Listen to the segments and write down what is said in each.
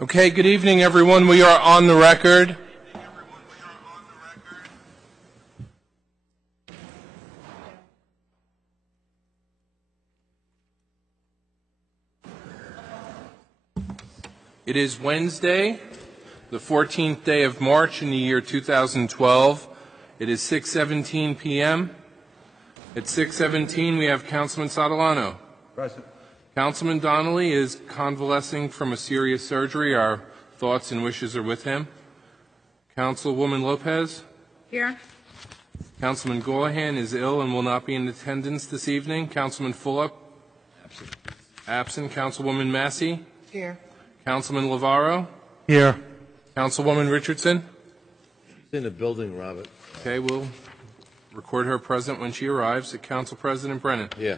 Okay, good evening, everyone. We are on the record. It is Wednesday, the 14th day of March in the year 2012. It is 6:17 p.m. At 6:17, we have Councilman Sotolano. Present. Councilman Donnelly is convalescing from a serious surgery. Our thoughts and wishes are with him. Councilwoman Lopez. Here. Councilman Golahan is ill and will not be in attendance this evening. Councilman Fulop. Absent. Absent. Councilwoman Massey. Here. Councilman Lavaro. Here. Councilwoman Richardson. She's in the building, Robert. Okay, we'll record her present when she arrives. Council President Brennan. Yeah.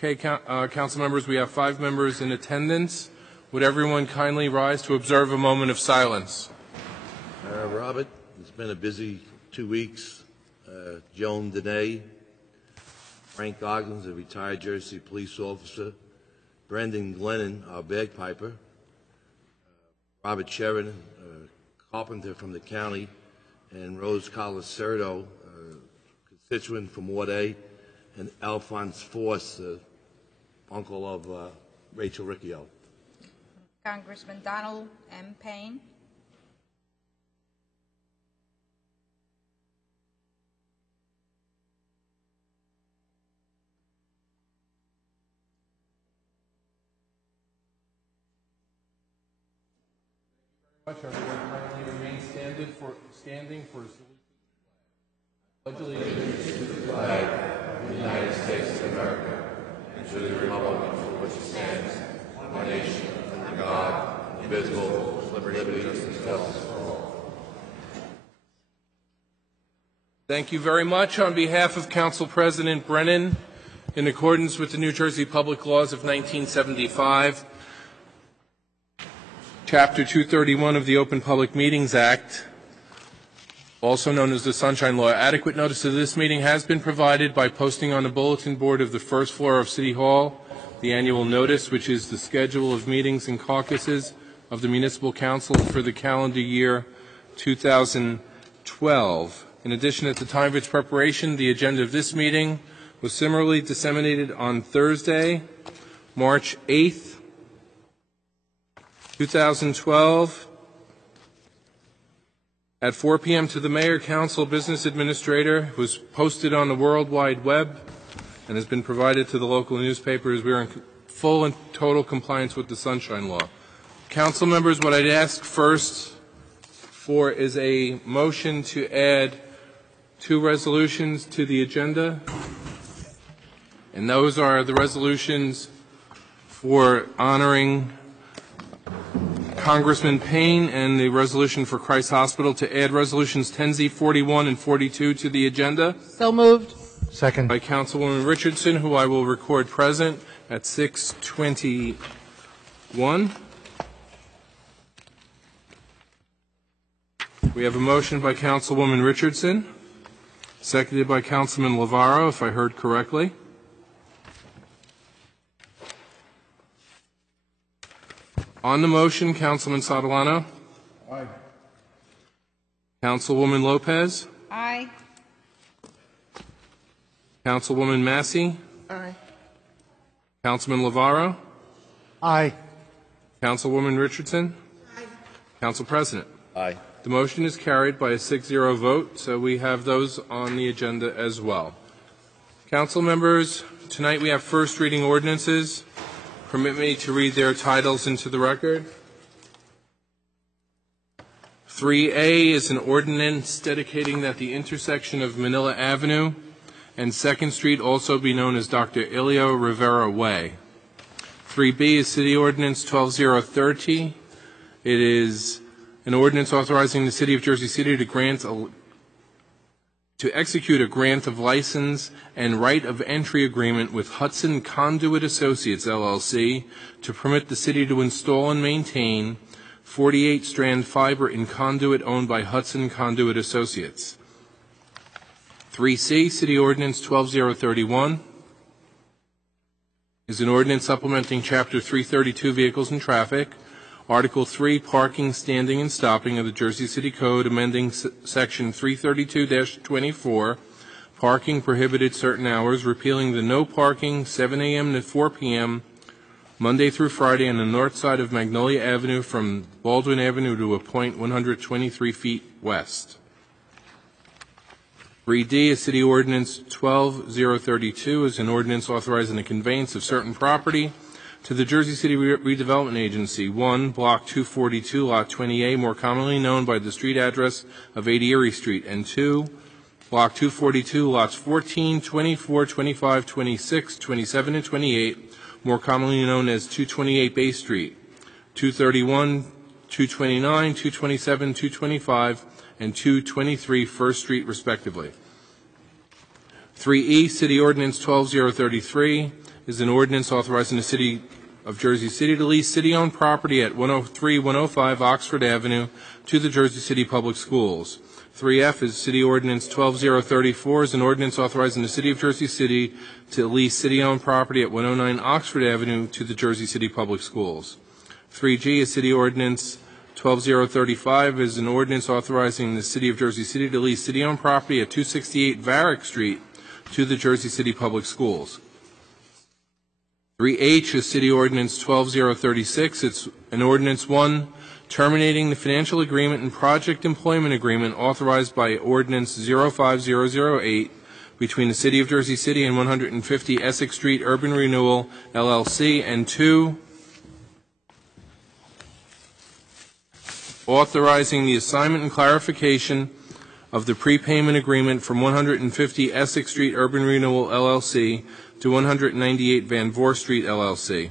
Okay, council members, we have 5 members in attendance. Would everyone kindly rise to observe a moment of silence? Robert, it's been a busy 2 weeks. Joan Dene, Frank Goggins, a retired Jersey police officer, Brendan Glennon, our bagpiper, Robert Sheridan, a carpenter from the county, and Rose Colacerdo, constituent from Ward A, and Alphonse Force, uncle of Rachel Riccio. Congressman Donald M. Payne. Everyone kindly remain standing for a salute. Pledge allegiance to the flag of the United States of America and to the republic for which it stands, one nation, under God, indivisible, with liberty and justice for all. Thank you very much. On behalf of Council President Brennan, in accordance with the New Jersey Public Laws of 1975, Chapter 231 of the Open Public Meetings Act, also known as the Sunshine Law, adequate notice of this meeting has been provided by posting on the bulletin board of the first floor of City Hall the annual notice, which is the schedule of meetings and caucuses of the Municipal Council for the calendar year 2012. In addition, at the time of its preparation, the agenda of this meeting was similarly disseminated on Thursday, March 8th, 2012, at 4 p.m. to the Mayor, Council, Business Administrator, was posted on the World Wide Web and has been provided to the local newspapers. We are in full and total compliance with the Sunshine Law. Council members, what I'd ask first for is a motion to add 2 resolutions to the agenda. And those are the resolutions for honoring Congressman Payne and the resolution for Christ Hospital to add resolutions 10Z 41 and 42 to the agenda. So moved. Second. By Councilwoman Richardson, who I will record present at 6:21. We have a motion by Councilwoman Richardson, seconded by Councilman Lavaro, if I heard correctly. On the motion, Councilman Sotolano. Aye. Councilwoman Lopez. Aye. Councilwoman Massey. Aye. Councilman Lavaro. Aye. Councilwoman Richardson. Aye. Council President. Aye. The motion is carried by a 6-0 vote, so we have those on the agenda as well. Council members, tonight we have first reading ordinances. Permit me to read their titles into the record. 3A is an ordinance dedicating that the intersection of Manila Avenue and 2nd Street also be known as Dr. Elio Rivera Way. 3B is City Ordinance 12030. It is an ordinance authorizing the City of Jersey City to execute a grant of license and right of entry agreement with Hudson Conduit Associates, LLC, to permit the city to install and maintain 48-strand fiber in conduit owned by Hudson Conduit Associates. 3C, City Ordinance 12031, is an ordinance supplementing Chapter 332, Vehicles and Traffic, Article 3, Parking, Standing, and Stopping of the Jersey City Code, amending Section 332-24, Parking Prohibited Certain Hours, repealing the no parking 7 a.m. to 4 p.m., Monday through Friday on the north side of Magnolia Avenue from Baldwin Avenue to a point 123 feet west. 3D is City Ordinance 12032, is an ordinance authorizing the conveyance of certain property to the Jersey City Redevelopment Agency. 1, Block 242, Lot 20A, more commonly known by the street address of 80 Erie Street, and 2, Block 242, Lots 14, 24, 25, 26, 27, and 28, more commonly known as 228 Bay Street, 231, 229, 227, 225, and 223 First Street, respectively. 3E, City Ordinance 12033, is an ordinance authorizing the City of Jersey City to lease city-owned property at 103-105 Oxford Avenue to the Jersey City Public Schools. 3F is City Ordinance 12034, is an ordinance authorizing the City of Jersey City to lease city-owned property at 109 Oxford Avenue to the Jersey City Public Schools. 3G is City Ordinance 12035, is an ordinance authorizing the City of Jersey City to lease city-owned property at 268 Varick Street to the Jersey City Public Schools. 3H is City Ordinance 12036. It's an ordinance 1 terminating the financial agreement and project employment agreement authorized by Ordinance 05008 between the City of Jersey City and 150 Essex Street Urban Renewal, LLC, and 2, authorizing the assignment and clarification of the prepayment agreement from 150 Essex Street Urban Renewal, LLC, to 198 Van Voor Street, LLC.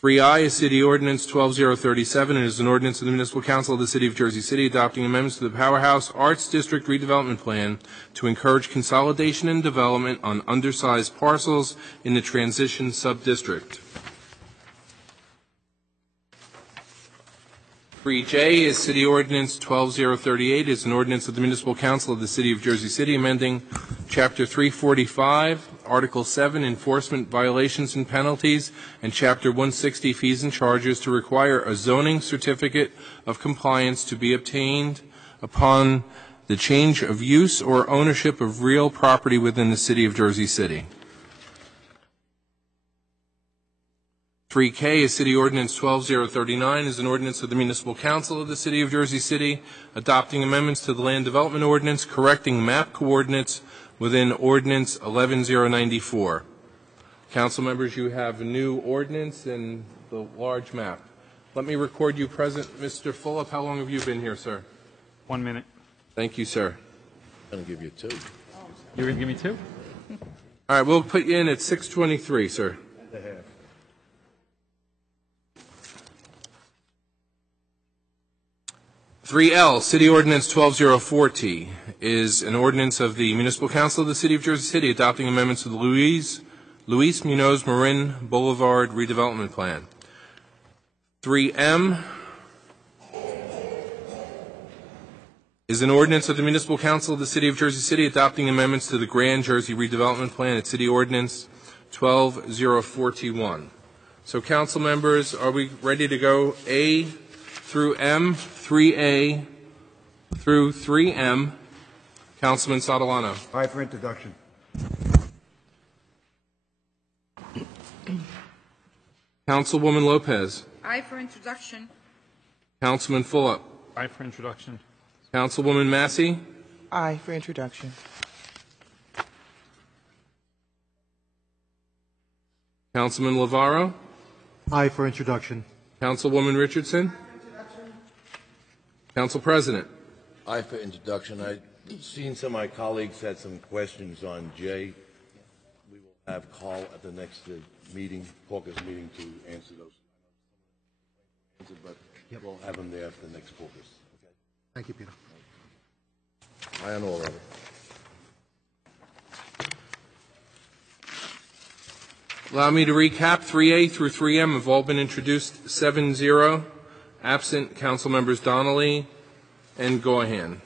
3I is City Ordinance 12037. It is an ordinance of the Municipal Council of the City of Jersey City adopting amendments to the Powerhouse Arts District Redevelopment Plan to encourage consolidation and development on undersized parcels in the transition sub-district. 3J is City Ordinance 12038. It is an ordinance of the Municipal Council of the City of Jersey City amending Chapter 345, Article 7, Enforcement Violations and Penalties, and Chapter 160, Fees and Charges, to require a zoning certificate of compliance to be obtained upon the change of use or ownership of real property within the City of Jersey City. 3K is City Ordinance 12039, is an ordinance of the Municipal Council of the City of Jersey City adopting amendments to the Land Development Ordinance, correcting map coordinates within Ordinance 11094. Council members, you have a new ordinance and the large map. Let me record you present. Mr. Fulop, how long have you been here, sir? 1 minute. Thank you, sir. I'm going to give you 2. You're going to give me 2? All right, we'll put you in at 623, sir. 3L, City Ordinance 12040, is an ordinance of the Municipal Council of the City of Jersey City adopting amendments to the Luis Munoz Marin Boulevard Redevelopment Plan. 3M is an ordinance of the Municipal Council of the City of Jersey City adopting amendments to the Grand Jersey Redevelopment Plan at City Ordinance 12041. So, council members, are we ready to go A through M, 3A through 3M? Councilman Sotolano. Aye for introduction. Councilwoman Lopez. Aye for introduction. Councilman Fulop. Aye for introduction. Councilwoman Massey. Aye for introduction. Councilman Lavarro. Aye for introduction. Councilwoman Richardson. Council President. Aye for introduction. I've seen some of my colleagues had some questions on J. We will have call at the next meeting, caucus meeting, to answer those. But we'll have them there for the next caucus. Okay? Thank you, Peter. Aye on all of it. Allow me to recap. 3A through 3M have all been introduced 7-0. Absent Council members Donnelly and Gohan.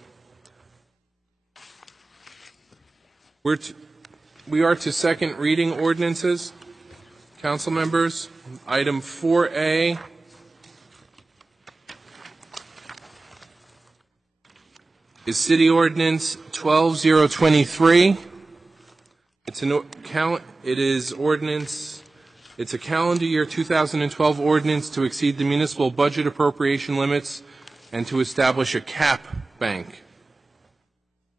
We are to second reading ordinances. Council members, item 4A is City Ordinance 12023. It's a calendar year 2012 ordinance to exceed the municipal budget appropriation limits and to establish a cap bank.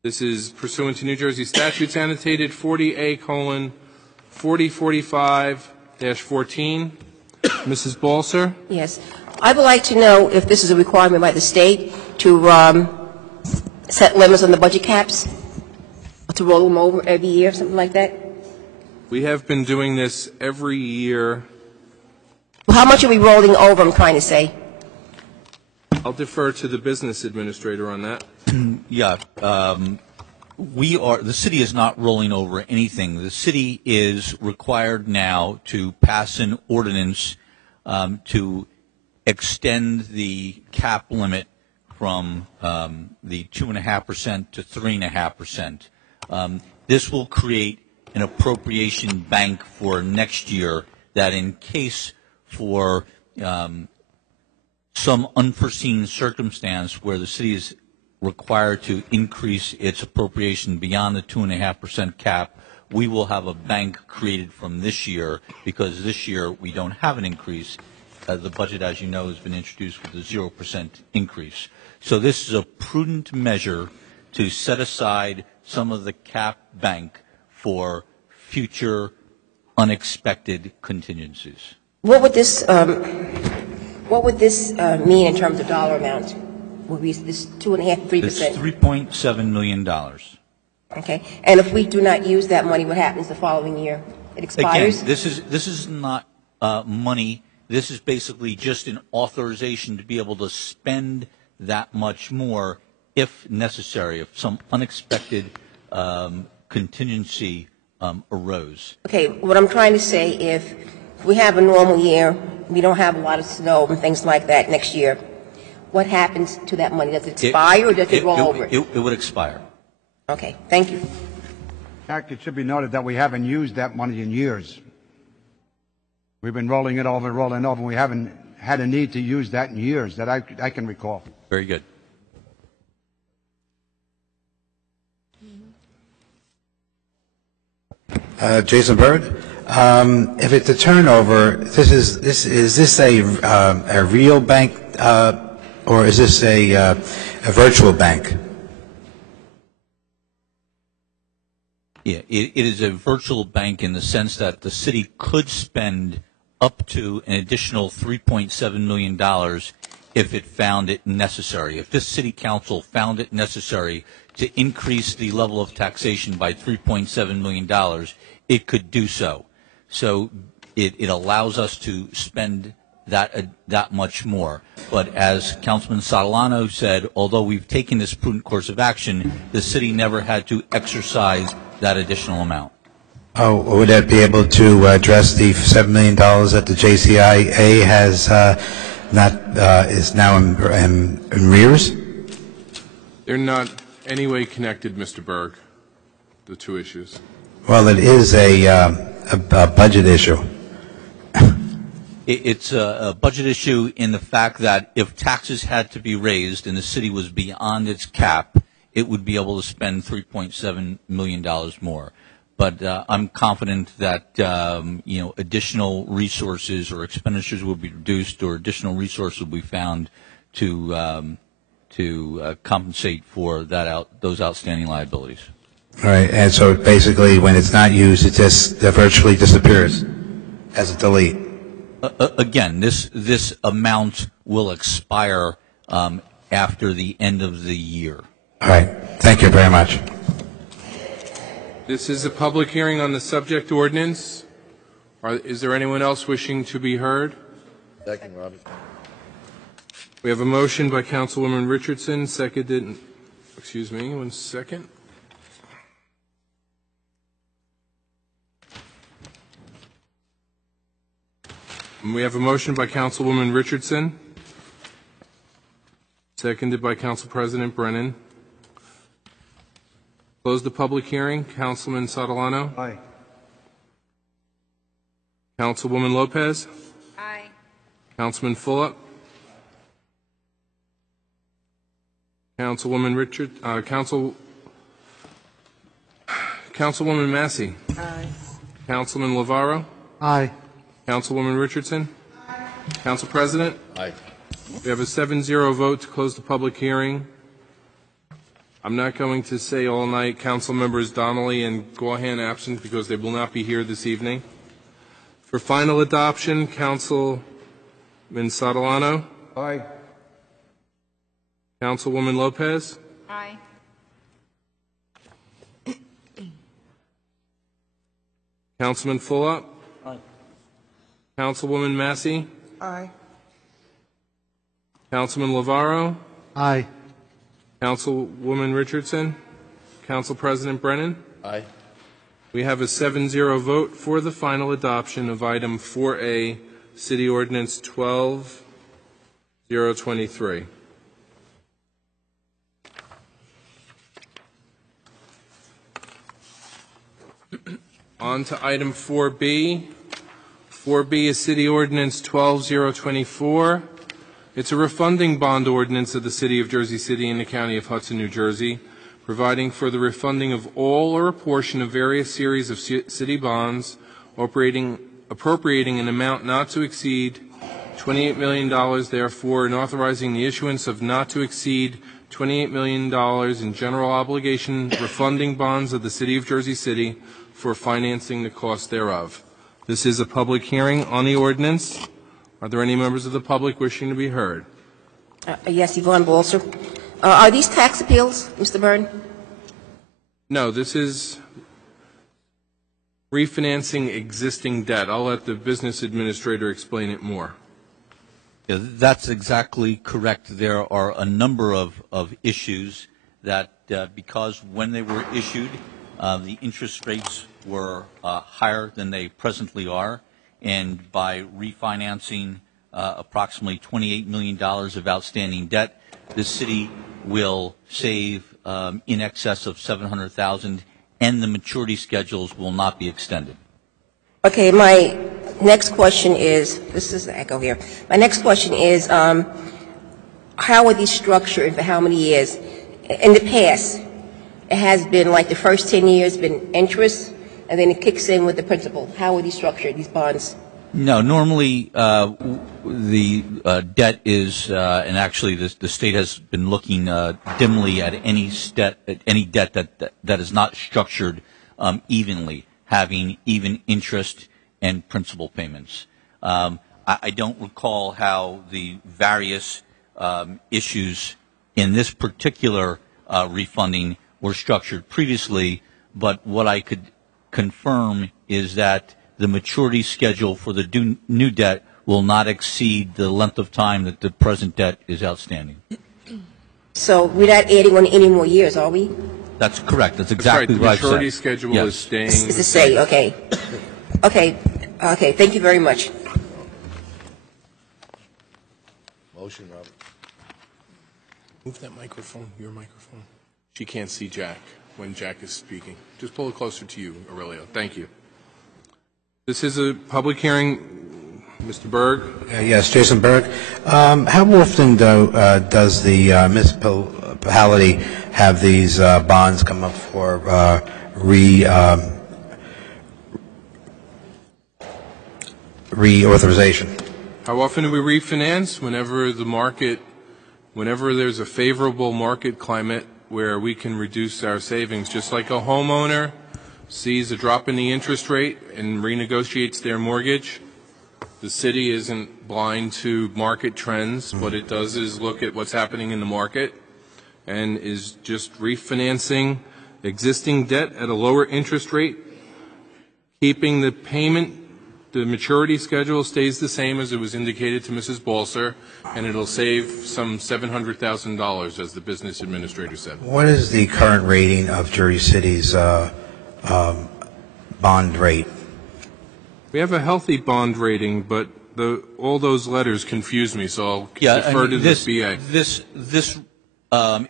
This is pursuant to New Jersey statutes annotated 40A:4045-14. Mrs. Balser? Yes. I would like to know if this is a requirement by the state to set limits on the budget caps, or to roll them over every year, something like that. We have been doing this every year. Well, how much are we rolling over, I'm trying to say? I'll defer to the business administrator on that. Yeah. The city is not rolling over anything. The city is required now to pass an ordinance to extend the cap limit from the 2.5% to 3.5%. This will create an appropriation bank for next year that in case for some unforeseen circumstance where the city is required to increase its appropriation beyond the 2.5% cap, we will have a bank created from this year, because this year we don't have an increase. The budget, as you know, has been introduced with a 0% increase. So this is a prudent measure to set aside some of the cap bank for future unexpected contingencies. What would this mean in terms of dollar amount? Would be this 2.5%, 3%? It's $3.7 million. Okay. And if we do not use that money, what happens the following year? It expires? Again, this is not money. This is basically just an authorization to be able to spend that much more if necessary, if some unexpected contingency arose. Okay. What I'm trying to say, if we have a normal year, we don't have a lot of snow and things like that next year, what happens to that money? Does it expire or does it roll over? It would expire. Okay. Thank you. In fact, it should be noted that we haven't used that money in years. We've been rolling it over, and we haven't had a need to use that in years that I can recall. Very good. Jason Bird. If it's a turnover, is this a real bank or is this a virtual bank? Yeah, it is a virtual bank in the sense that the city could spend up to an additional $3.7 million if it found it necessary. If this city council found it necessary to increase the level of taxation by $3.7 million, it could do so. So it allows us to spend that much more. But as Councilman Catalano said, although we've taken this prudent course of action, the city never had to exercise that additional amount. Oh, would that be able to address the $7 million that the JCIA has is now in arrears? They're not any way connected, Mr. Berg, the two issues. Well, it is a budget issue. It's a budget issue in the fact that if taxes had to be raised and the city was beyond its cap, it would be able to spend $3.7 million more. But I'm confident that additional resources or expenditures will be reduced, or additional resources will be found to compensate for those outstanding liabilities. All right, and so basically, when it's not used, it just virtually disappears as a delete. Again, this amount will expire after the end of the year. All right, thank you very much. This is a public hearing on the subject ordinance. Is there anyone else wishing to be heard? Second, Robert. We have a motion by Councilwoman Richardson, seconded, excuse me, 1 second. And we have a motion by Councilwoman Richardson, seconded by Council President Brennan. Close the public hearing. Councilman Catalano. Aye. Councilwoman Lopez. Aye. Councilman Fulop. Councilwoman Massey. Aye. Councilman Lavaro. Aye. Councilwoman Richardson. Council President. Aye. We have a 7-0 vote to close the public hearing. I'm not going to say all night Council members Donnelly and Gahan absent because they will not be here this evening. For final adoption, Councilman Sotolano. Aye. Councilwoman Lopez. Aye. Councilman Fulop. Aye. Councilwoman Massey. Aye. Councilman Lavaro. Aye. Councilwoman Richardson. Council President Brennan. Aye. We have a 7-0 vote for the final adoption of item 4A, City Ordinance 12-023. On to item 4B. 4B is City Ordinance 12-024. It's a refunding bond ordinance of the City of Jersey City and the County of Hudson, New Jersey, providing for the refunding of all or a portion of various series of city bonds, appropriating an amount not to exceed $28 million, therefore, and authorizing the issuance of not to exceed $28 million in general obligation refunding bonds of the City of Jersey City for financing the cost thereof. This is a public hearing on the ordinance. Are there any members of the public wishing to be heard? Yes, Yvonne Balser. Are these tax appeals, Mr. Byrne? No, this is refinancing existing debt. I'll let the business administrator explain it more. Yeah, that's exactly correct. There are a number of issues that because when they were issued, the interest rates were higher than they presently are, and by refinancing approximately $28 million of outstanding debt, the city will save in excess of $700,000, and the maturity schedules will not be extended. Okay, my next question is, this is the echo here. My next question is, how are these structured and for how many years? In the past, it has been like the first 10 years been interest, and then it kicks in with the principal. How are these structured, these bonds? No, normally the debt is, and actually the state has been looking dimly at any debt that is not structured evenly, having even interest and principal payments. I don't recall how the various issues in this particular refunding were structured previously, but what I could confirm is that the maturity schedule for the new debt will not exceed the length of time that the present debt is outstanding. So we're not adding on any more years, are we? That's correct. That's That's right. exactly The what I've said. maturity schedule Yes. is staying It's the same, okay. Okay, thank you very much. Motion, Robert. Move that microphone, your microphone. She can't see Jack when Jack is speaking. Just pull it closer to you, Aurelio. Thank you. This is a public hearing. Mr. Berg? Yes, Jason Berg. How often does the municipality have these bonds come up for reauthorization? How often do we refinance? Whenever there's a favorable market climate where we can reduce our savings, just like a homeowner sees a drop in the interest rate and renegotiates their mortgage. The city isn't blind to market trends. What it does is look at what's happening in the market and is just refinancing existing debt at a lower interest rate, keeping the payment. The maturity schedule stays the same as it was indicated to Mrs. Balser, and it'll save some $700,000, as the business administrator said. What is the current rating of Jersey City's bond rate? We have a healthy bond rating, but all those letters confuse me, so I'll defer to the BA. This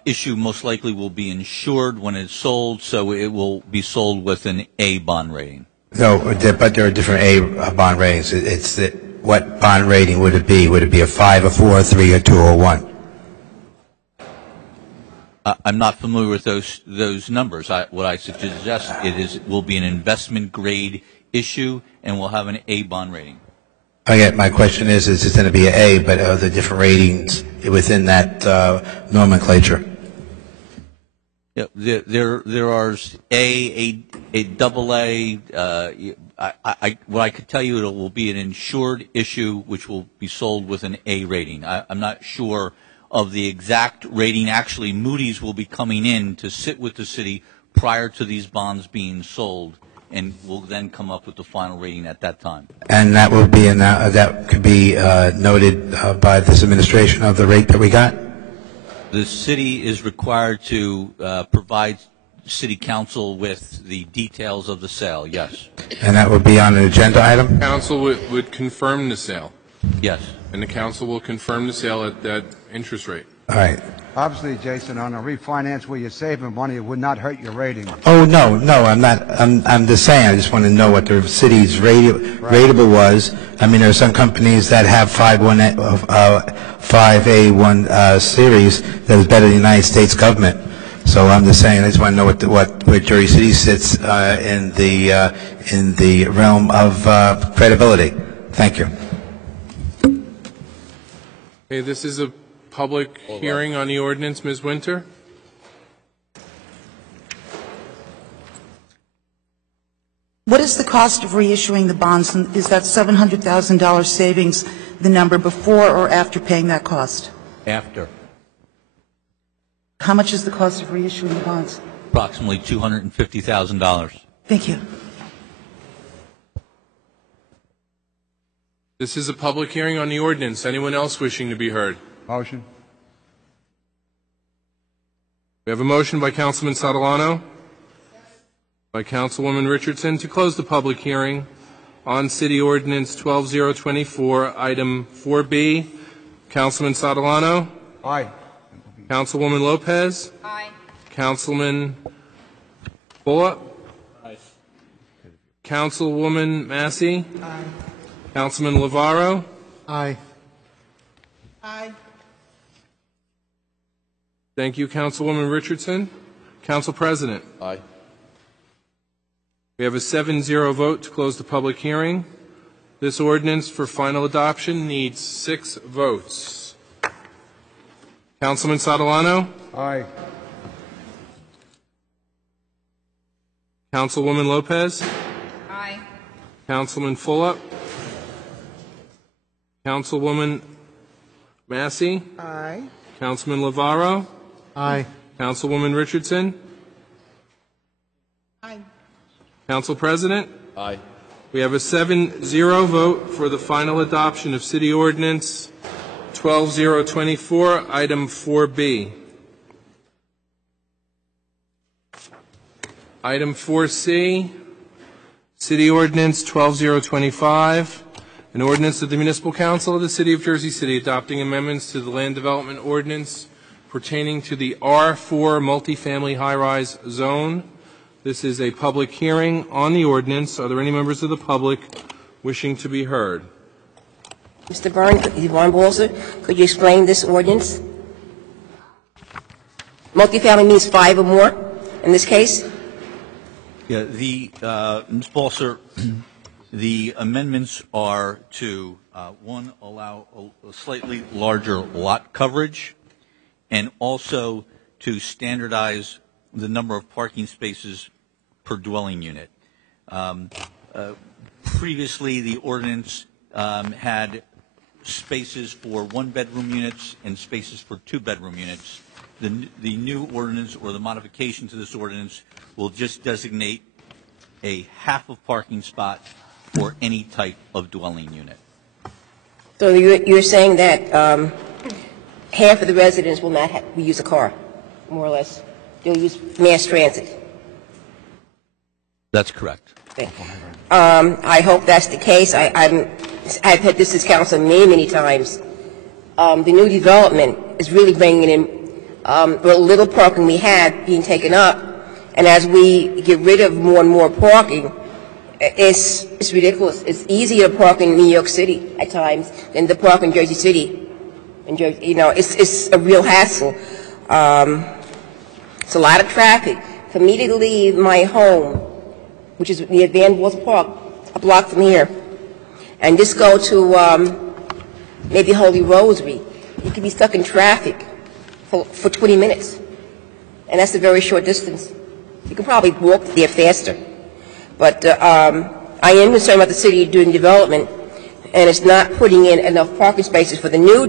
issue most likely will be insured when it's sold, so it will be sold with an A bond rating. No, but there are different A bond ratings. What bond rating would it be? Would it be a 5, a 4, a 3, a 2, or 1? I'm not familiar with those numbers. What I suggest will be an investment grade issue, and we'll have an A bond rating. Okay, my question is it going to be an A, but are there different ratings within that nomenclature? Yeah, there are a double A. What I could tell you, it will be an insured issue, which will be sold with an A rating. I'm not sure of the exact rating. Actually, Moody's will be coming in to sit with the city prior to these bonds being sold, and will then come up with the final rating at that time. And that will be that could be noted by this administration of the rate that we got? The city is required to provide city council with the details of the sale, yes. And that would be on an agenda item? Council would confirm the sale, Yes. and the council will confirm the sale at that interest rate. All right. Obviously, Jason, on a refinance where you're saving money, it would not hurt your rating. Oh, no, I'm not. I'm just saying, I just want to know what the city's rateable was. I mean, there are some companies that have 5A1 series that is better than the United States government. So I'm just saying, I just want to know where Jersey City sits in the realm of credibility. Thank you. Okay, this is a public hearing on the ordinance. Ms. Winter? What is the cost of reissuing the bonds? And is that $700,000 savings the number before or after paying that cost? After. How much is the cost of reissuing the bonds? Approximately $250,000. Thank you. This is a public hearing on the ordinance. Anyone else wishing to be heard? Motion. We have a motion by Councilman Sotolano, by Councilwoman Richardson, to close the public hearing on City Ordinance 12024, Item 4B. Councilman Sotolano? Aye. Councilwoman Lopez? Aye. Councilman Bullock? Aye. Councilwoman Massey? Aye. Councilman Lavaro? Aye. Aye. Thank you, Councilwoman Richardson. Council President? Aye. We have a 7-0 vote to close the public hearing. This ordinance for final adoption needs 6 votes. Councilman Sotolano? Aye. Councilwoman Lopez? Aye. Councilman Fulop? Councilwoman Massey? Aye. Councilman Lavaro? Aye. Councilwoman Richardson? Aye. Council President? Aye. We have a 7-0 vote for the final adoption of City Ordinance 12024, Item 4B. Item 4C, City Ordinance 12025, an ordinance of the Municipal Council of the City of Jersey City adopting amendments to the Land Development Ordinance pertaining to the R4 multifamily high-rise zone. This is a public hearing on the ordinance. Are there any members of the public wishing to be heard? Mr. Yvonne Balzer, could you explain this ordinance? Multifamily means 5 or more in this case? Yeah, Ms. Balser, the amendments are to, one, allow a slightly larger lot coverage, and also to standardize the number of parking spaces per dwelling unit. Previously, the ordinance had spaces for 1-bedroom units and spaces for 2-bedroom units. The new ordinance, or the modification to this ordinance, will just designate a half of parking spot for any type of dwelling unit. So you're saying that half of the residents will not use a car, more or less. They'll use mass transit. That's correct. Okay. I hope that's the case. I've had this council many times. The new development is really bringing in what little parking we had being taken up, and as we get rid of more and more parking, it's ridiculous. It's easier to park in New York City at times than to park in Jersey City. And it's a real hassle. It's a lot of traffic. For me to leave my home, which is near Van Wars Park, a block from here, and just go to maybe Holy Rosary, you could be stuck in traffic for 20 minutes. And that's a very short distance. You can probably walk there faster. But I am concerned about the city doing development, and it's not putting in enough parking spaces for the new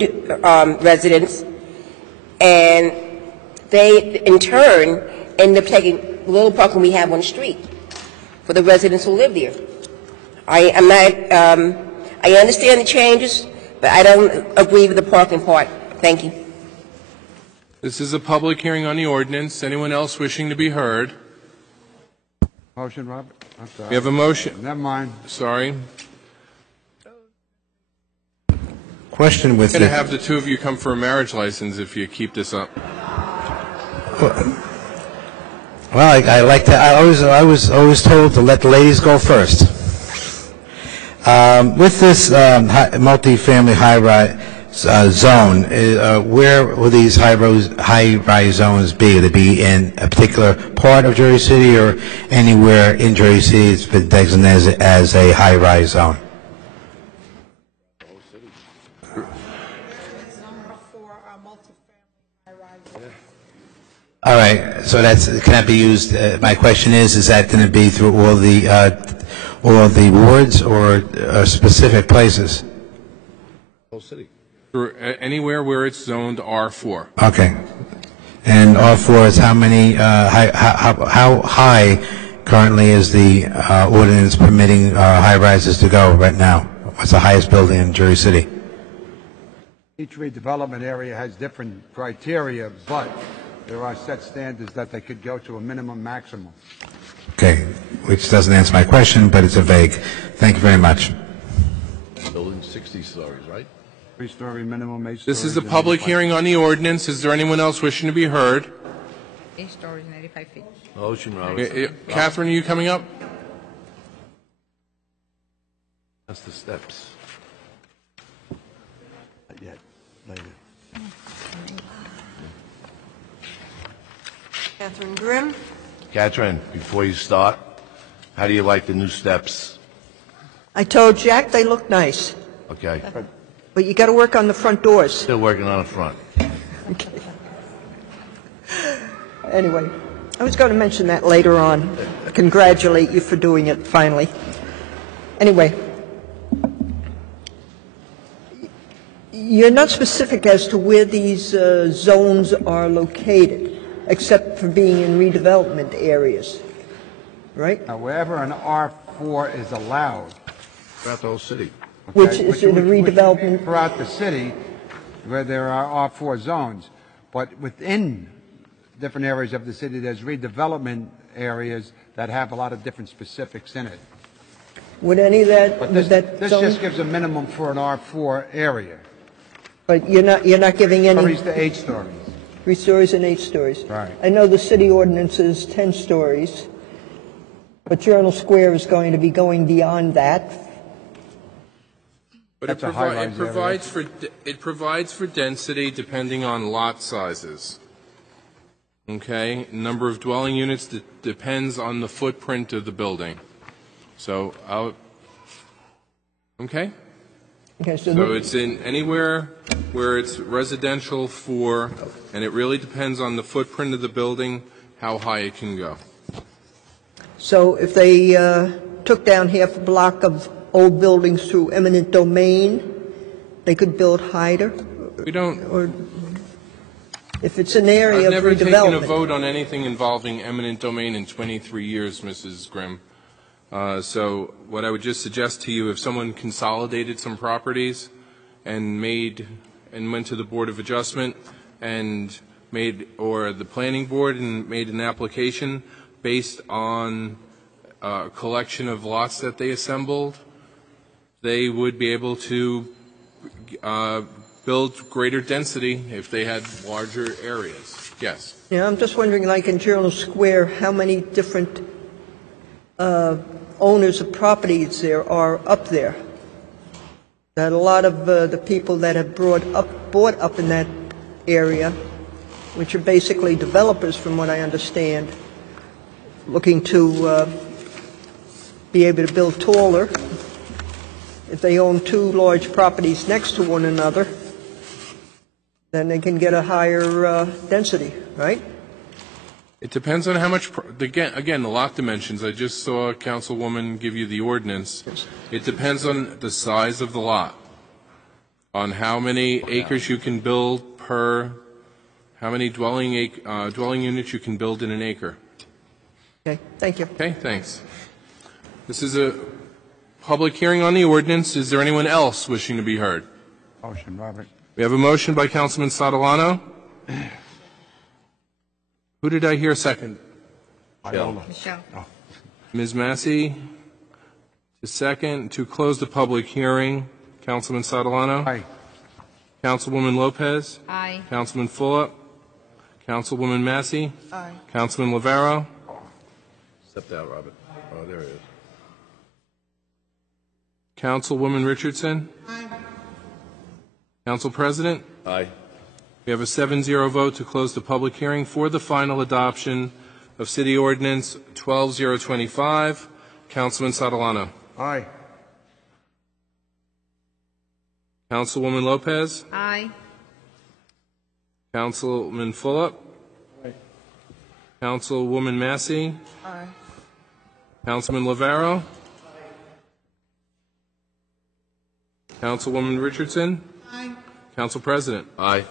residents, and they, in turn, end up taking the little parking we have on the street for the residents who live there. I understand the changes, but I don't agree with the parking part. Thank you. This is a public hearing on the ordinance. Anyone else wishing to be heard? Motion, Robert? I'm sorry. We have a motion. Never mind. Sorry. Question with I'm going to the, have the two of you come for a marriage license if you keep this up. well, I like to, I was always told to let the ladies go first. With this multi-family high-rise zone, where will these high-rise zones be? Will they be in a particular part of Jersey City or anywhere in Jersey City it's been designated as a high-rise zone? All right, so can that be used? My question is that going to be through all the wards or specific places? Whole city. For anywhere where it's zoned R4. Okay. And R4 is how many? How high currently is the ordinance permitting high rises to go right now? What's the highest building in Jersey City? Each redevelopment area has different criteria, but there are set standards that they could go to a minimum maximum. Okay, which doesn't answer my question, but it's a vague. Thank you very much. Building 60 stories, right? 3-story minimum, 8 stories. This is a public hearing on the ordinance. Is there anyone else wishing to be heard? 8 stories and 85 feet. Motion, Robert. Catherine, are you coming up? That's the steps. Not yet. Later. Catherine Grimm. Catherine, before you start, how do you like the new steps? I told Jack they look nice, Okay. but you got to work on the front doors. Still working on the front. Anyway, I was going to mention that later on. Congratulate you for doing it finally. Anyway, you're not specific as to where these zones are located, except for being in redevelopment areas, right? Now, wherever an R4 is allowed, Throughout the whole city. Which is in the redevelopment. Throughout the city, where there are R4 zones. But within different areas of the city, there's redevelopment areas that have a lot of different specifics in it. Would any of that, But would that this zone? just gives a minimum for an R4 area. But you're not giving any. 3 to 8 stories. 3 stories and 8 stories. Right. I know the city ordinance is 10 stories, but Journal Square is going to be going beyond that. But That's a high-rise area. it provides for density depending on lot sizes. Okay, number of dwelling units depends on the footprint of the building. So, okay. Okay, So it's in anywhere where it's residential and it really depends on the footprint of the building, how high it can go. So if they took down half a block of old buildings through eminent domain, they could build higher? We don't. Or if it's an area I've of never taken a redevelopment? vote on anything involving eminent domain in 23 years, Mrs. Grimm. So what I would just suggest to you, if someone consolidated some properties and went to the Board of Adjustment or the Planning Board and made an application based on a collection of lots that they assembled, they would be able to build greater density if they had larger areas. Yes. Yeah, I'm just wondering, like in Journal Square, how many different owners of properties there are up there? That a lot of the people that have bought up in that area which are basically developers, from what I understand, looking to be able to build taller. If they own two large properties next to one another, then they can get a higher density, right? It depends on how much, again, the lot dimensions. I just saw a councilwoman give you the ordinance. It depends on the size of the lot, on how many acres you can build per, how many dwelling units you can build in an acre. Okay, thank you. Okay, thanks. This is a public hearing on the ordinance. Is there anyone else wishing to be heard? Motion, Robert. We have a motion by Councilman Sotolano. Who did I hear second? Michelle. Ms. Massey, to second. To close the public hearing, Councilman Sotolano. Aye. Councilwoman Lopez. Aye. Councilman Fulop. Councilwoman Massey. Aye. Councilman Lavero. Step out, Robert. Oh, there it is. Councilwoman Richardson. Aye. Council President. Aye. We have a 7-0 vote to close the public hearing for the final adoption of City Ordinance 12-025. Councilman Sotolano. Aye. Councilwoman Lopez. Aye. Councilman Fulop. Aye. Councilwoman Massey. Aye. Councilman Lavero. Councilwoman Richardson. Aye. Council President. Aye.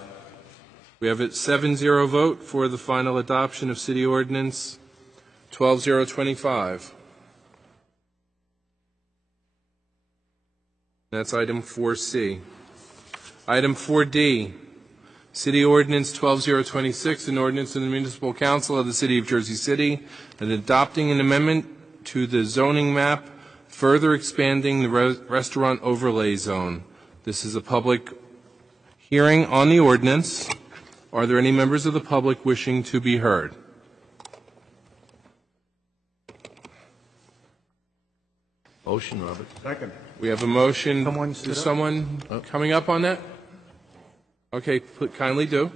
We have a 7-0 vote for the final adoption of City Ordinance 12-025. That's item 4C. Item 4D, City Ordinance 12-026, an ordinance of the Municipal Council of the City of Jersey City, and adopting an amendment to the zoning map, further expanding the restaurant overlay zone. This is a public hearing on the ordinance. Are there any members of the public wishing to be heard? Motion, Robert. Second. We have a motion. Is someone coming up on that? Okay, kindly do.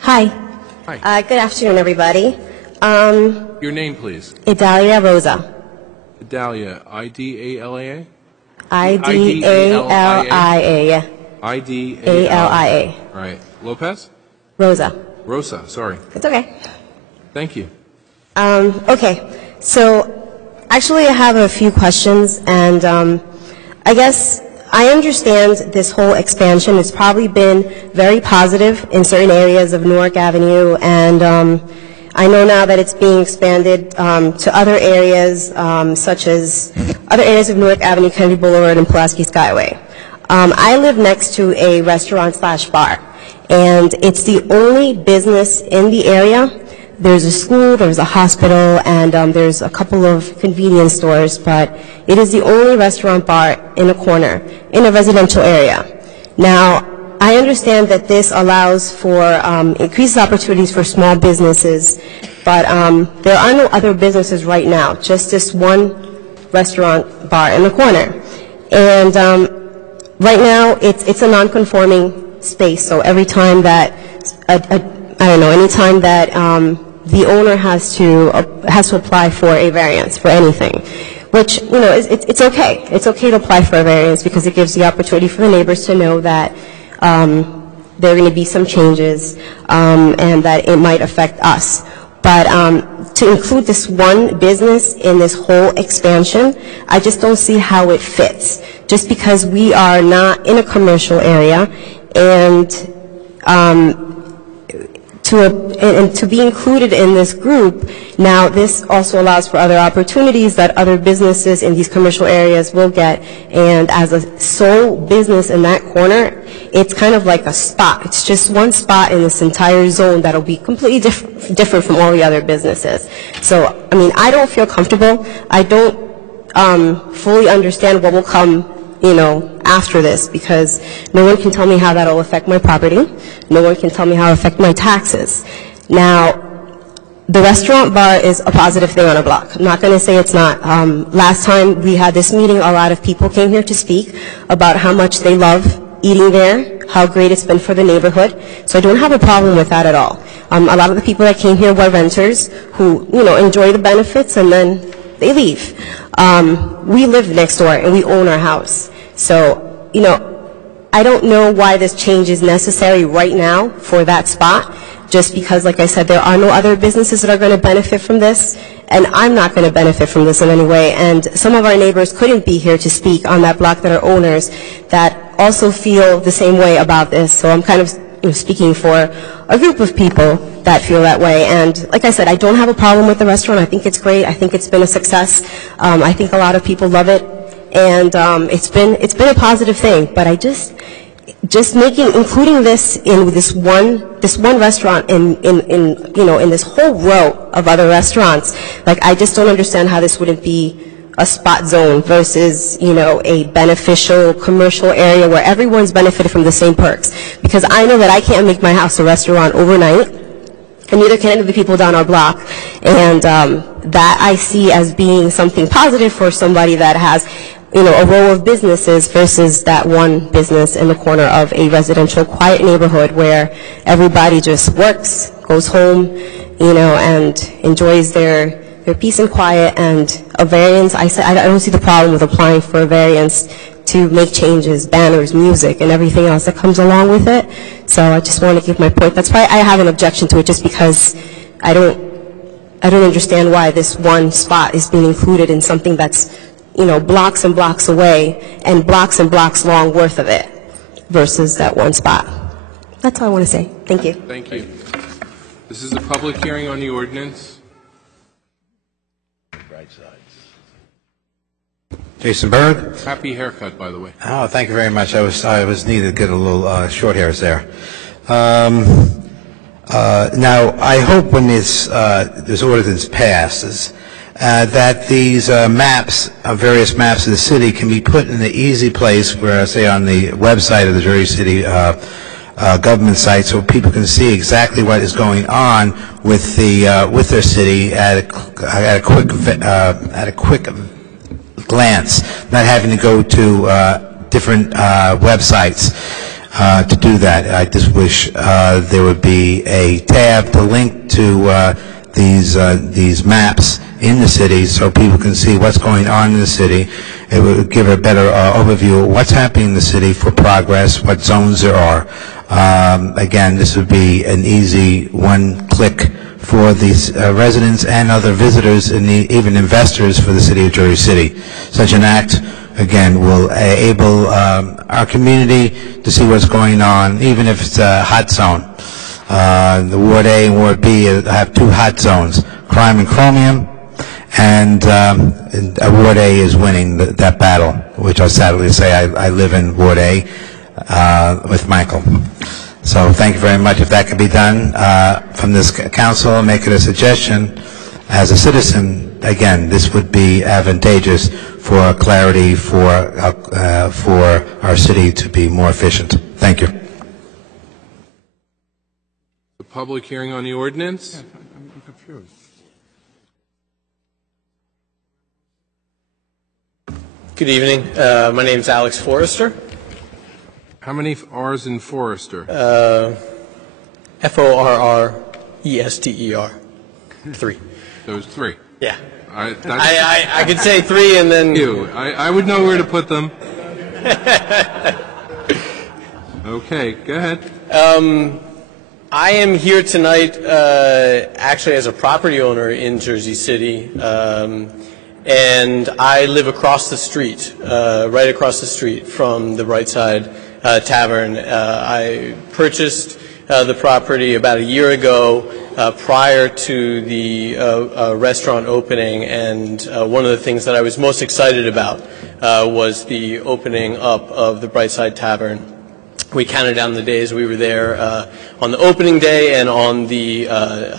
Hi. Hi. Good afternoon, everybody. Your name, please. Idalia Rosa. Idalia, I-D-A-L-A-A? I-D-A-L-I-A. I-D-A-L-I-A. All right. Lopez? Rosa. Rosa, sorry. It's okay. Thank you. Okay. So, actually, I have a few questions, and I guess I understand this whole expansion has probably been very positive in certain areas of Newark Avenue, and I know now that it's being expanded to other areas, such as other areas of Newark Avenue, Kennedy Boulevard, and Pulaski Skyway. I live next to a restaurant/bar, and it's the only business in the area. There's a school, there's a hospital, and there's a couple of convenience stores, but it is the only restaurant bar in a corner in a residential area. Now, I understand that this allows for increased opportunities for small businesses, but there are no other businesses right now, just this one restaurant bar in the corner. And right now, it's a non-conforming space, so every time that, anytime that the owner has to apply for a variance for anything, which, it's okay. It's okay to apply for a variance because it gives the opportunity for the neighbors to know that there are going to be some changes and that it might affect us. But to include this one business in this whole expansion, I just don't see how it fits. Just because we are not in a commercial area, and to be included in this group, now this also allows for other opportunities that other businesses in these commercial areas will get. And as a sole business in that corner, it's kind of like a spot. It's just one spot in this entire zone that'll be completely different from all the other businesses. So, I don't feel comfortable. I don't fully understand what will come after this, because no one can tell me how that will affect my property. No one can tell me how it will affect my taxes. Now, the restaurant bar is a positive thing on a block. I'm not going to say it's not. Last time we had this meeting, a lot of people came here to speak about how much they love eating there, how great it's been for the neighborhood. So I don't have a problem with that at all. A lot of the people that came here were renters who, enjoy the benefits and then they leave. We live next door and we own our house. So, I don't know why this change is necessary right now for that spot, just because, like I said, there are no other businesses that are going to benefit from this, and I'm not going to benefit from this in any way. And some of our neighbors couldn't be here to speak on that block that are owners that also feel the same way about this. So I'm kind of speaking for a group of people that feel that way. And like I said, I don't have a problem with the restaurant. I think it's great. I think it's been a success. I think a lot of people love it. And it's been a positive thing, but I just including this in this one restaurant in this whole row of other restaurants, like I just don't understand how this wouldn't be a spot zone versus a beneficial commercial area where everyone's benefited from the same perks. Because I know that I can't make my house a restaurant overnight, and neither can any of the people down our block, and that I see as being something positive for somebody that has a row of businesses versus that one business in the corner of a residential, quiet neighborhood where everybody just works, goes home, and enjoys their peace and quiet. And a variance, I don't see the problem with applying for a variance to make changes, banners, music, and everything else that comes along with it. So I just want to give my point. That's why I have an objection to it, just because I don't understand why this one spot is being included in something that's blocks and blocks away and blocks long worth of it versus that one spot. That's all I want to say. Thank you. Thank you. This is a public hearing on the ordinance. Right sides. Jason Berg. Happy haircut, by the way. Oh, thank you very much. I was needed to get a little short hairs there. Now, I hope when this ordinance passes, that these various maps of the city can be put in an easy place where, say, on the website of the Jersey City government site, so people can see exactly what is going on with their city at a quick glance, not having to go to different websites to do that. I just wish there would be a tab to link to these maps in the city so people can see what's going on in the city. It would give a better overview of what's happening in the city for progress, what zones there are. Again, this would be an easy one-click for these residents and other visitors and even investors for the city of Jersey City. Such an act, again, will enable our community to see what's going on, even if it's a hot zone. The Ward A and Ward B have two hot zones, crime and chromium, and Ward A is winning that battle, which I'll sadly say I live in Ward A with Michael. So thank you very much. If that could be done from this council, I'll make it a suggestion. As a citizen, again, this would be advantageous for clarity for our city to be more efficient. Thank you. The public hearing on the ordinance. I'm confused. Good evening. My name is Alex Forrester. How many R's in Forrester? Forrester. 3. Those 3. Yeah. I could say 3 and then... I would know where to put them. Okay, go ahead. I am here tonight actually as a property owner in Jersey City, and I live across the street, right across the street from the Brightside Tavern. I purchased the property about a year ago prior to the restaurant opening, and one of the things that I was most excited about was the opening up of the Brightside Tavern. We counted down the days we were there on the opening day and on the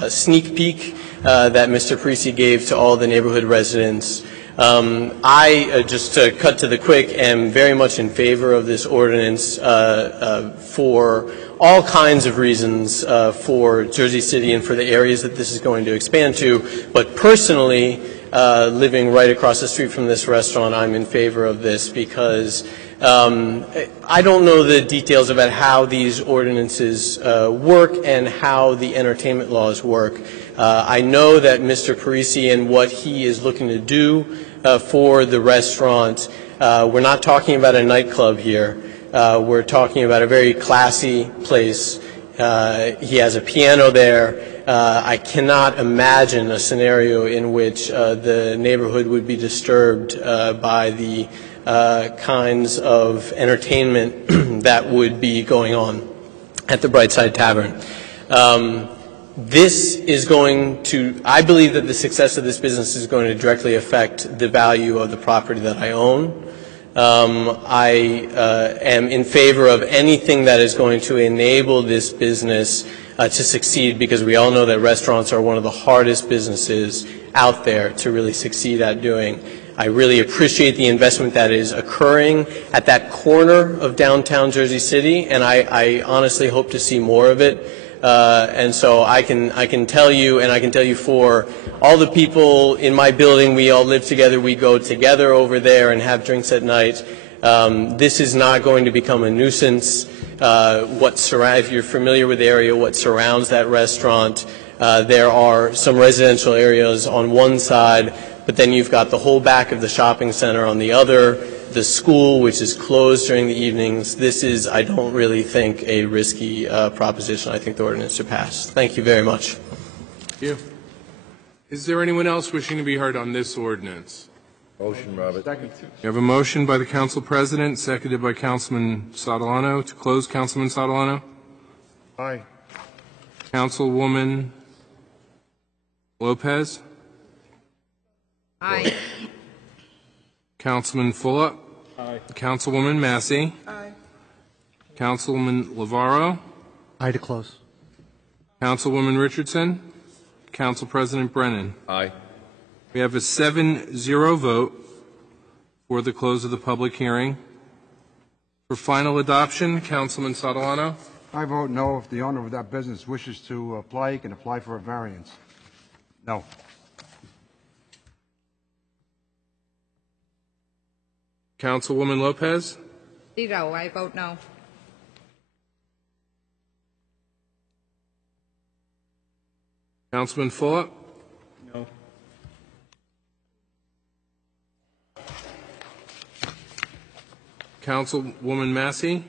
sneak peek that Mr. Parisi gave to all the neighborhood residents. Just to cut to the quick, am very much in favor of this ordinance for all kinds of reasons for Jersey City and for the areas that this is going to expand to. But personally, living right across the street from this restaurant, I'm in favor of this because I don't know the details about how these ordinances work and how the entertainment laws work. I know that Mr. Parisi and what he is looking to do for the restaurant, we're not talking about a nightclub here. We're talking about a very classy place. He has a piano there. I cannot imagine a scenario in which the neighborhood would be disturbed by the kinds of entertainment that would be going on at the Brightside Tavern. This is going to, I believe that the success of this business is going to directly affect the value of the property that I own. I am in favor of anything that is going to enable this business to succeed, because we all know that restaurants are one of the hardest businesses out there to really succeed at doing. I really appreciate the investment that is occurring at that corner of downtown Jersey City, and I honestly hope to see more of it. And so I can tell you, and I can tell you for all the people in my building, we all live together, we go together over there and have drinks at night. This is not going to become a nuisance. If you're familiar with the area, what surrounds that restaurant, there are some residential areas on one side, but then you've got the whole back of the shopping center on the other, the school, which is closed during the evenings. This is, I don't really think, a risky proposition. I think the ordinance should pass. Thank you very much. Thank you. Is there anyone else wishing to be heard on this ordinance? Motion, Robert. You have a motion by the Council President, seconded by Councilman Sotolano. To close, Councilman Sotolano? Aye. Councilwoman Lopez? Aye. Councilman Fulop? Aye. Councilwoman Massey? Aye. Councilman Lavaro? Aye to close. Councilwoman Richardson? Council President Brennan? Aye. We have a 7-0 vote for the close of the public hearing. For final adoption, Councilman Sotolano? I vote no. If the owner of that business wishes to apply, he can apply for a variance. No. Councilwoman Lopez? Zero. I vote no. Councilman Fulop? No. Councilwoman Massey?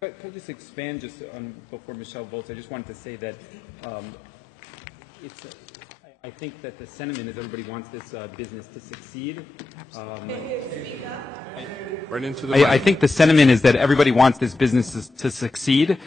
Could I just expand just on, before Michelle votes? I just wanted to say that I think that the sentiment is everybody wants this business to succeed. Right into the I think the sentiment is that everybody wants this business to succeed.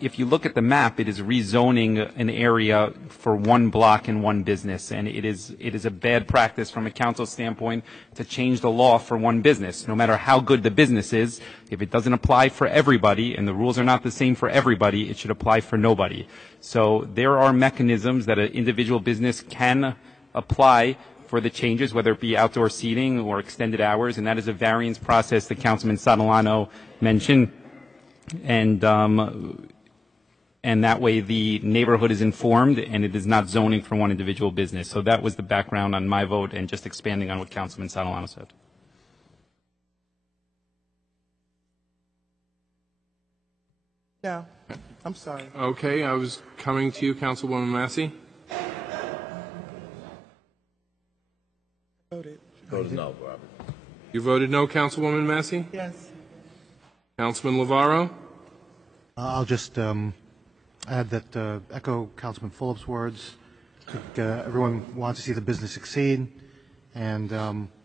If you look at the map, it is rezoning an area for one block and one business, and it is a bad practice from a council standpoint to change the law for one business. No matter how good the business is, if it doesn't apply for everybody and the rules are not the same for everybody, it should apply for nobody. So there are mechanisms that an individual business can apply for the changes, whether it be outdoor seating or extended hours, and that is a variance process that Councilman Sotolano mentioned. And that way the neighborhood is informed and it is not zoning for one individual business. So that was the background on my vote, and just expanding on what Councilman Sotolano said. No, I'm sorry. Okay, I was coming to you, Councilwoman Massey. Voted. Voted no, Robert. You voted no, Councilwoman Massey? Yes. Councilman Lavaro? I'll just add that echo Councilman Fulop's words. I think everyone wants to see the business succeed, and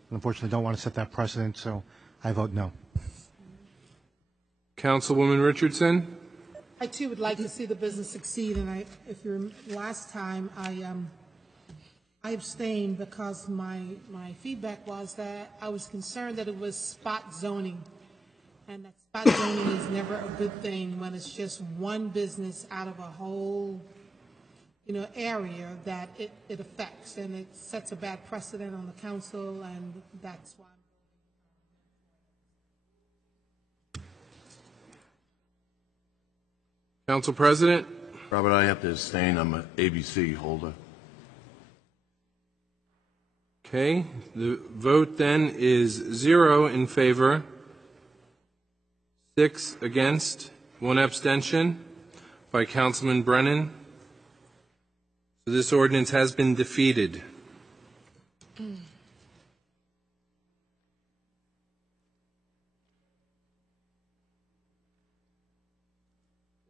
unfortunately don't want to set that precedent, so I vote no. Councilwoman Richardson? I too would like to see the business succeed, and if you last time I abstained because my feedback was that I was concerned that it was spot zoning, and that spot zoning is never a good thing when it's just one business out of a whole, area that it affects, and it sets a bad precedent on the council, and that's why. Council President? Robert, I have to abstain. I'm an ABC holder. Okay, the vote then is 0 in favor, 6 against, 1 abstention by Councilman Brennan. So this ordinance has been defeated.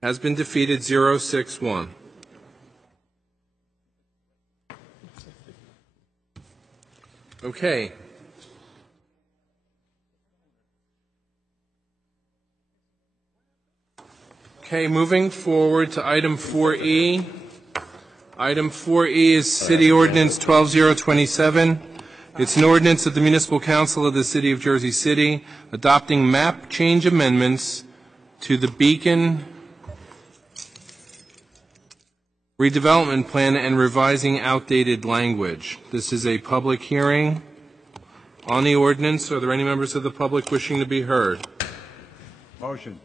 Has been defeated 0-6-1. Okay. Okay, moving forward to item 4E. Item 4E is City Ordinance 12027. It's an ordinance of the Municipal Council of the City of Jersey City adopting map change amendments to the Beacon redevelopment plan and revising outdated language. This is a public hearing on the ordinance. Are there any members of the public wishing to be heard? Motion.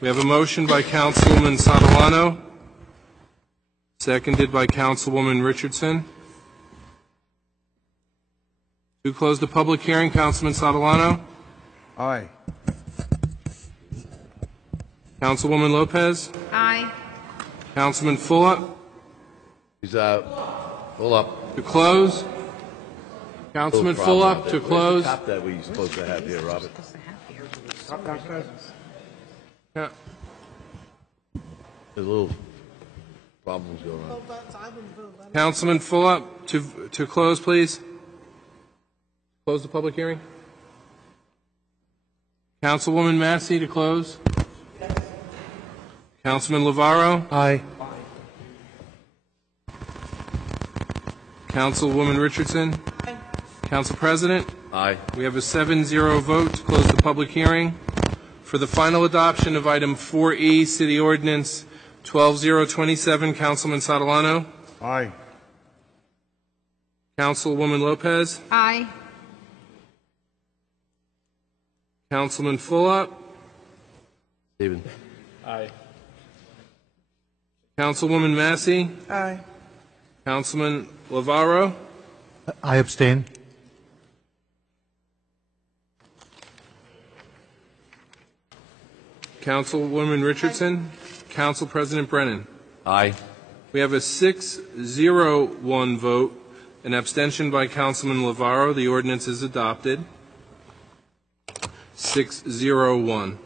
We have a motion by Councilwoman Sotolano, seconded by Councilwoman Richardson. To close the public hearing, Councilman Sotolano? Aye. Councilwoman Lopez? Aye. Councilman Fulop? He's out. Full up. To close? Councilman Fulop, to close? Top that we're supposed to have here, Robert. Yeah. There's little problems going on. Councilman Fulop, to close, please. Close the public hearing. Councilwoman Massey, to close. Councilman Lavaro? Aye. Councilwoman Richardson? Aye. Council President? Aye. We have a 7-0 vote to close the public hearing. For the final adoption of item 4E, City Ordinance 12027, Councilman Sotolano? Aye. Councilwoman Lopez? Aye. Councilman Fulop? Stephen. Aye. Councilwoman Massey? Aye. Councilman Lavaro? I abstain. Councilwoman Richardson? Council President Brennan? Aye. We have a 6-0-1 vote, an abstention by Councilman Lavaro. The ordinance is adopted. 6-0-1.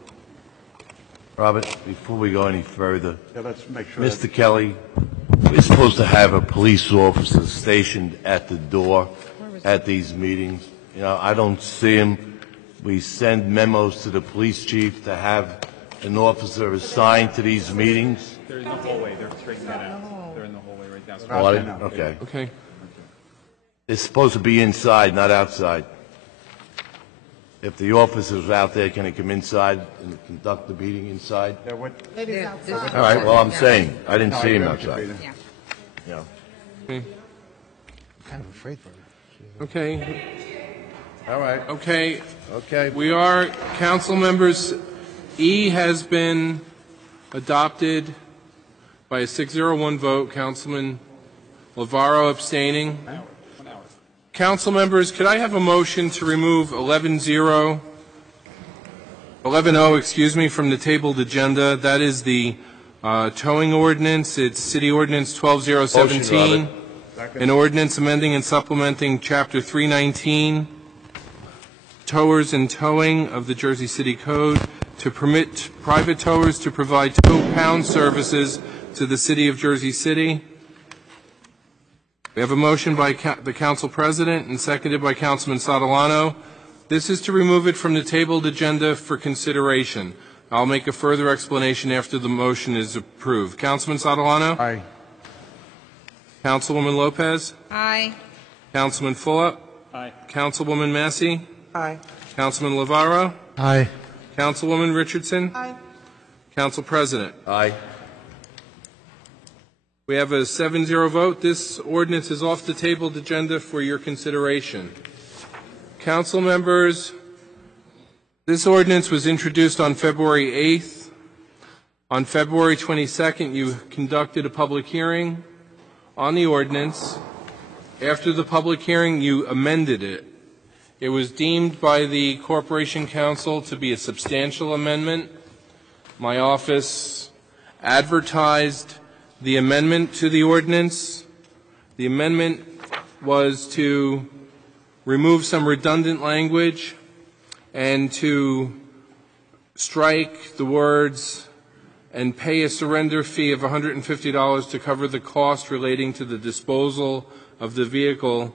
Robert, before we go any further, Yeah, let's make sure. Mr. Kelly, we're supposed to have a police officer stationed at the door at these meetings. You know, I don't see him. We send memos to the police chief to have an officer assigned to these meetings. They're in the hallway. They're straightening that out. They're in the hallway right down. Oh, I didn't- okay. Okay. It's supposed to be inside, not outside. If the officer's out there, can he come inside and conduct the meeting inside? Yeah, what? Maybe outside. All right, well, I'm saying, I didn't No, see I him know what you're outside. saying. Yeah. Yeah. Okay. Kind of afraid for her. Okay. All right. Okay. Okay. We are, council members, E has been adopted by a 6-0-1 vote. Councilman Lavaro abstaining. Council members, could I have a motion to remove 11-0, excuse me, from the tabled agenda? That is the towing ordinance. It's City Ordinance 12017. An ordinance amending and supplementing Chapter 319, Towers and Towing of the Jersey City Code, to permit private towers to provide tow pound services to the City of Jersey City. We have a motion by the Council President and seconded by Councilman Sotolano. This is to remove it from the tabled agenda for consideration. I'll make a further explanation after the motion is approved. Councilman Sotolano? Aye. Councilwoman Lopez? Aye. Councilman Fulop? Aye. Councilwoman Massey? Aye. Councilman Lavaro? Aye. Councilwoman Richardson? Aye. Council President? Aye. We have a 7-0 vote. This ordinance is off the tabled agenda for your consideration. Council members, this ordinance was introduced on February 8th. On February 22nd, you conducted a public hearing on the ordinance. After the public hearing, you amended it. It was deemed by the Corporation Council to be a substantial amendment. My office advertised the amendment to the ordinance. The amendment was to remove some redundant language and to strike the words "and pay a surrender fee of $150 to cover the cost relating to the disposal of the vehicle,"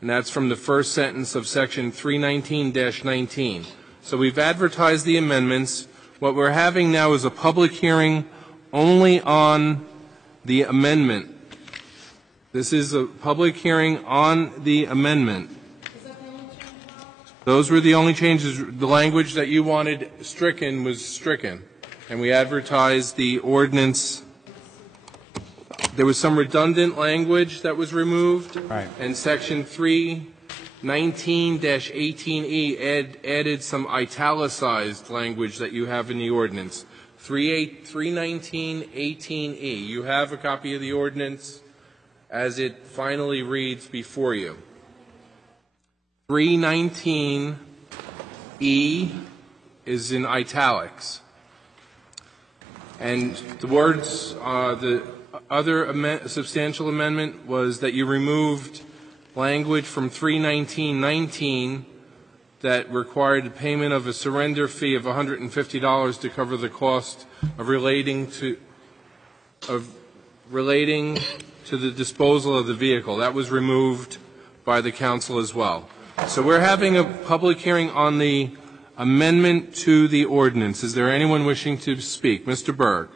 and that's from the first sentence of section 319-19. So we've advertised the amendments. What we're having now is a public hearing only on the amendment. This is a public hearing on the amendment. Those were the only changes. The language that you wanted stricken was stricken, and we advertised the ordinance. There was some redundant language that was removed, Right. and section 319-18E added some italicized language that you have in the ordinance. 319-18E. You have a copy of the ordinance as it finally reads before you. 319E is in italics. And the words, the other substantial amendment was that you removed language from 319-19 that required the payment of a surrender fee of $150 to cover the cost of relating to the disposal of the vehicle. That was removed by the council as well. So we're having a public hearing on the amendment to the ordinance. Is there anyone wishing to speak? Mr. Berg.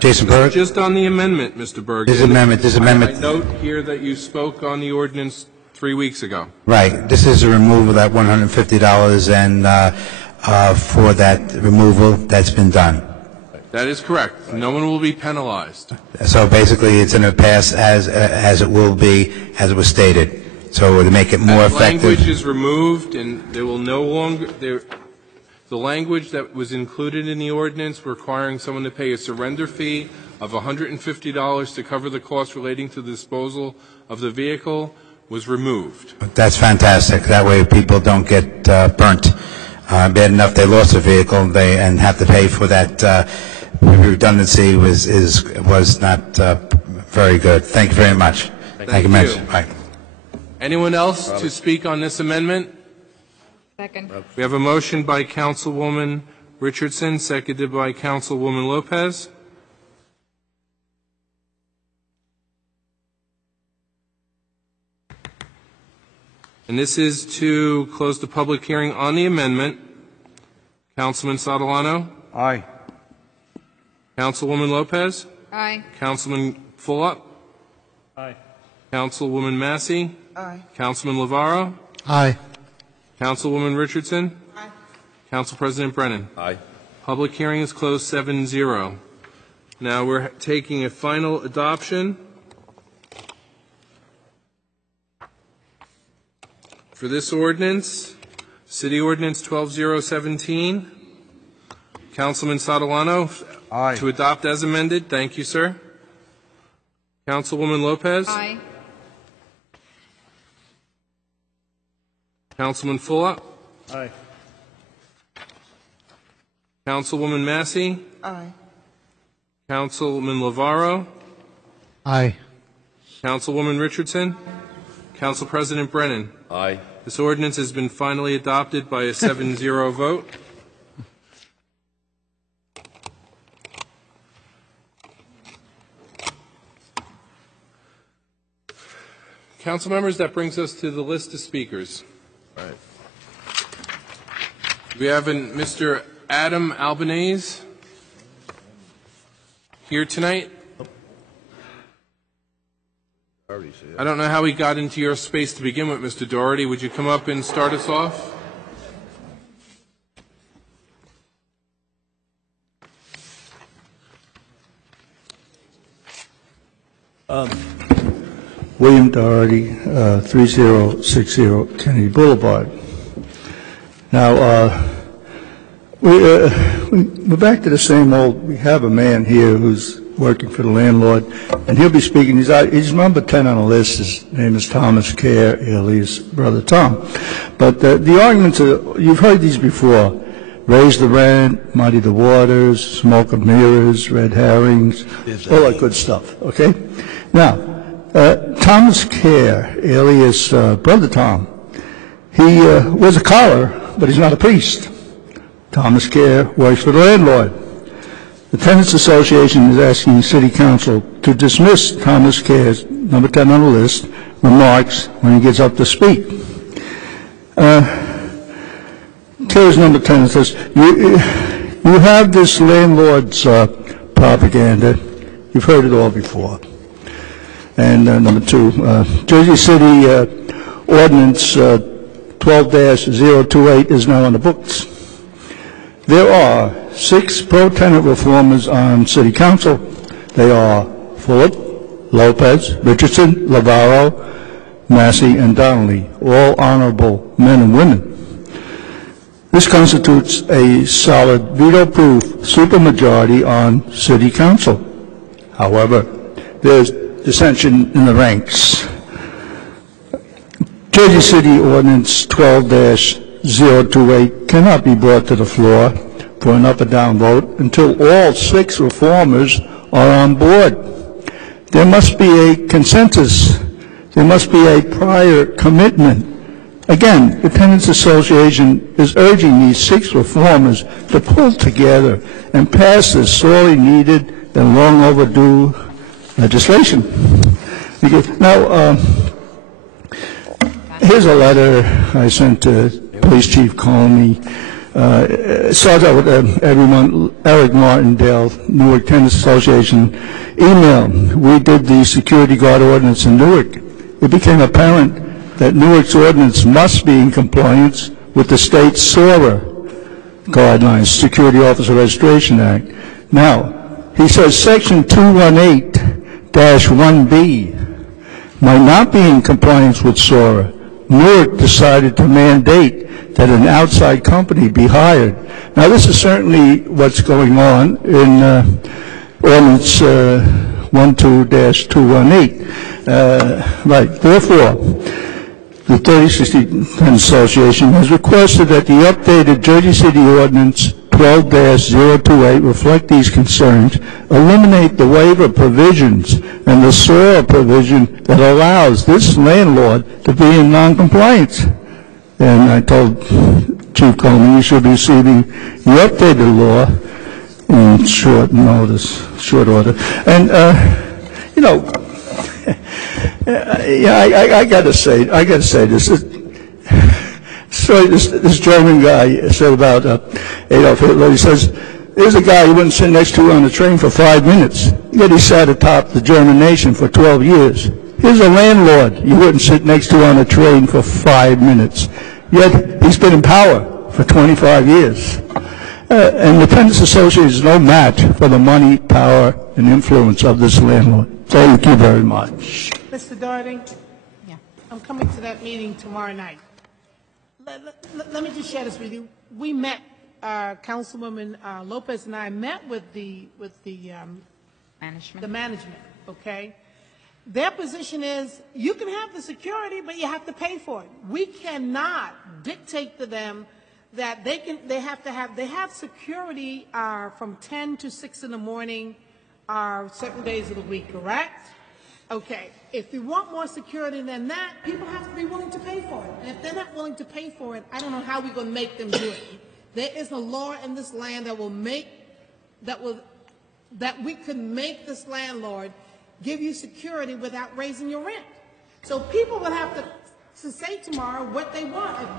Jason Berg. Just on the amendment, Mr. Berg. This amendment. I note here that you spoke on the ordinance 3 weeks ago. Right. This is a removal of that $150, and for that removal, that's been done. That is correct. No one will be penalized. So basically, it's going to pass as it will be, as it was stated. So to make it more effective. Language is removed, and there will no longer the language that was included in the ordinance requiring someone to pay a surrender fee of $150 to cover the cost relating to the disposal of the vehicle was removed. That's fantastic. That way, people don't get burnt. Bad enough they lost a vehicle and have to pay for that. Redundancy was not very good. Thank you very much. Thank you. Bye. Anyone else to speak on this amendment? Second. We have a motion by Councilwoman Richardson, seconded by Councilwoman Lopez. And this is to close the public hearing on the amendment. Councilman Sotolano? Aye. Councilwoman Lopez? Aye. Councilman Fulop? Aye. Councilwoman Massey? Aye. Councilman Lavaro? Aye. Councilwoman Richardson? Aye. Council President Brennan? Aye. Public hearing is closed 7-0. Now we're taking a final adoption. For this ordinance, City Ordinance 12017, Councilman Sotolano, Aye. to adopt as amended. Thank you, sir. Councilwoman Lopez? Aye. Councilman Fulop? Aye. Councilwoman Massey? Aye. Councilman Lavaro? Aye. Councilwoman Richardson? Council President Brennan? Aye. This ordinance has been finally adopted by a 7-0 vote. Council members, that brings us to the list of speakers. All right. We have Mr. Adam Albanese here tonight. I don't know how he got into your space to begin with, Mr. Doherty. Would you come up and start us off? William Doherty, 3060 Kennedy Boulevard. Now, We're back to the same old. We have a man here who's working for the landlord, and he'll be speaking. He's number 10 on the list. His name is Thomas Kerr, alias Brother Tom. But the arguments you've heard these before: raise the rent, muddy the waters, smoke and mirrors, red herrings, all that good stuff. Okay. Now, Thomas Kerr, alias Brother Tom, he was a collar, but he's not a priest. Thomas Kerr works for the landlord. The Tenants Association is asking City Council to dismiss Thomas Kerr's, number 10 on the list, remarks when he gets up to speak. Kerr's number 10 says, you have this landlord's propaganda. You've heard it all before. And number 2, Jersey City Ordinance 12-028 is now on the books. There are 6 pro-tenant reformers on City Council. They are Fulop, Lopez, Richardson, Lavaro, Massey, and Donnelly, all honorable men and women. This constitutes a solid veto-proof supermajority on City Council. However, there's dissension in the ranks. Jersey City Ordinance 12-028 cannot be brought to the floor for an up or down vote until all 6 reformers are on board. There must be a consensus. There must be a prior commitment. Again, the Tenants Association is urging these 6 reformers to pull together and pass this sorely needed and long overdue legislation. Now, here's a letter I sent to Police Chief Comey. It starts out with everyone, Eric Martindale, Newark Tenants Association email. We did the security guard ordinance in Newark. It became apparent that Newark's ordinance must be in compliance with the state's SORA guidelines, Security Officer Registration Act. Now, he says Section 218-1B might not be in compliance with SORA. Newark decided to mandate that an outside company be hired. Now, this is certainly what's going on in Ordinance 12-218. Right. Therefore, the 3060 Tenants Association has requested that the updated Jersey City Ordinance 12-028 reflect these concerns, eliminate the waiver provisions and the SORA provision that allows this landlord to be in noncompliance. And I told Chief Coleman you should be receiving the updated law in short order. And, you know, I got to say this. So this German guy said about Adolf Hitler. He says, "There's a guy you wouldn't sit next to on the train for 5 minutes, yet he sat atop the German nation for 12 years. Here's a landlord you wouldn't sit next to on a train for 5 minutes, yet he's been in power for 25 years." And the Tenants Association is no match for the money, power, and influence of this landlord. Thank you very much. Mr. Doherty? Yeah. I'm coming to that meeting tomorrow night. Let me just share this with you. We met, Councilwoman Lopez and I met with the management, okay? Their position is you can have the security, but you have to pay for it. We cannot dictate to them that they have security from 10 to 6 in the morning certain days of the week, correct? Okay, if you want more security than that, people have to be willing to pay for it. And if they're not willing to pay for it, I don't know how we're going to make them do it. There is a law in this land that we could make this landlord give you security without raising your rent. So people will have to say tomorrow what they want. If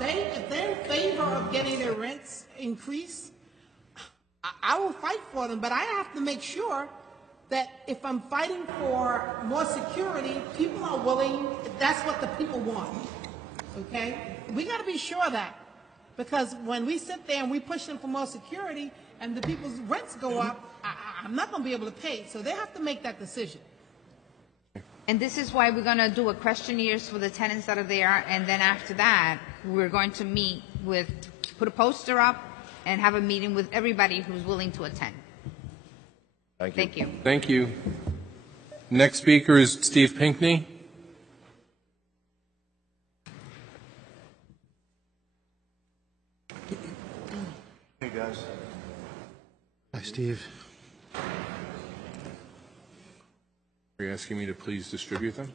they're in favor of getting their rents increased, I will fight for them, but I have to make sure that if I'm fighting for more security, people are willing, that's what the people want, okay? We got to be sure of that, because when we sit there and we push them for more security and the people's rents go up, I'm not going to be able to pay, so they have to make that decision. And this is why we're going to do a questionnaires for the tenants that are there, and then after that, we're going to meet with, put a poster up, and have a meeting with everybody who's willing to attend. Thank you. Thank you. Thank you. Next speaker is Steve Pinkney. Hey, guys. Hi, Steve. Are you asking me to please distribute them?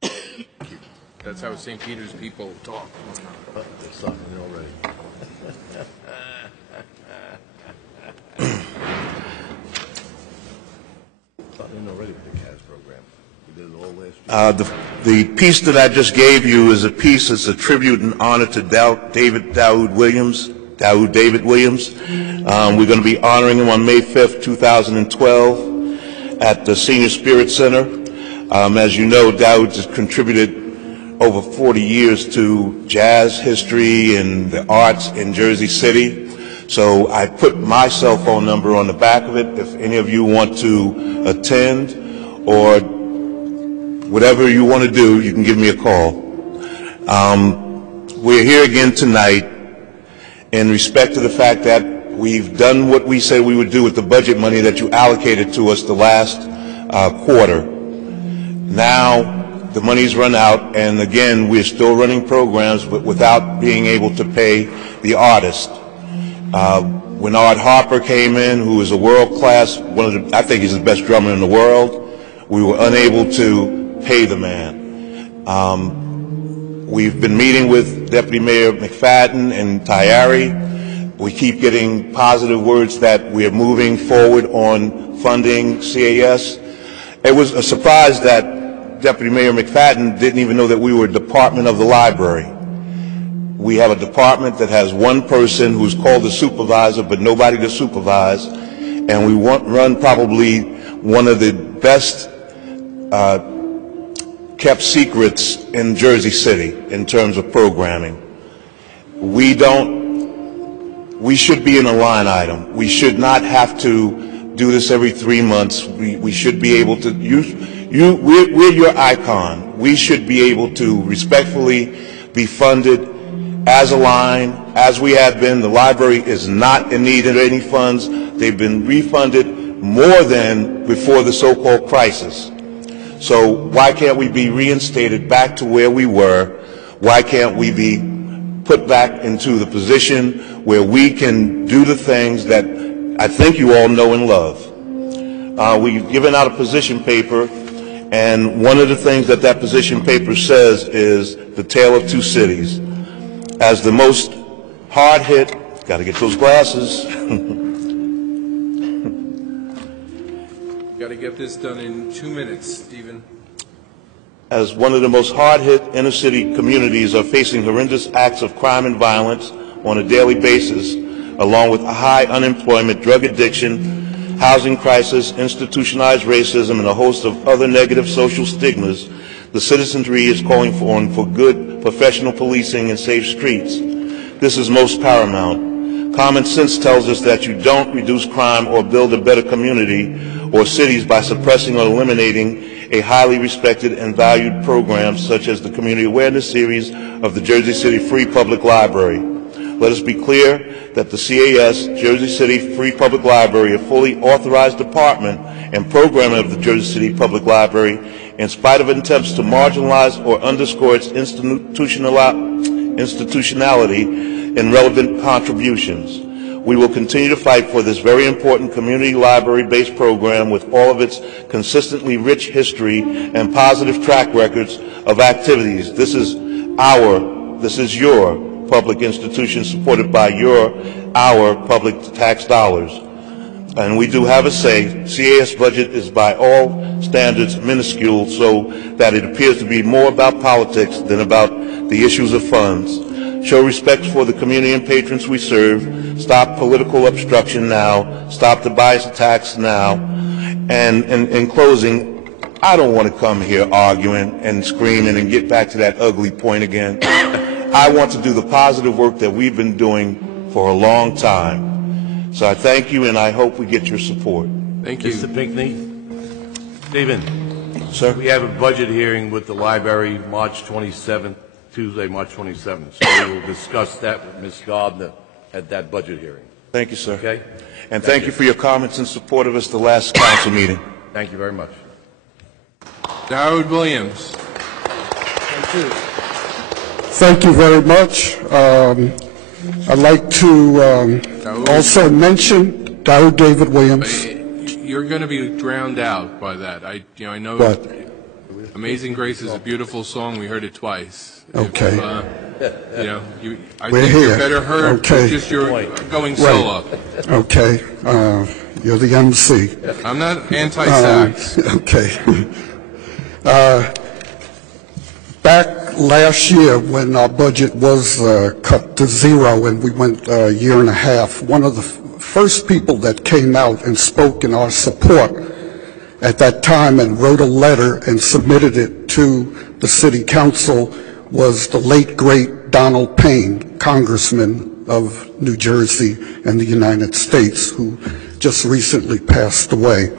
Thank you. That's how St. Peter's people talk. They're sucking it already. Something already with the CAS program. We did it all last year. The piece that I just gave you is a piece that's a tribute and honor to David Williams. We're going to be honoring him on May 5th, 2012 at the Senior Spirit Center. As you know, Dawood has contributed over 40 years to jazz history and the arts in Jersey City. So I put my cell phone number on the back of it. If any of you want to attend or whatever you want to do, you can give me a call. We're here again tonight in respect to the fact that we've done what we said we would do with the budget money that you allocated to us the last quarter. Now the money's run out, and again, we're still running programs but without being able to pay the artist. Bernard Harper came in, who is a world-class, I think he's the best drummer in the world. We were unable to pay the man. We've been meeting with Deputy Mayor McFadden and Tayari. We keep getting positive words that we are moving forward on funding CAS. It was a surprise that Deputy Mayor McFadden didn't even know that we were a department of the library. We have a department that has one person who's called the supervisor, but nobody to supervise, and we run probably one of the best kept secrets in Jersey City in terms of programming. We should be in a line item. We should not have to do this every 3 months. We should be able to, we're your icon. We should be able to respectfully be funded as a line, as we have been. The library is not in need of any funds. They've been refunded more than before the so-called crisis. So why can't we be reinstated back to where we were? Why can't we be put back into the position where we can do the things that I think you all know and love? We've given out a position paper, and one of the things that that position paper says is the tale of two cities. As the most hard-hit, got to get those glasses. Got to get this done in 2 minutes, Stephen. As one of the most hard-hit inner-city communities are facing horrendous acts of crime and violence on a daily basis, along with high unemployment, drug addiction, housing crisis, institutionalized racism, and a host of other negative social stigmas, the citizenry is calling for good professional policing and safe streets. This is most paramount. Common sense tells us that you don't reduce crime or build a better community or cities by suppressing or eliminating a highly respected and valued program such as the Community Awareness Series of the Jersey City Free Public Library. Let us be clear that the CAS, Jersey City Free Public Library, a fully authorized department and programmer of the Jersey City Public Library, in spite of attempts to marginalize or underscore its institutionality and relevant contributions. We will continue to fight for this very important community library-based program with all of its consistently rich history and positive track records of activities. This is your public institution supported by our public tax dollars. And we do have a say. CAS budget is by all standards minuscule, so that it appears to be more about politics than about the issues of funds. Show respect for the community and patrons we serve. Stop political obstruction now. Stop the bias attacks now. And in closing, I don't want to come here arguing and screaming and get back to that ugly point again. I want to do the positive work that we've been doing for a long time. So I thank you, and I hope we get your support. Thank you. Mr. Pinkney. Stephen. Sir? We have a budget hearing with the library March 27th, Tuesday, March 27th. So we will discuss that with Ms. Gardner at that budget hearing. Thank you, sir. Okay? And thank you for your comments and support of us the last council meeting. Thank you very much. Howard Williams. Thank you very much. I'd like to also mention Dowd David Williams. You're going to be drowned out by that. I know. What? Amazing Grace is a beautiful song. We heard it twice. Okay. I We're think here. you're better heard Okay. just you're going solo. Okay. You're the MC. I'm not anti-sax. Okay. Back last year when our budget was cut to zero and we went a year and a half, one of the first people that came out and spoke in our support at that time and wrote a letter and submitted it to the city council was the late, great Donald Payne, congressman of New Jersey and the United States, who just recently passed away.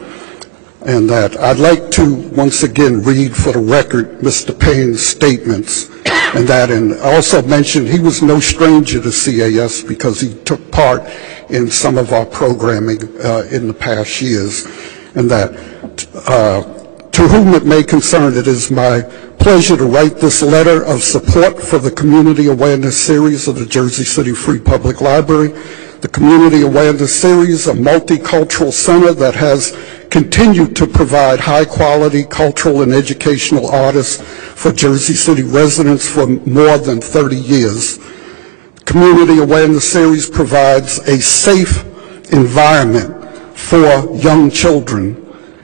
And that I'd like to once again read for the record Mr. Payne's statements, and also mention he was no stranger to CAS because he took part in some of our programming in the past years. And that to whom it may concern, it is my pleasure to write this letter of support for the Community Awareness Series of the Jersey City Free Public Library. The Community Awareness Series, a multicultural center that has continued to provide high-quality cultural and educational artists for Jersey City residents for more than 30 years. Community Awareness Series provides a safe environment for young children,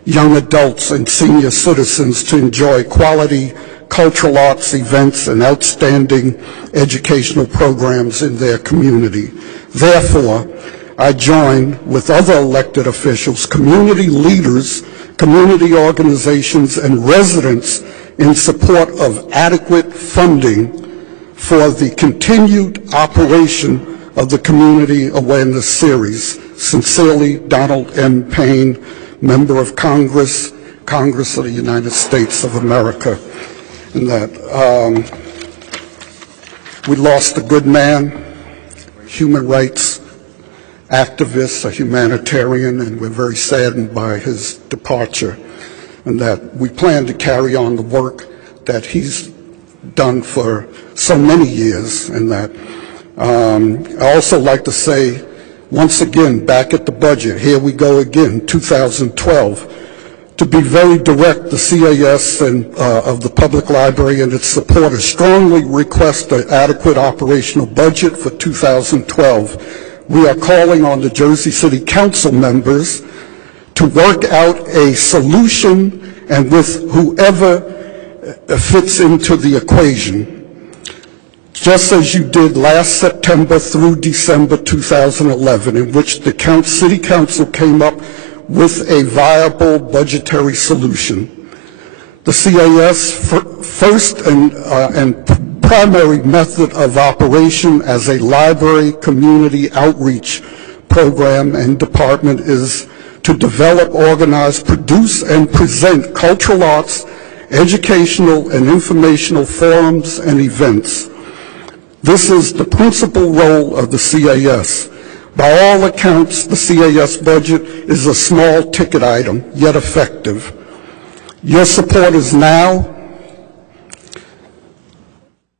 young adults, and senior citizens to enjoy quality cultural arts events and outstanding educational programs in their community. Therefore, I join with other elected officials, community leaders, community organizations, and residents in support of adequate funding for the continued operation of the Community Awareness Series. Sincerely, Donald M. Payne, Member of Congress, Congress of the United States of America. And that we lost a good man, human rights activist, a humanitarian, and we're very saddened by his departure. And that we plan to carry on the work that he's done for so many years. And that I also like to say, once again, back at the budget, here we go again, 2012. To be very direct, the CAS and of the Public Library and its supporters strongly request an adequate operational budget for 2012. We are calling on the Jersey City Council members to work out a solution and with whoever fits into the equation. Just as you did last September through December 2011, in which the City Council came up with a viable budgetary solution. The CAS first and primary method of operation as a library community outreach program and department is to develop, organize, produce, and present cultural arts, educational, and informational forums and events. This is the principal role of the CAS. By all accounts, the CAS budget is a small ticket item, yet effective. Your support is now.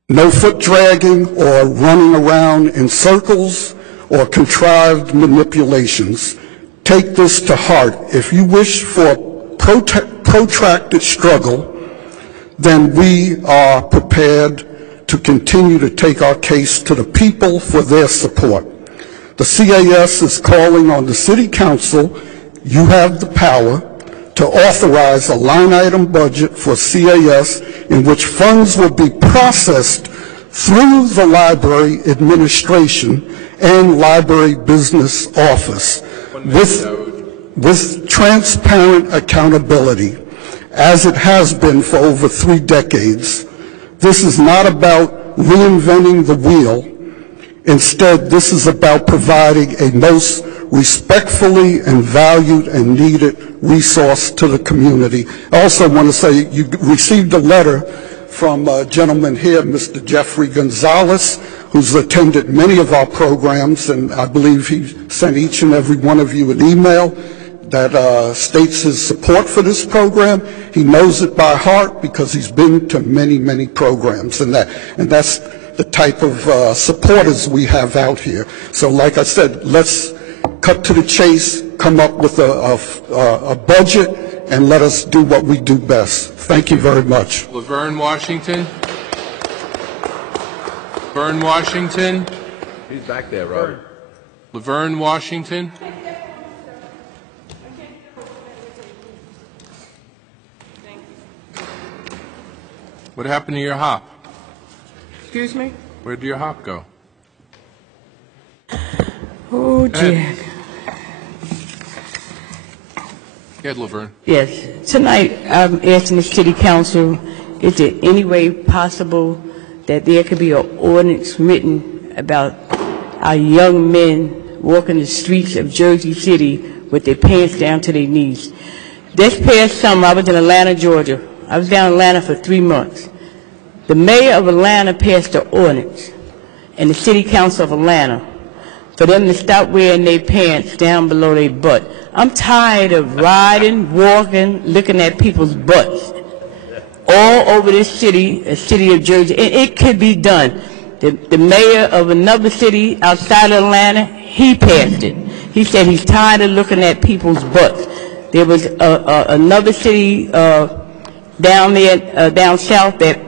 No foot dragging or running around in circles or contrived manipulations. Take this to heart. If you wish for protracted struggle, then we are prepared to continue to take our case to the people for their support. The CAS is calling on the City Council, you have the power, to authorize a line item budget for CAS in which funds will be processed through the library administration and library business office with transparent accountability, as it has been for over 3 decades. This is not about reinventing the wheel. Instead, this is about providing a most respectfully and valued and needed resource to the community. I also want to say you received a letter from a gentleman here, Mr. Jeffrey Gonzalez, who's attended many of our programs, and I believe he sent each and every one of you an email that states his support for this program. He knows it by heart because he's been to many, many programs, and that's the type of supporters we have out here. So like I said, let's cut to the chase, come up with a budget, and let us do what we do best. Thank you very much. Laverne Washington. Laverne Washington. He's back there, Robert. Laverne Washington. What happened to your hop? Excuse me? Where did your hop go? Oh, Jack. Go ahead, Laverne. Yes. Tonight, I'm asking the city council, is there any way possible that there could be an ordinance written about our young men walking the streets of Jersey City with their pants down to their knees? This past summer, I was in Atlanta, Georgia. I was down in Atlanta for 3 months. The mayor of Atlanta passed an ordinance, and the city council of Atlanta, for them to stop wearing their pants down below their butt. I'm tired of riding, walking, looking at people's butts all over this city, the city of Jersey, and it could be done. The mayor of another city outside of Atlanta, he passed it. He said he's tired of looking at people's butts. There was another city down there, down south, that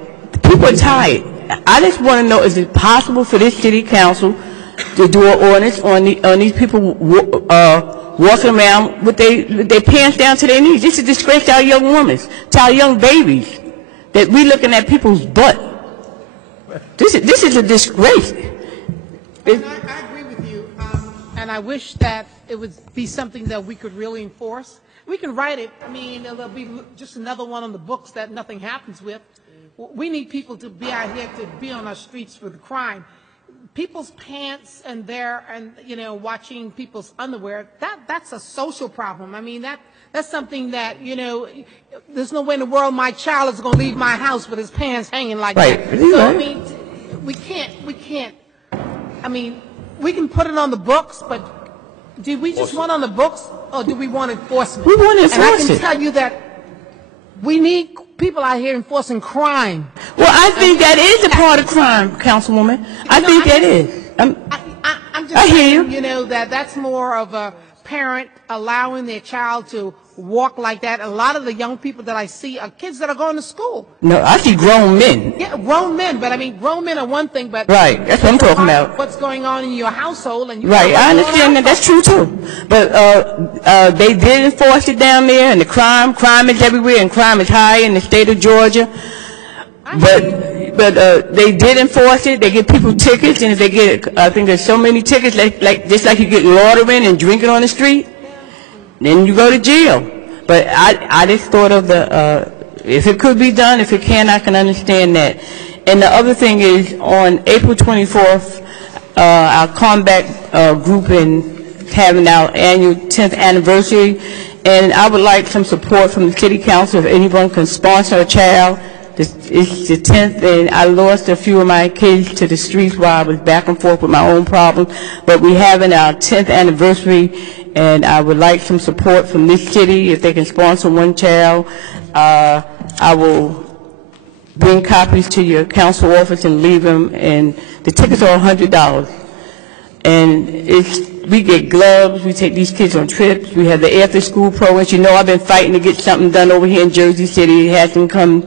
people are tired. I just want to know, is it possible for this city council to do an ordinance on these people walking around with their pants down to their knees? This is a disgrace to our young women, to our young babies, that we looking at people's butt. This is a disgrace. I agree with you, and I wish that it would be something that we could really enforce. We can write it. I mean, it'll be just another one on the books that nothing happens with. We need people to be out here, to be on our streets for the crime. People's pants and watching people's underwear, that's a social problem. I mean, that's something that, there's no way in the world my child is going to leave my house with his pants hanging like that. So, I mean, we can't, I mean, we can put it on the books, but do we just want on the books, or do we want enforcement? We want enforcement. And I can tell you that we need people out here enforcing crime. Well, I think that is a part of crime, Councilwoman. I think that is. I'm just saying, that's more of a parent allowing their child to walk like that. A lot of the young people that I see are kids that are going to school. No, I see grown men. Yeah, grown men, but I mean, grown men are one thing, but right, that's what I'm talking about. What's going on in your household, and right, I understand that. That's true too. But they did enforce it down there, and the crime is everywhere, and crime is high in the state of Georgia. But they did enforce it. They give people tickets, and if they get, I think there's so many tickets, just like you get loitering and drinking on the street, then you go to jail. But I just thought of if it could be done, if it can, I can understand that. And the other thing is, on April 24th, our combat group is having our annual 10th anniversary, and I would like some support from the city council if anyone can sponsor a child. It's the 10th, and I lost a few of my kids to the streets while I was back and forth with my own problems. But we're having our 10th anniversary, and I would like some support from this city if they can sponsor one child. I will bring copies to your council office and leave them, and the tickets are $100. And we get gloves, we take these kids on trips, we have the after-school programs. I've been fighting to get something done over here in Jersey City. It hasn't come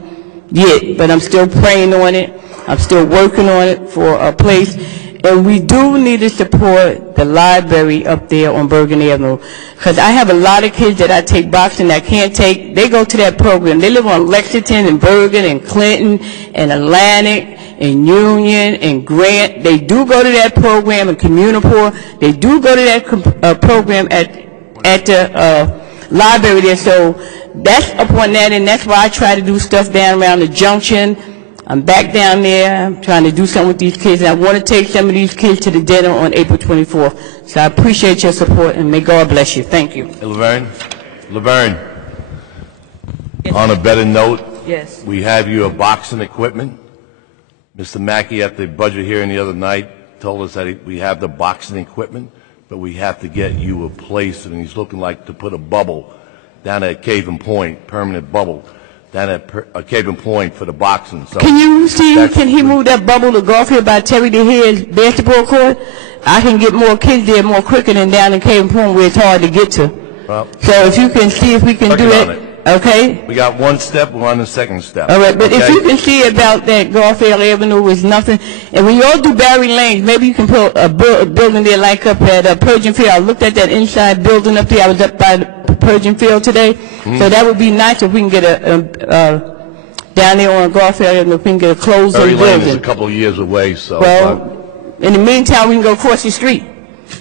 yet, but I'm still praying on it. I'm still working on it for a place. And we do need to support the library up there on Bergen Avenue, because I have a lot of kids that I take boxing that I can't take. They go to that program. They live on Lexington and Bergen and Clinton and Atlantic and Union and Grant. They do go to that program in Municipal. They do go to that program at the library there. So that's up on that, and that's why I try to do stuff down around the junction. I'm back down there. I'm trying to do something with these kids, and I want to take some of these kids to the dinner on April 24th. So I appreciate your support, and may God bless you. Thank you. Hey, Laverne, on a better note, yes, we have your boxing equipment. Mr. Mackey at the budget hearing the other night told us that we have the boxing equipment, but we have to get you a place, and he's looking like to put a bubble down at Cave and Point, permanent bubble, down at Cave and Point for the boxing. So can you see, can he move that bubble to golf here by Terry the Head basketball court? I can get more kids there more quicker than down in Cave and Point where it's hard to get to. Well, so if you can see if we can do it. Okay. We got one step, we're on the second step. All right, but okay? if you can see about that Garfield Avenue is nothing, and when you all do Barry Lanes, maybe you can put a building there like up at Persian Field. I looked at that inside building up there. I was up by the Persian Field today, so that would be nice if we can get down there on Garfield Avenue, if we can get a closed Barry building. Lane is a couple of years away, so. Well, in the meantime, we can go across the street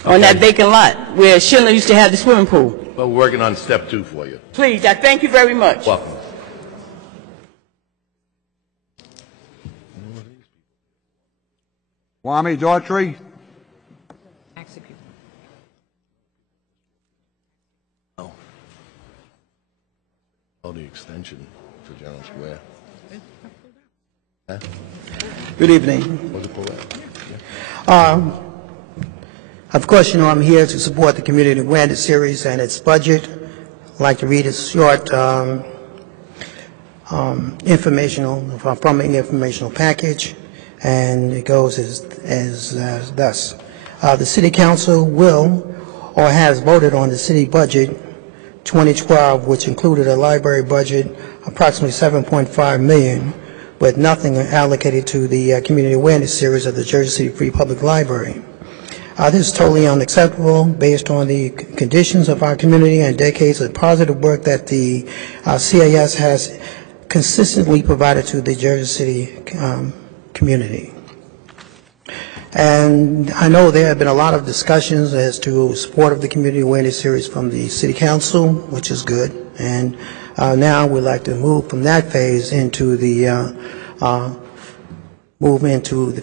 on that vacant lot where Schindler used to have the swimming pool. Well, we're working on step 2 for you. Please, I thank you very much. Welcome. Kwame Daughtry. Oh, the extension for General Square. Huh? Good evening. Was it pulled out? Of course, you know I'm here to support the Community Awareness Series and its budget. I'd like to read a short informational package, and it goes as thus. The City Council will or has voted on the city budget 2012, which included a library budget approximately $7.5 million, with nothing allocated to the Community Awareness Series of the Jersey City Free Public Library. This is totally unacceptable based on the conditions of our community and decades of positive work that the CAS has consistently provided to the Jersey City community. And I know there have been a lot of discussions as to support of the Community Awareness Series from the City Council, which is good. And now we'd like to move from that phase into the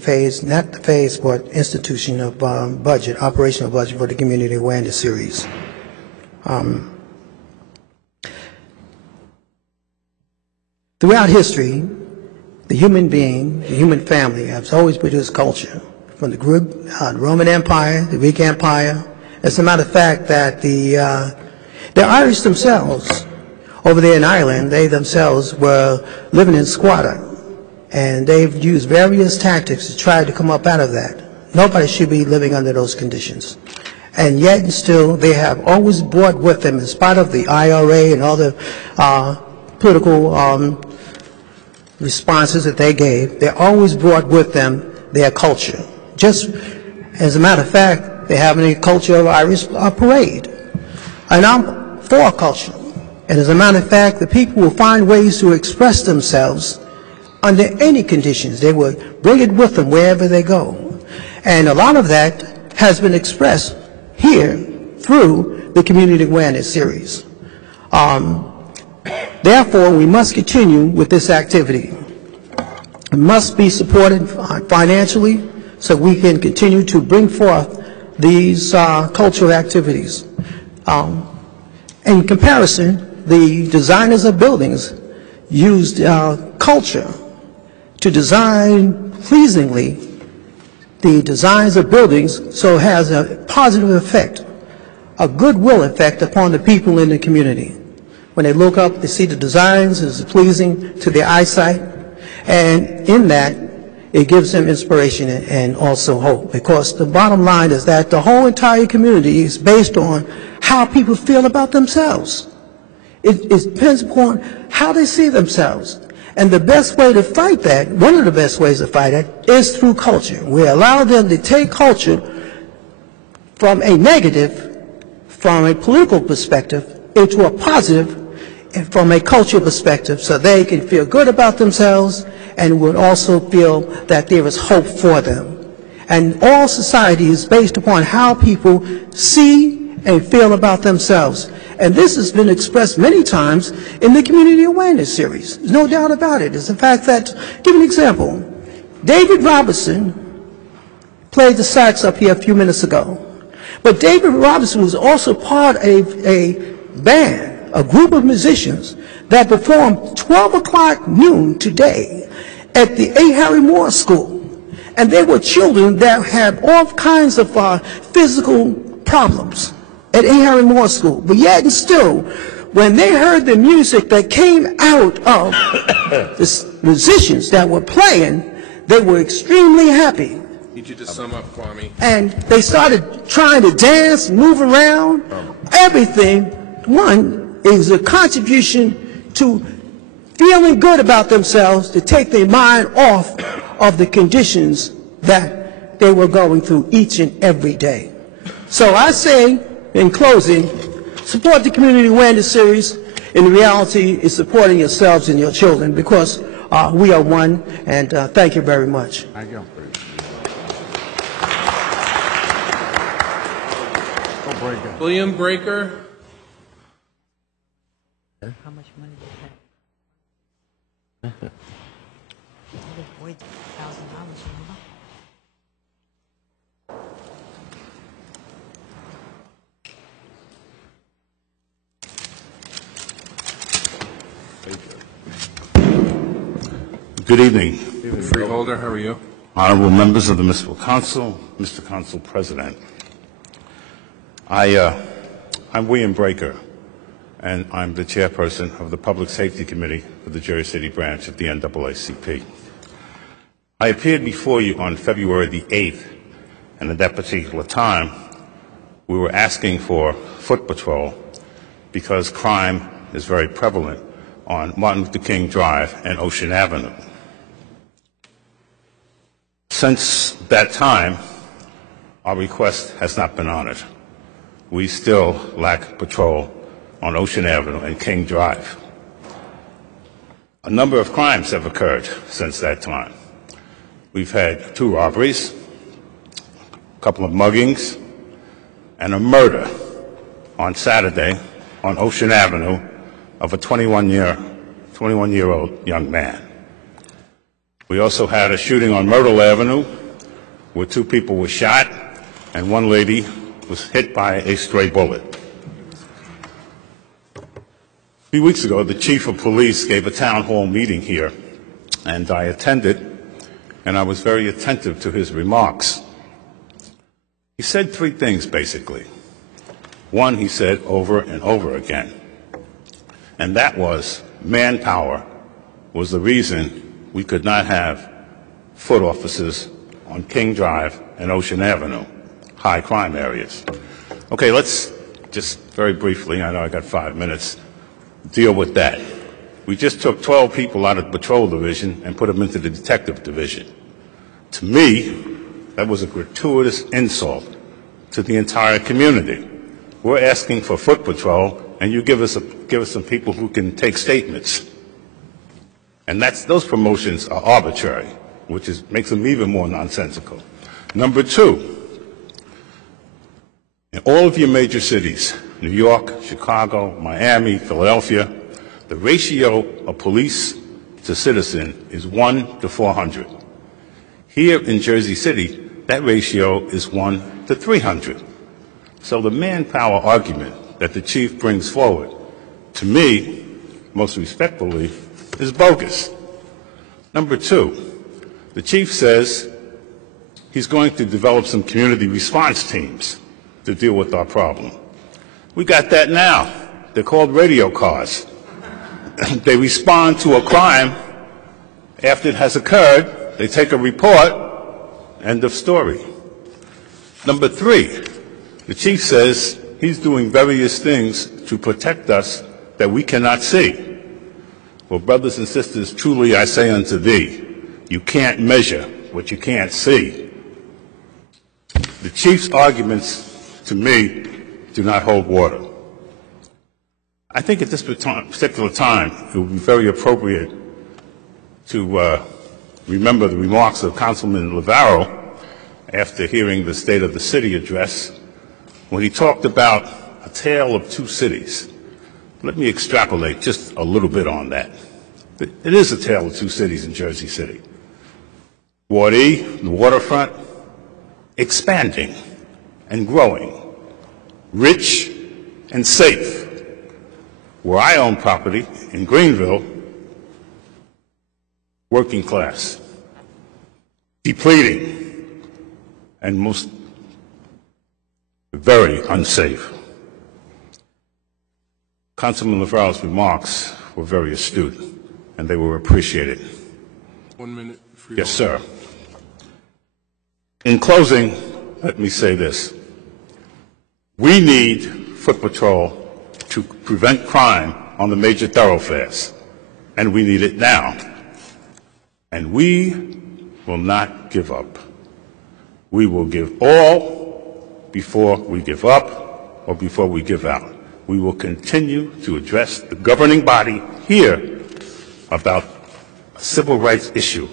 phase, not the phase, but institution of budget, operational budget for the Community Awareness Series. Throughout history, the human being, the human family has always produced culture. From the Roman Empire, the Greek Empire. As a matter of fact, that the Irish themselves, over there in Ireland, they themselves were living in squatter. And they've used various tactics to try to come up out of that. Nobody should be living under those conditions. And yet and still, they have always brought with them, in spite of the IRA and all the political responses that they gave, they always brought with them their culture. Just as a matter of fact, they have a culture of Irish parade. And I'm for culture. And as a matter of fact, the people will find ways to express themselves under any conditions. They will bring it with them wherever they go. And a lot of that has been expressed here through the Community Awareness Series. Therefore, we must continue with this activity. It must be supported financially so we can continue to bring forth these cultural activities. In comparison, the designers of buildings used culture to design pleasingly the designs of buildings so it has a positive effect, a goodwill effect upon the people in the community. When they look up, they see the designs is pleasing to their eyesight, and in that, it gives them inspiration and also hope. Because the bottom line is that the whole entire community is based on how people feel about themselves. It depends upon how they see themselves. And the best way to fight that, one of the best ways to fight it, is through culture. We allow them to take culture from a negative, from a political perspective, into a positive, and from a cultural perspective, so they can feel good about themselves and would also feel that there is hope for them. And all society is based upon how people see and feel about themselves. And this has been expressed many times in the Community Awareness Series. There's no doubt about it. It's the fact that, give an example, David Robinson played the sax up here a few minutes ago. But David Robinson was also part of a band, a group of musicians that performed 12 o'clock noon today at the A. Harry Moore School, and there were children that had all kinds of physical problems at A. Harry Moore School. But yet and still, when they heard the music that came out of the musicians that were playing, they were extremely happy. Need you to sum up, Kwame. And they started trying to dance, move around, everything. One is a contribution to feeling good about themselves, to take their mind off of the conditions that they were going through each and every day. So I say, in closing, support the community awareness series. In reality, is supporting yourselves and your children, because we are one, and thank you very much. Thank you. William Breaker. How much money did that? $1,000, remember? Good evening. Freeholder, how are you? Honorable members of the Municipal Council, Mr. Council President. I'm William Breaker, and I'm the chairperson of the Public Safety Committee for the Jersey City branch of the NAACP. I appeared before you on February the 8th, and at that particular time, we were asking for foot patrol because crime is very prevalent on Martin Luther King Drive and Ocean Avenue. Since that time, our request has not been honored. We still lack patrol on Ocean Avenue and King Drive. A number of crimes have occurred since that time. We've had 2 robberies, a couple of muggings, and a murder on Saturday on Ocean Avenue of a 21-year-old young man. We also had a shooting on Myrtle Avenue where 2 people were shot and 1 lady was hit by a stray bullet. A few weeks ago, the chief of police gave a town hall meeting here, and I attended, and I was very attentive to his remarks. He said 3 things, basically. One, he said over and over again, and that was manpower was the reason we could not have foot officers on King Drive and Ocean Avenue, high crime areas. Okay, let's just very briefly, I know I got 5 minutes, deal with that. We just took 12 people out of the patrol division and put them into the detective division. To me, that was a gratuitous insult to the entire community. We're asking for foot patrol, and you give us some people who can take statements. And those promotions are arbitrary, which makes them even more nonsensical. Number 2, in all of your major cities, New York, Chicago, Miami, Philadelphia, the ratio of police to citizen is 1 to 400. Here in Jersey City, that ratio is 1 to 300. So the manpower argument that the chief brings forward, to me, most respectfully, is bogus. Number 2, the chief says he's going to develop some community response teams to deal with our problem. We got that now. They're called radio cars. They respond to a crime after it has occurred. They take a report, end of story. Number 3, the chief says he's doing various things to protect us that we cannot see. Well, brothers and sisters, truly I say unto thee, you can't measure what you can't see. The chief's arguments, to me, do not hold water. I think at this particular time, it would be very appropriate to remember the remarks of Councilman Lavarro after hearing the State of the City address, when he talked about a tale of 2 cities. Let me extrapolate just a little bit on that. It is a tale of 2 cities in Jersey City. Ward E, the waterfront, expanding and growing, rich and safe. Where I own property in Greenville, working class, depleting, and most very unsafe. Councilman LaValle's remarks were very astute, and they were appreciated. 1 minute. Yes, sir. In closing, let me say this. We need foot patrol to prevent crime on the major thoroughfares, and we need it now. And we will not give up. We will give all before we give up or before we give out. We will continue to address the governing body here about a civil rights issue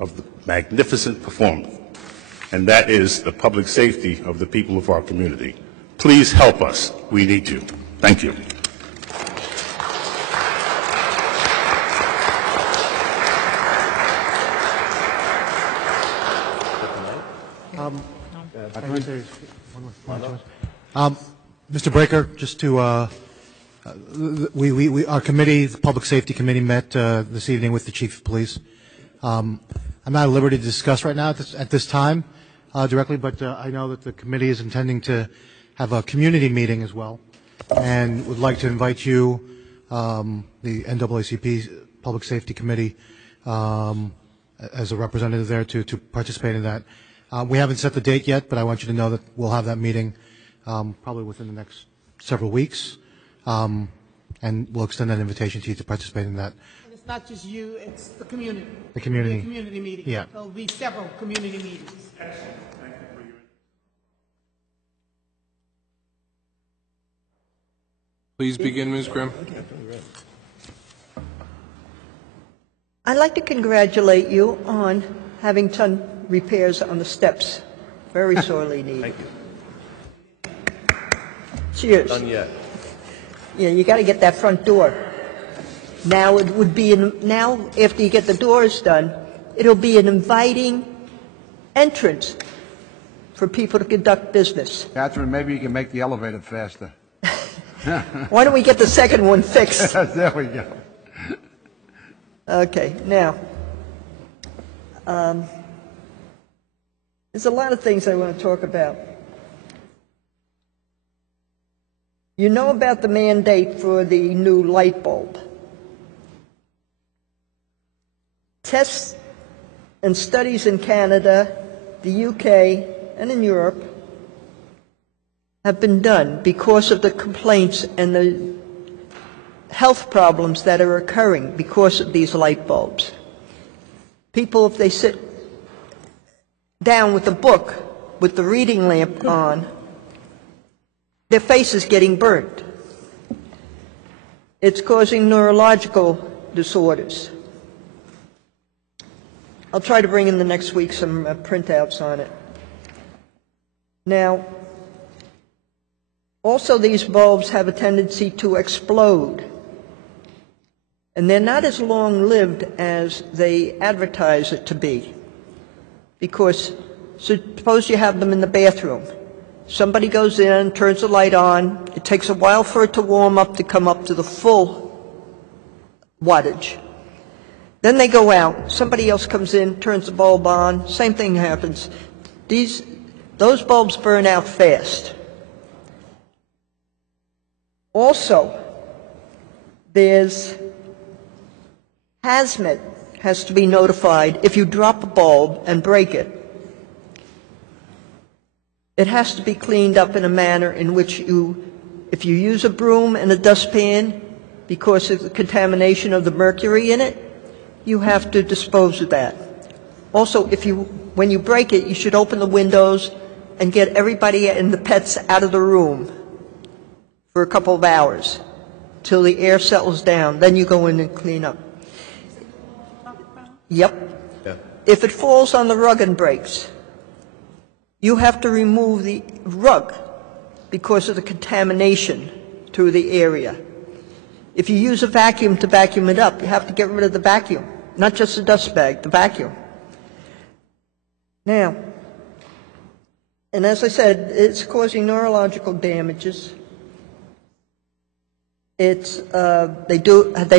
of the magnificent performance, and that is the public safety of the people of our community. Please help us. We need you. Thank you. Mr. Breaker, just to, our committee, the Public Safety Committee, met this evening with the Chief of Police. I'm not at liberty to discuss right now at this time directly, but I know that the committee is intending to have a community meeting as well, and would like to invite you, the NAACP Public Safety Committee, as a representative there to participate in that. We haven't set the date yet, but I want you to know that we'll have that meeting probably within the next several weeks, and we'll extend that invitation to you to participate in that. And it's not just you, it's the community. The community. It'll be a community meeting. Yeah. There'll be several community meetings. Excellent. Thank you for your... Please begin, Ms. Grimm. I'd like to congratulate you on having done repairs on the steps. Very sorely needed. Thank you. Cheers. Done yet. Yeah, you got to get that front door. Now it would be, now after you get the doors done, it'll be an inviting entrance for people to conduct business. Catherine, maybe you can make the elevator faster. Why don't we get the second one fixed? There we go. Okay, now, there's a lot of things I want to talk about. You know about the mandate for the new light bulb. Tests and studies in Canada, the UK, and in Europe have been done because of the complaints and the health problems that are occurring because of these light bulbs. People, if they sit down with a book with the reading lamp on, their face is getting burnt. It's causing neurological disorders. I'll try to bring in the next week some printouts on it. Now, also these bulbs have a tendency to explode. And they're not as long-lived as they advertise it to be. Because suppose you have them in the bathroom. Somebody goes in, turns the light on. It takes a while for it to warm up to come up to the full wattage. Then they go out. Somebody else comes in, turns the bulb on. Same thing happens. Those bulbs burn out fast. Also, there's hazmat has to be notified if you drop a bulb and break it. It has to be cleaned up in a manner in which if you use a broom and a dustpan because of the contamination of the mercury in it, you have to dispose of that. Also, when you break it, you should open the windows and get everybody and the pets out of the room for a couple of hours till the air settles down. Then you go in and clean up. Yep. Yeah. If it falls on the rug and breaks, you have to remove the rug because of the contamination through the area. If you use a vacuum to vacuum it up, you have to get rid of the vacuum, not just the dust bag, the vacuum. Now, and as I said, it's causing neurological damages. They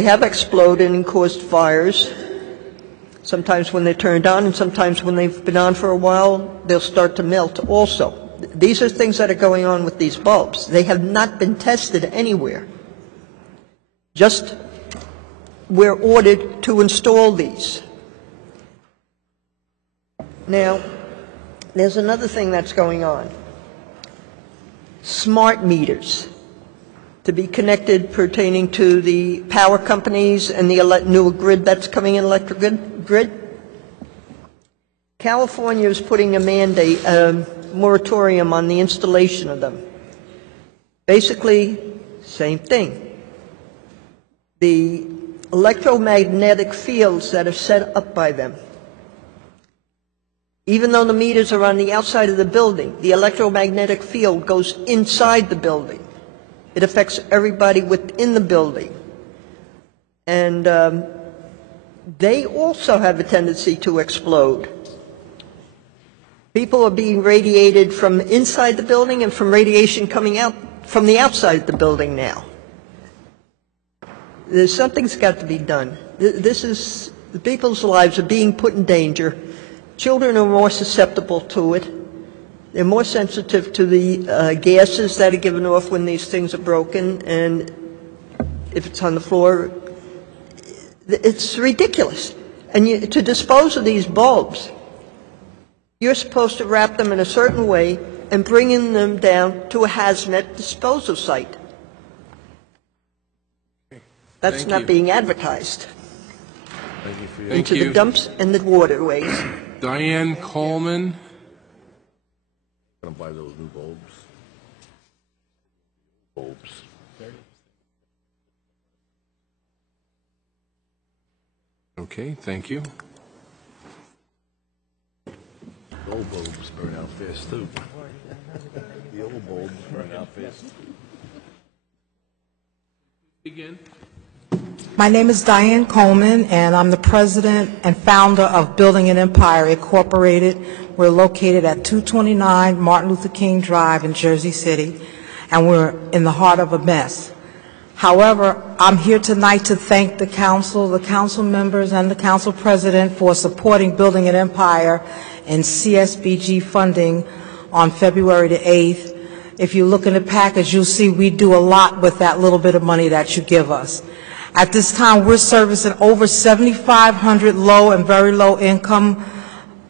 have exploded and caused fires. Sometimes when they're turned on, and sometimes when they've been on for a while, they'll start to melt also. These are things that are going on with these bulbs. They have not been tested anywhere. Just we're ordered to install these. Now, there's another thing that's going on. Smart meters to be connected pertaining to the power companies and the new grid that's coming in, electric grid. California is putting a mandate, a moratorium on the installation of them. Basically, same thing. The electromagnetic fields that are set up by them, even though the meters are on the outside of the building, the electromagnetic field goes inside the building. It affects everybody within the building. And they also have a tendency to explode. People are being radiated from inside the building and from radiation coming out from the outside of the building now. Something's got to be done. The people's lives are being put in danger. Children are more susceptible to it. They're more sensitive to the gases that are given off when these things are broken, and if it's on the floor, it's ridiculous. And to dispose of these bulbs, you're supposed to wrap them in a certain way and bring them down to a hazmat disposal site. That's not being advertised. Thank you for your Into the dumps and the waterways. Diane Coleman. I'm going to buy those new bulbs. Okay, thank you. The old bulbs burn out fast, too. The old bulbs burn out fast. Begin. My name is Diane Coleman, and I'm the president and founder of Building an Empire Incorporated. We're located at 229 Martin Luther King Drive in Jersey City, and we're in the heart of a mess. However, I'm here tonight to thank the council members, and the council president for supporting Building an Empire in CSBG funding on February the 8th. If you look in the package, you'll see we do a lot with that little bit of money that you give us. At this time, we're servicing over 7,500 low and very low income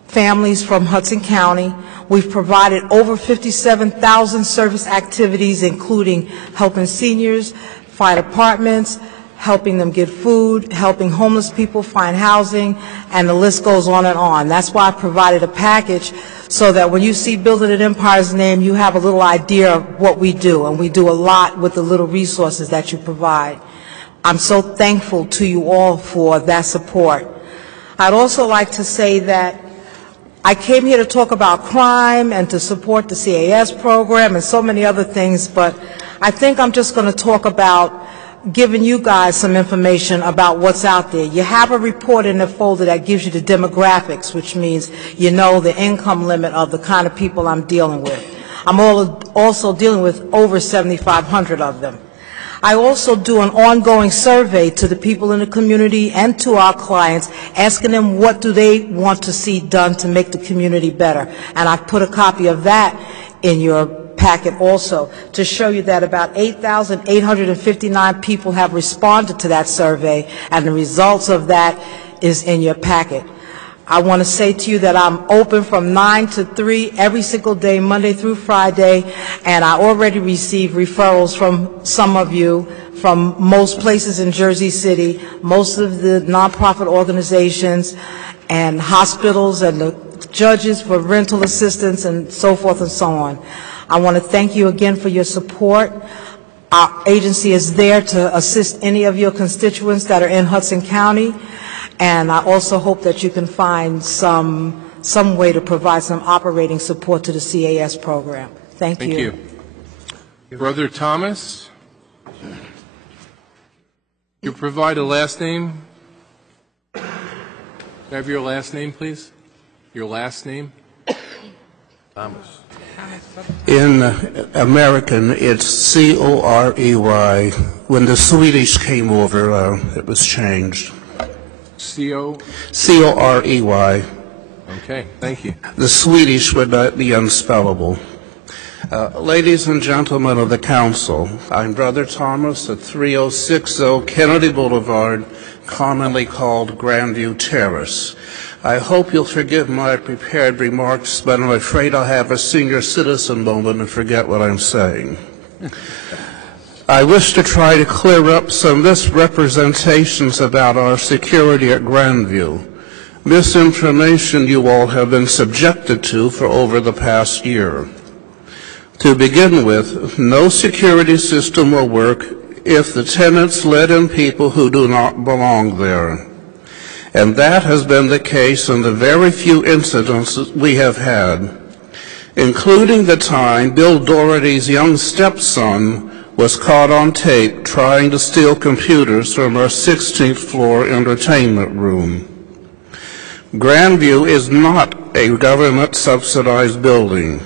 families from Hudson County. We've provided over 57,000 service activities, including helping seniors find apartments, helping them get food, helping homeless people find housing, and the list goes on and on. That's why I provided a package so that when you see Building an Empire's name, you have a little idea of what we do, and we do a lot with the little resources that you provide. I'm so thankful to you all for that support. I'd also like to say that I came here to talk about crime and to support the CAS program and so many other things, but I think I'm just going to talk about giving you guys some information about what's out there. You have a report in the folder that gives you the demographics, which means you know the income limit of the kind of people I'm dealing with. I'm also dealing with over 7,500 of them. I also do an ongoing survey to the people in the community and to our clients, asking them what do they want to see done to make the community better. And I've put a copy of that in your packet also to show you that about 8,859 people have responded to that survey, and the results of that is in your packet. I want to say to you that I'm open from 9 to 3 every single day, Monday through Friday, and I already receive referrals from some of you from most places in Jersey City, most of the nonprofit organizations and hospitals and the judges for rental assistance and so forth and so on. I want to thank you again for your support. Our agency is there to assist any of your constituents that are in Hudson County. And I also hope that you can find some way to provide some operating support to the CAS program. Thank you. Thank you. Brother Thomas, you provide a last name? Can I have your last name, please? Your last name? Thomas. In American, it's C-O-R-E-Y. When the Swedish came over, it was changed. C-O? C-O-R-E-Y. Okay, thank you. The Swedish would not be unspellable. Ladies and gentlemen of the council, I'm Brother Thomas at 3060 Kennedy Boulevard, commonly called Grandview Terrace. I hope you'll forgive my prepared remarks, but I'm afraid I'll have a senior citizen moment and forget what I'm saying. I wish to try to clear up some misrepresentations about our security at Grandview, misinformation you all have been subjected to for over the past year. To begin with, no security system will work if the tenants let in people who do not belong there. And that has been the case in the very few incidents that we have had, including the time Bill Doherty's young stepson was caught on tape trying to steal computers from our 16th floor entertainment room. Grandview is not a government-subsidized building.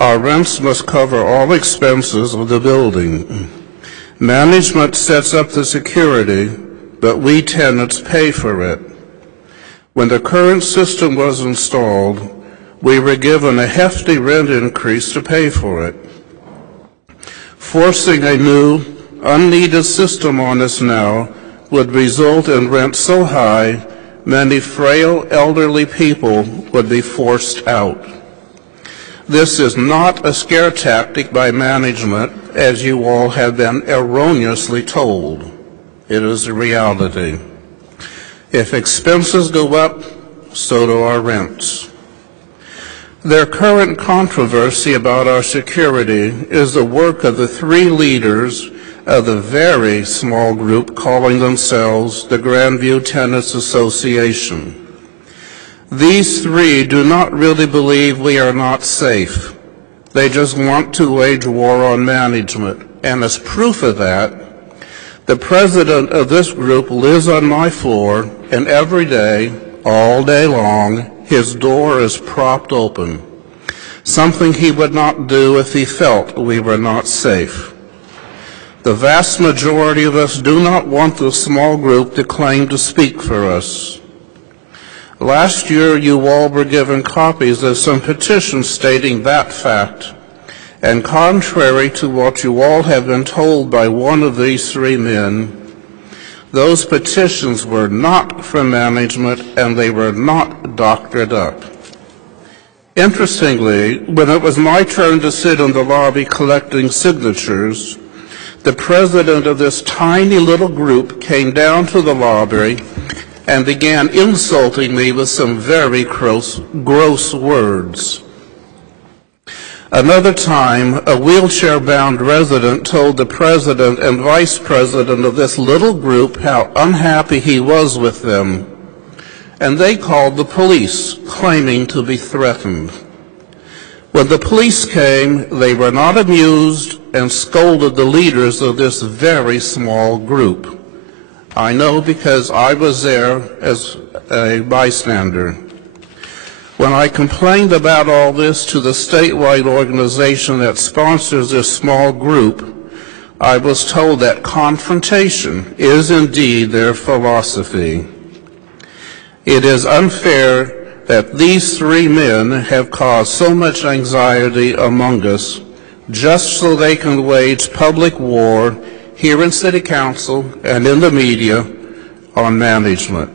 Our rents must cover all expenses of the building. Management sets up the security, but we tenants pay for it. When the current system was installed, we were given a hefty rent increase to pay for it. Forcing a new, unneeded system on us now would result in rent so high, many frail elderly people would be forced out. This is not a scare tactic by management, as you all have been erroneously told. It is a reality. If expenses go up, so do our rents. Their current controversy about our security is the work of the three leaders of the very small group calling themselves the Grandview Tenants Association. These three do not really believe we are not safe. They just want to wage war on management. And as proof of that, the president of this group lives on my floor, and every day, all day long, his door is propped open, something he would not do if he felt we were not safe. The vast majority of us do not want the small group to claim to speak for us. Last year, you all were given copies of some petitions stating that fact, and contrary to what you all have been told by one of these three men, those petitions were not from management and they were not doctored up. Interestingly, when it was my turn to sit in the lobby collecting signatures, the president of this tiny little group came down to the lobby and began insulting me with some very gross words. Another time, a wheelchair-bound resident told the president and vice president of this little group how unhappy he was with them, and they called the police, claiming to be threatened. When the police came, they were not amused and scolded the leaders of this very small group. I know because I was there as a bystander. When I complained about all this to the statewide organization that sponsors this small group, I was told that confrontation is indeed their philosophy. It is unfair that these three men have caused so much anxiety among us just so they can wage public war here in City Council and in the media on management.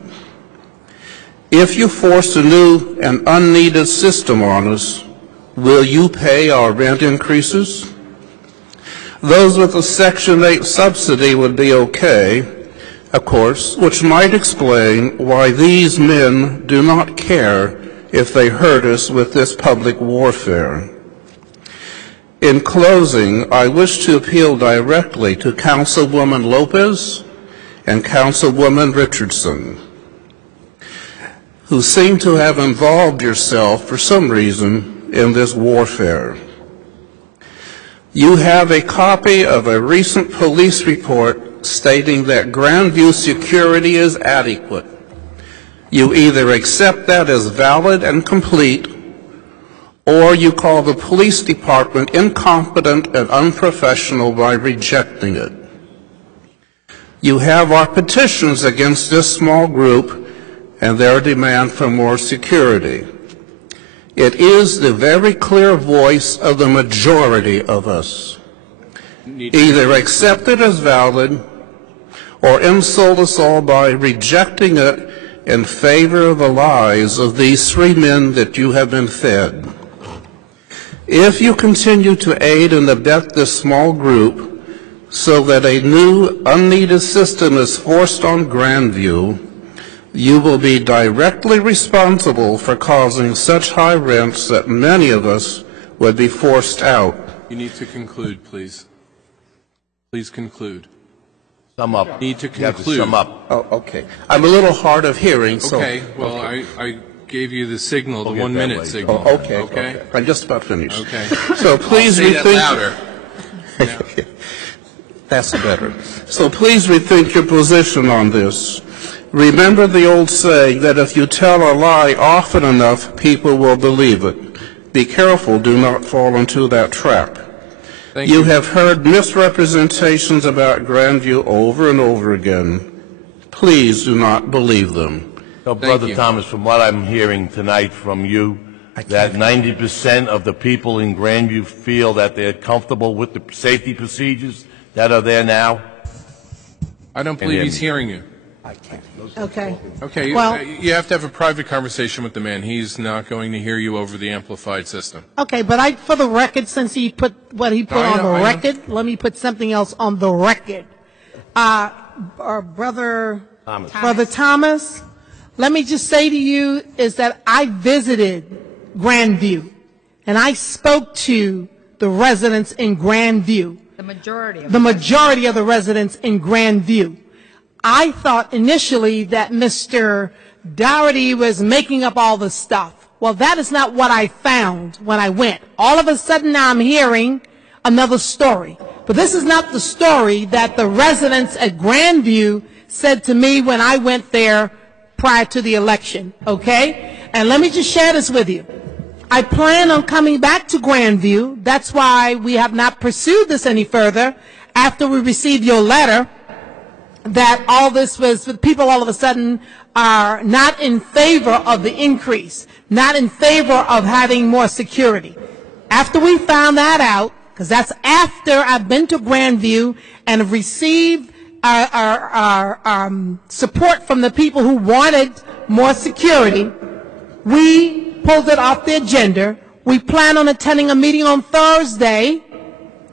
If you force a new and unneeded system on us, will you pay our rent increases? Those with a Section 8 subsidy would be okay, of course, which might explain why these men do not care if they hurt us with this public warfare. In closing, I wish to appeal directly to Councilwoman Lopez and Councilwoman Richardson, who seem to have involved yourself for some reason in this warfare. You have a copy of a recent police report stating that Grandview security is adequate. You either accept that as valid and complete, or you call the police department incompetent and unprofessional by rejecting it. You have our petitions against this small group and their demand for more security. It is the very clear voice of the majority of us. Either accept it as valid or insult us all by rejecting it in favor of the lies of these three men that you have been fed. If you continue to aid and abet this small group so that a new, unneeded system is forced on Grandview, you will be directly responsible for causing such high rents that many of us would be forced out. You need to conclude, please. Please conclude. Sum up. Need to You have to conclude. sum up. Oh, okay. I'm a little hard of hearing, so... Okay, well, I gave you the signal, the Okay, 1 minute that way. signal. Oh, okay. I'm just about finished. Okay. So please I'll say rethink... that louder. That's better. So please rethink your position on this. Remember the old saying that if you tell a lie often enough, people will believe it. Be careful, do not fall into that trap. You have heard misrepresentations about Grandview over and over again. Please do not believe them. So, Brother Thomas, from what I'm hearing tonight from you, that 90% of the people in Grandview feel that they're comfortable with the safety procedures that are there now? I don't believe he's hearing you. Okay. Okay, Well- you have to have a private conversation with the man. He's not going to hear you over the amplified system. Okay, but for the record, since he put what he put I on know, the I know. record, let me put something else on the record. Brother Thomas, let me just say to you is that I visited Grandview, and I spoke to the residents in Grandview. The majority of The majority of the residents in Grandview. I thought initially that Mr. Dougherty was making up all the stuff. Well, that is not what I found when I went. All of a sudden now I'm hearing another story. But this is not the story that the residents at Grandview said to me when I went there prior to the election, okay? And let me just share this with you. I plan on coming back to Grandview. That's why we have not pursued this any further after we received your letter that all this was, people all of a sudden are not in favor of the increase, not in favor of having more security. After we found that out, because that's after I've been to Grandview and have received our support from the people who wanted more security, we pulled it off the agenda. We plan on attending a meeting on Thursday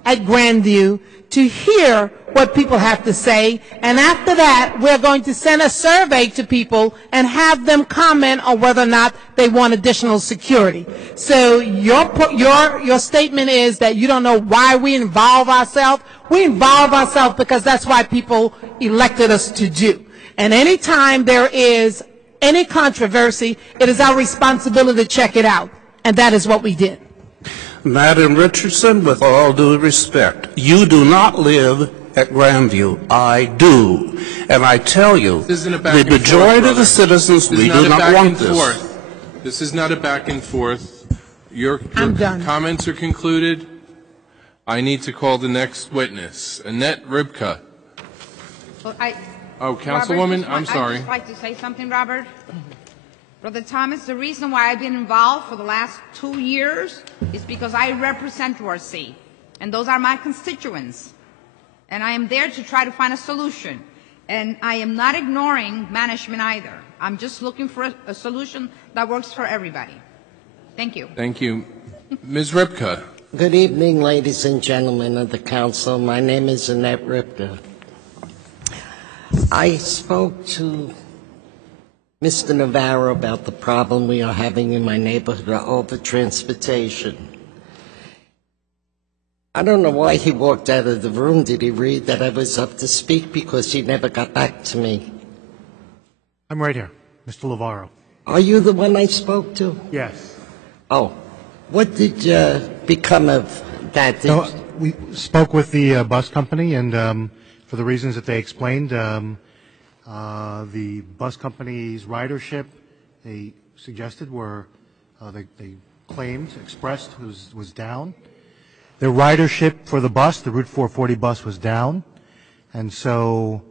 at Grandview to hear what people have to say, and after that, we're going to send a survey to people and have them comment on whether or not they want additional security. So your statement is that you don't know why we involve ourselves. We involve ourselves because that's why people elected us to do. And anytime there is any controversy, it is our responsibility to check it out, and that is what we did. Madam Richardson, with all due respect, you do not live at Grandview. I do. And I tell you, the majority of the citizens, we do not want this. This is not a back and forth. Your done. Comments are concluded. I need to call the next witness, Annette Ribka. Well, Councilwoman, Robert, I'm sorry. I'd just like to say something, Robert. Brother Thomas, the reason why I've been involved for the last 2 years is because I represent Dorsey, and those are my constituents. And I am there to try to find a solution. And I am not ignoring management either. I'm just looking for a solution that works for everybody. Thank you. Thank you. Ms. Ribka. Good evening, ladies and gentlemen of the council. My name is Annette Ripka. I spoke to Mr. Navarro about the problem we are having in my neighborhood over transportation. I don't know why he walked out of the room. Did he read that I was up to speak? Because he never got back to me. I'm right here, Mr. Navarro. Are you the one I spoke to? Yes. Oh, what did become of that? No, we spoke with the bus company, and for the reasons that they explained, the bus company's ridership, they suggested they claimed, expressed was down. The ridership for the bus, the Route 440 bus, was down, and so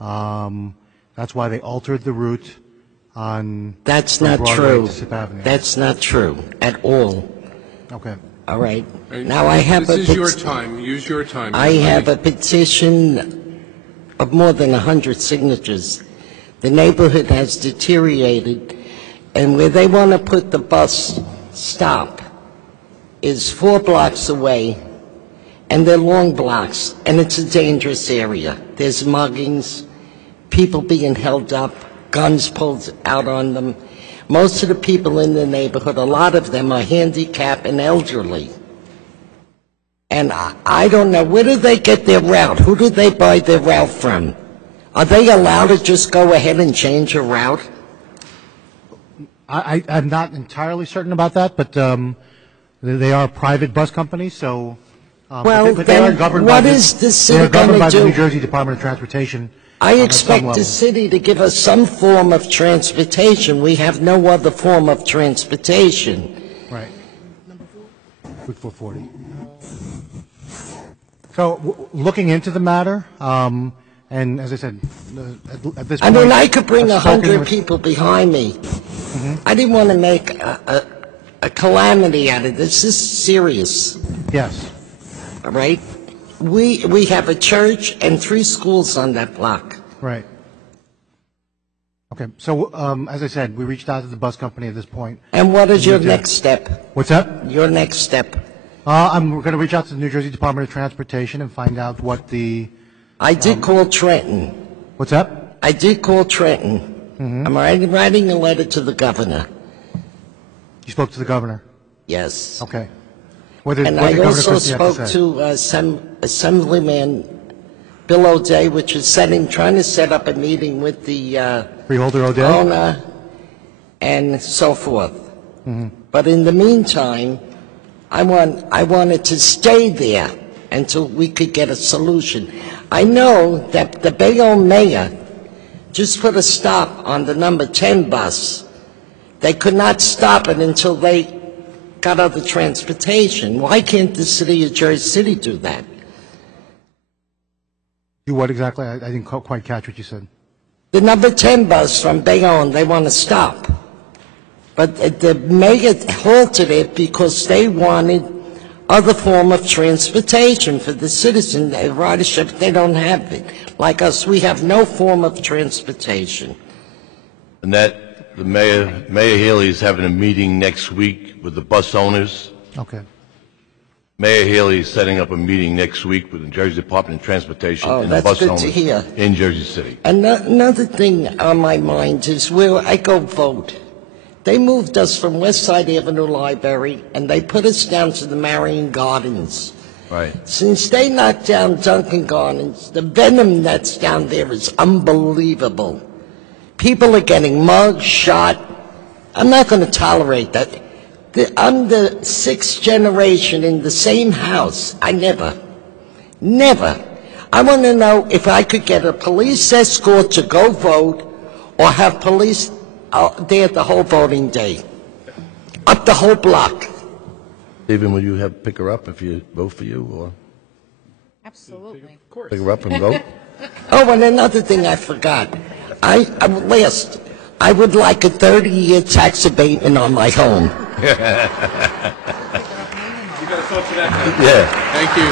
That's why they altered the route on That's from not Broadway true. to Sixth Avenue. That's not true at all. Okay. All right. Now I have This is your time. Use your time. I have a petition of more than 100 signatures. The neighborhood has deteriorated, and where they want to put the bus stop is 4 blocks away, and they're long blocks, and it's a dangerous area. There's muggings, people being held up, guns pulled out on them. Most of the people in the neighborhood, a lot of them are handicapped and elderly. And I don't know, where do they get their route? Who do they buy their route from? Are they allowed to just go ahead and change a route? I'm not entirely certain about that, but they are a private bus company, so Well, but they are then governed what by is the they city are governed gonna by the do? New Jersey Department of Transportation. I at some expect the level. city to give us some form of transportation. We have no other form of transportation. Right. Route 440. So, looking into the matter, and as I said, at this I point, mean, I could bring I've spoken 100 with- people behind me. I didn't want to make a calamity out of this. This is serious. Yes. All right? We have a church and 3 schools on that block. Right. Okay. So, as I said, we reached out to the bus company at this point. And what is We your need to- next step? What's that? Your next step. I'm going to reach out to the New Jersey Department of Transportation and find out what the. I did call Trenton. What's that? I did call Trenton. I'm writing a letter to the governor. You spoke to the governor? Yes. Okay. What did And what I did Governor also Christie have spoke to say? to Assemblyman Bill O'Day, which is trying to set up a meeting with the Freeholder O'Day? owner and so forth. But in the meantime, I wanted to stay there until we could get a solution. I know that the Bayonne mayor just put a stop on the number 10 bus. They could not stop it until they got other transportation. Why can't the city of Jersey City do that? Do what exactly? I didn't quite catch what you said. The number 10 bus from Bayonne, they want to stop. But the mayor halted it because they wanted other form of transportation for the citizen. The ridership, they don't have it. Like us, we have no form of transportation. And that the Mayor Haley is having a meeting next week with the bus owners. Okay. Mayor Haley is setting up a meeting next week with the Jersey Department of Transportation Oh, and the that's bus good to owners hear. in Jersey City. Another thing on my mind is where I go vote. They moved us from West Side Avenue Library, and they put us down to the Marion Gardens. Right. Since they knocked down Dunkin' Gardens, the venom that's down there is unbelievable. People are getting mugged, shot. I'm not going to tolerate that. I'm the 6th generation in the same house. I never. I want to know if I could get a police escort to go vote or have police out there the whole voting day. Up the whole block. Stephen, will you pick her up if you vote for you, or Absolutely. pick her up and vote? Oh, and another thing I forgot. I would like a 30-year tax abatement on my home. You got to talk to that. Yeah. Thank you.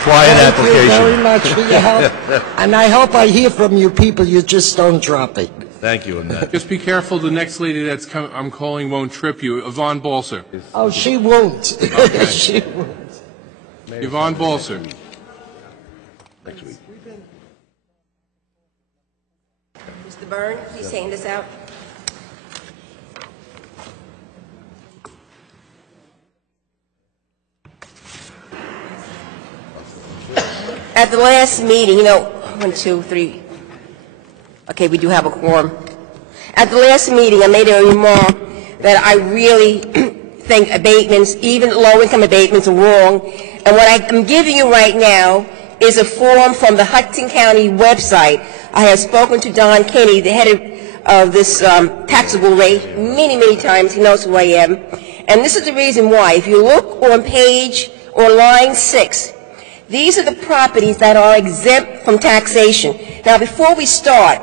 Apply an Thank application. you very much for your help. And I hope I hear from you people. You just don't drop it. Thank you, Annette. Just be careful. The next lady I'm calling won't trip you. Yvonne Balser. Oh, she won't. Okay. She won't. Yvonne Balser. Next week. Mr. Byrne, please take this out. At the last meeting, 1, 2, 3. Okay, we do have a quorum. At the last meeting, I made a remark that I really think abatements, even low-income abatements, are wrong. And what I'm giving you right now is a form from the Hudson County website. I have spoken to Don Kinney, the head of this taxable rate, many times. He knows who I am. And this is the reason why. If you look on line 6, These are the properties that are exempt from taxation. Now, before we start,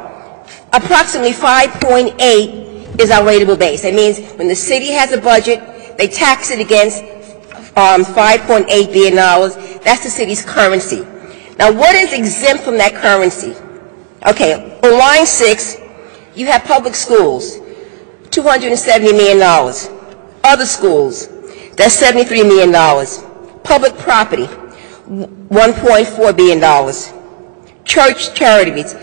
approximately 5.8 is our rateable base. That means when the city has a budget, they tax it against $5.8 billion. That's the city's currency. Now, what is exempt from that currency? Okay, on line 6, you have public schools, $270 million. Other schools, that's $73 million. Public property, $1.4 billion. Church charities,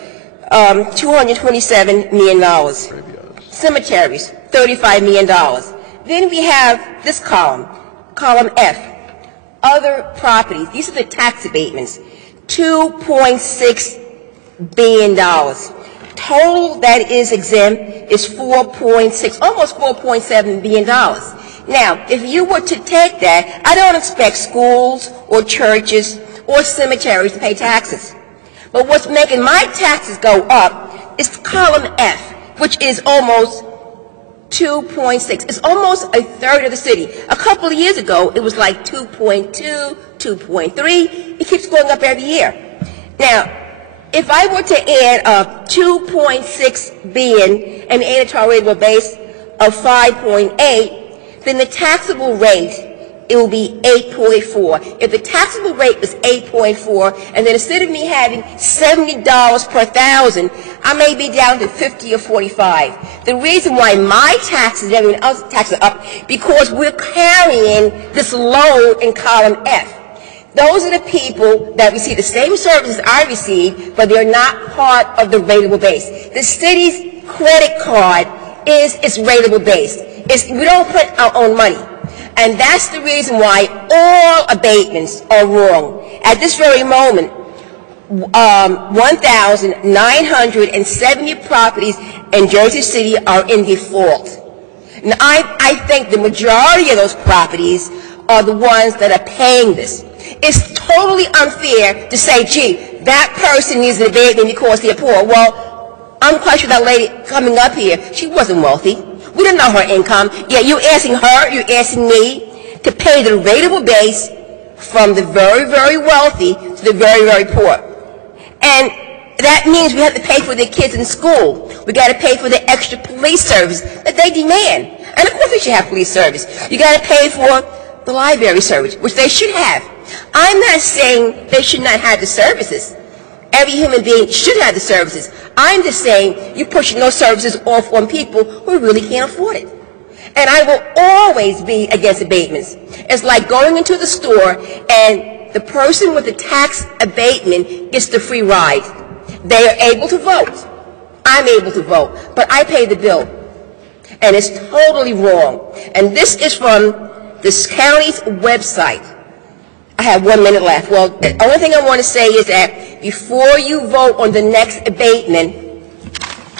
$227 million. Cemeteries, $35 million. Then we have this column, column F, other properties. These are the tax abatements, $2.6 billion. Total that is exempt is $4.6, almost $4.7 billion. Now, if you were to take that, I don't expect schools or churches or cemeteries to pay taxes. But what's making my taxes go up is column F, which is almost 2.6. It's almost a third of the city. A couple of years ago, it was like 2.2, 2.3. It keeps going up every year. Now, if I were to add up 2.6 billion and add it to our rateable base of 5.8, then the taxable rate, it will be 8.4. If the taxable rate is 8.4, and then instead of me having $70 per thousand, I may be down to 50 or 45. The reason why my taxes and everyone else's taxes are up, because we're carrying this load in column F. Those are the people that receive the same services I receive, but they're not part of the rateable base. The city's credit card is its rateable base. We don't put our own money. And that's the reason why all abatements are wrong. At this very moment, 1,970 properties in Jersey City are in default. Now, I think the majority of those properties are the ones that are paying this. It's totally unfair to say, gee, that person needs an abatement because they're poor. Well, I'm quite sure that lady coming up here, she wasn't wealthy. We don't know her income. Yeah, you're asking her, you're asking me to pay the rateable base from the very, very wealthy to the very, very poor. And that means we have to pay for their kids in school. We got to pay for the extra police service that they demand. And of course they should have police service. You got to pay for the library service, which they should have. I'm not saying they should not have the services. Every human being should have the services. I'm just saying you're pushing those services off on people who really can't afford it. And I will always be against abatements. It's like going into the store and the person with the tax abatement gets the free ride. They are able to vote. I'm able to vote. But I pay the bill. And it's totally wrong. And this is from this county's website. I have 1 minute left. Well, the only thing I want to say is that before you vote on the next abatement,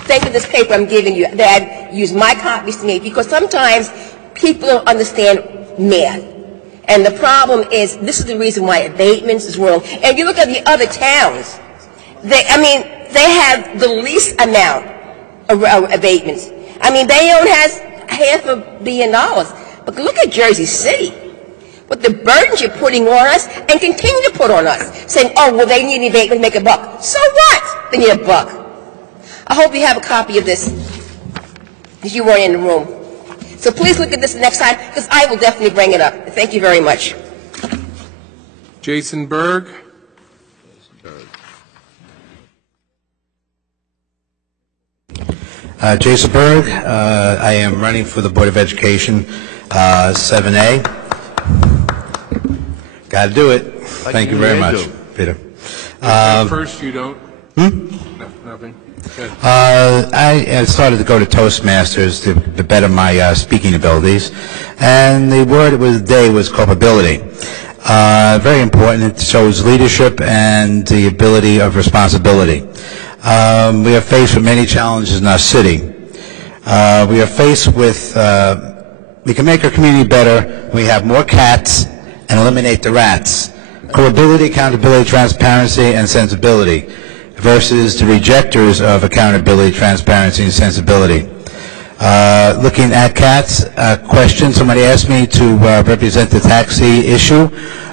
think of this paper I'm giving you, that I've used my copies to make, because sometimes people don't understand math. And the problem is, this is the reason why abatements is wrong. And if you look at the other towns, they have the least amount of abatements. I mean, Bayonne has $500 million. But look at Jersey City. What the burdens you're putting on us and continue to put on us, saying, oh, well, they need an abatement to make a buck. So what? They need a buck. I hope you have a copy of this, because you weren't in the room. So please look at this next time, because I will definitely bring it up. Thank you very much. Jason Berg. Jason Berg. I am running for the Board of Education, 7A. Got to do it. Thank you very much, Peter. First, you don't? No, nothing. I started to go to Toastmasters to better my speaking abilities, and the word of the day was culpability. Very important. It shows leadership and the ability of responsibility. We are faced with many challenges in our city. We are faced with, we can make our community better when we have more cats and eliminate the rats. Culpability, accountability, transparency, and sensibility versus the rejectors of accountability, transparency, and sensibility. Looking at cats, question, somebody asked me to represent the taxi issue.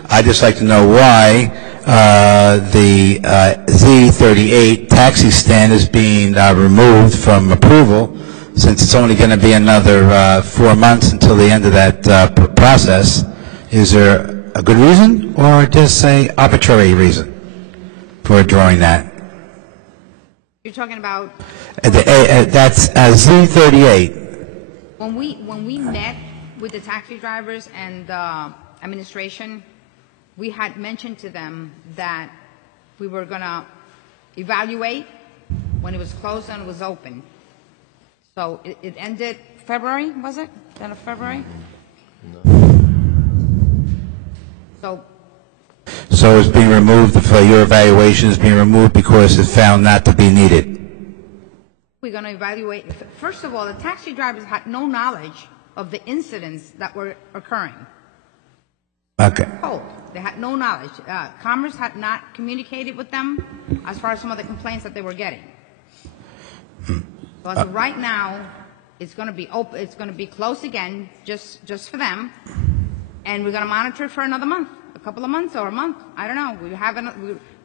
I'd just like to know why the Z38 taxi stand is being removed from approval, since it's only going to be another 4 months until the end of that process. Is there a good reason, or just a arbitrary reason for drawing that? You're talking about That's Z38. when we met with the taxi drivers and the administration, we had mentioned to them that we were going to evaluate when it was closed and it was open. So it ended February, was it? End of February? So it's being removed, for your evaluation is being removed because it's found not to be needed. We're going to evaluate. First of all, the taxi drivers had no knowledge of the incidents that were occurring. Okay. They had no knowledge. Commerce had not communicated with them as far as some of the complaints that they were getting. So as of right now, it's going to be open. It's going to be closed again, just for them, and we're going to monitor it for another month, a couple of months, or a month. I don't know. We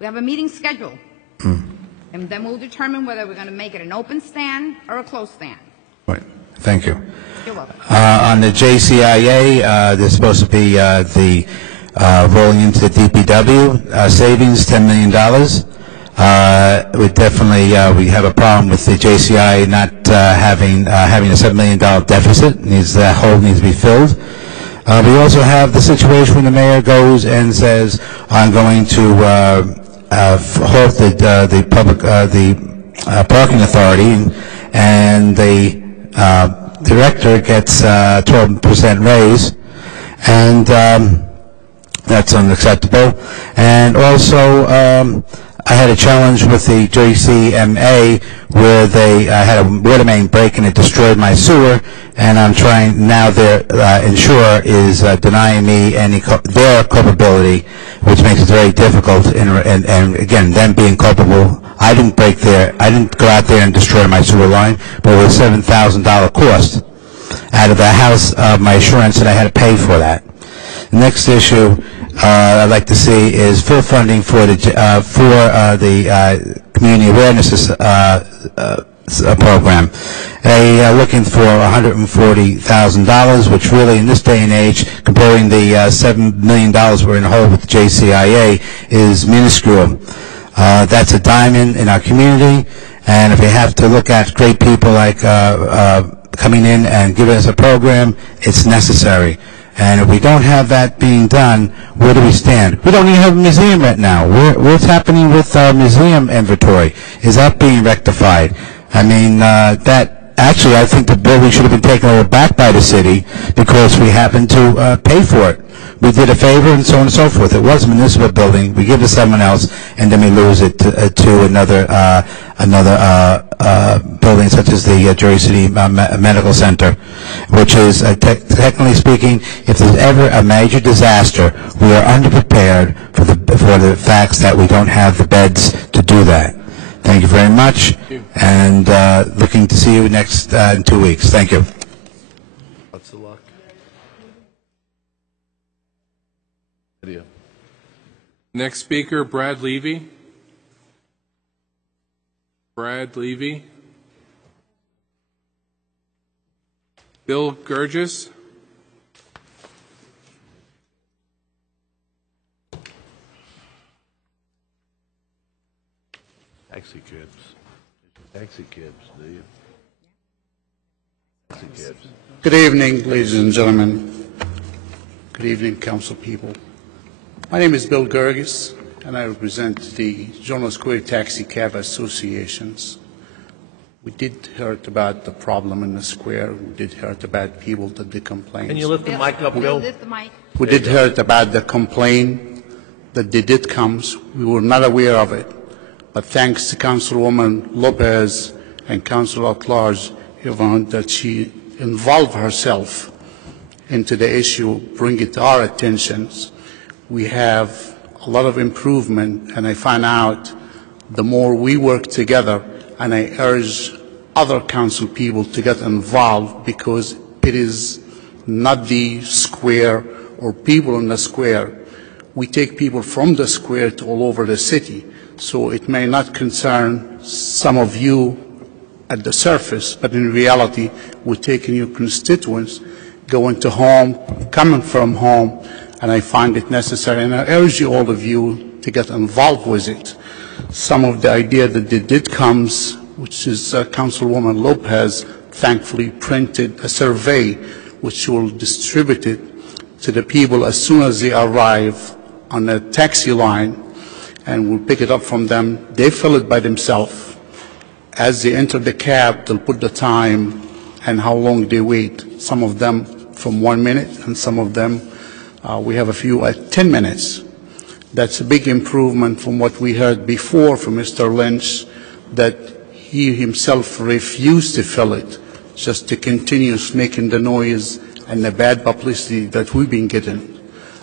have a meeting scheduled, and then we'll determine whether we're going to make it an open stand or a closed stand. Right. Thank you. You're welcome. On the JCIA, there's supposed to be the rolling into the DPW savings, $10 million. We definitely we have a problem with the JCI not having a $7 million deficit. That hole needs to be filled. We also have the situation when the mayor goes and says, "I'm going to halt the parking authority," and the director gets 12% raise, and that's unacceptable. And also, I had a challenge with the JCMA where they had a water main break and it destroyed my sewer, and I'm trying now. Their insurer is denying me their culpability, which makes it very difficult. And again, them being culpable, I didn't go out there and destroy my sewer line, but it was a $7,000 cost out of the house of my insurance, and I had to pay for that. The next issue I'd like to see is full funding for the community awareness program. They are looking for $140,000, which really, in this day and age, comparing the $7 million we're in a hole with the JCIA, is minuscule. That's a diamond in our community, and if we have to look at great people like coming in and giving us a program, it's necessary. And if we don't have that being done, where do we stand? We don't even have a museum right now. What's happening with our museum inventory? Is that being rectified? I mean, that actually, I think the building should have been taken over back by the city because we happened to pay for it. We did a favor and so on and so forth. It was a municipal building. We give it to someone else, and then we lose it to another building, such as the Jersey City Medical Center, which is, technically speaking, if there's ever a major disaster, we are underprepared for the facts that we don't have the beds to do that. Thank you very much, and looking to see you next in 2 weeks. Thank you. What's the luck? Next speaker, Brad Levy. Brad Levy. Bill Gurgis. Taxi cabs, do you? Taxi cabs. Good evening, ladies and gentlemen. Good evening, council people. My name is Bill Gurgis, and I represent the Journal Square Taxi Cab Associations. We did heard about the problem in the square. We did heard about people that did complain. Can you lift the mic up, Bill? We did heard about the complaint that they did come. We were not aware of it. But thanks to Councilwoman Lopez and Councilor at Large, Yvonne, that she involved herself into the issue, bring it to our attentions. We have a lot of improvement, and I find out the more we work together, and I urge other council people to get involved, because it is not the square or people in the square. we take people from the square to all over the city. So it may not concern some of you at the surface, but in reality, we're taking your constituents, going to home, coming from home, and I find it necessary, and I urge you, all of you, to get involved with it. Some of the idea that they did comes, which is Councilwoman Lopez thankfully printed a survey which will distribute it to the people as soon as they arrive on a taxi line, and we'll pick it up from them. They fill it by themselves. As they enter the cab, they'll put the time and how long they wait. Some of them from 1 minute, and some of them, we have a few at 10 minutes. That's a big improvement from what we heard before from Mr. Lynch, that he himself refused to fill it, just to continue making the noise and the bad publicity that we've been getting.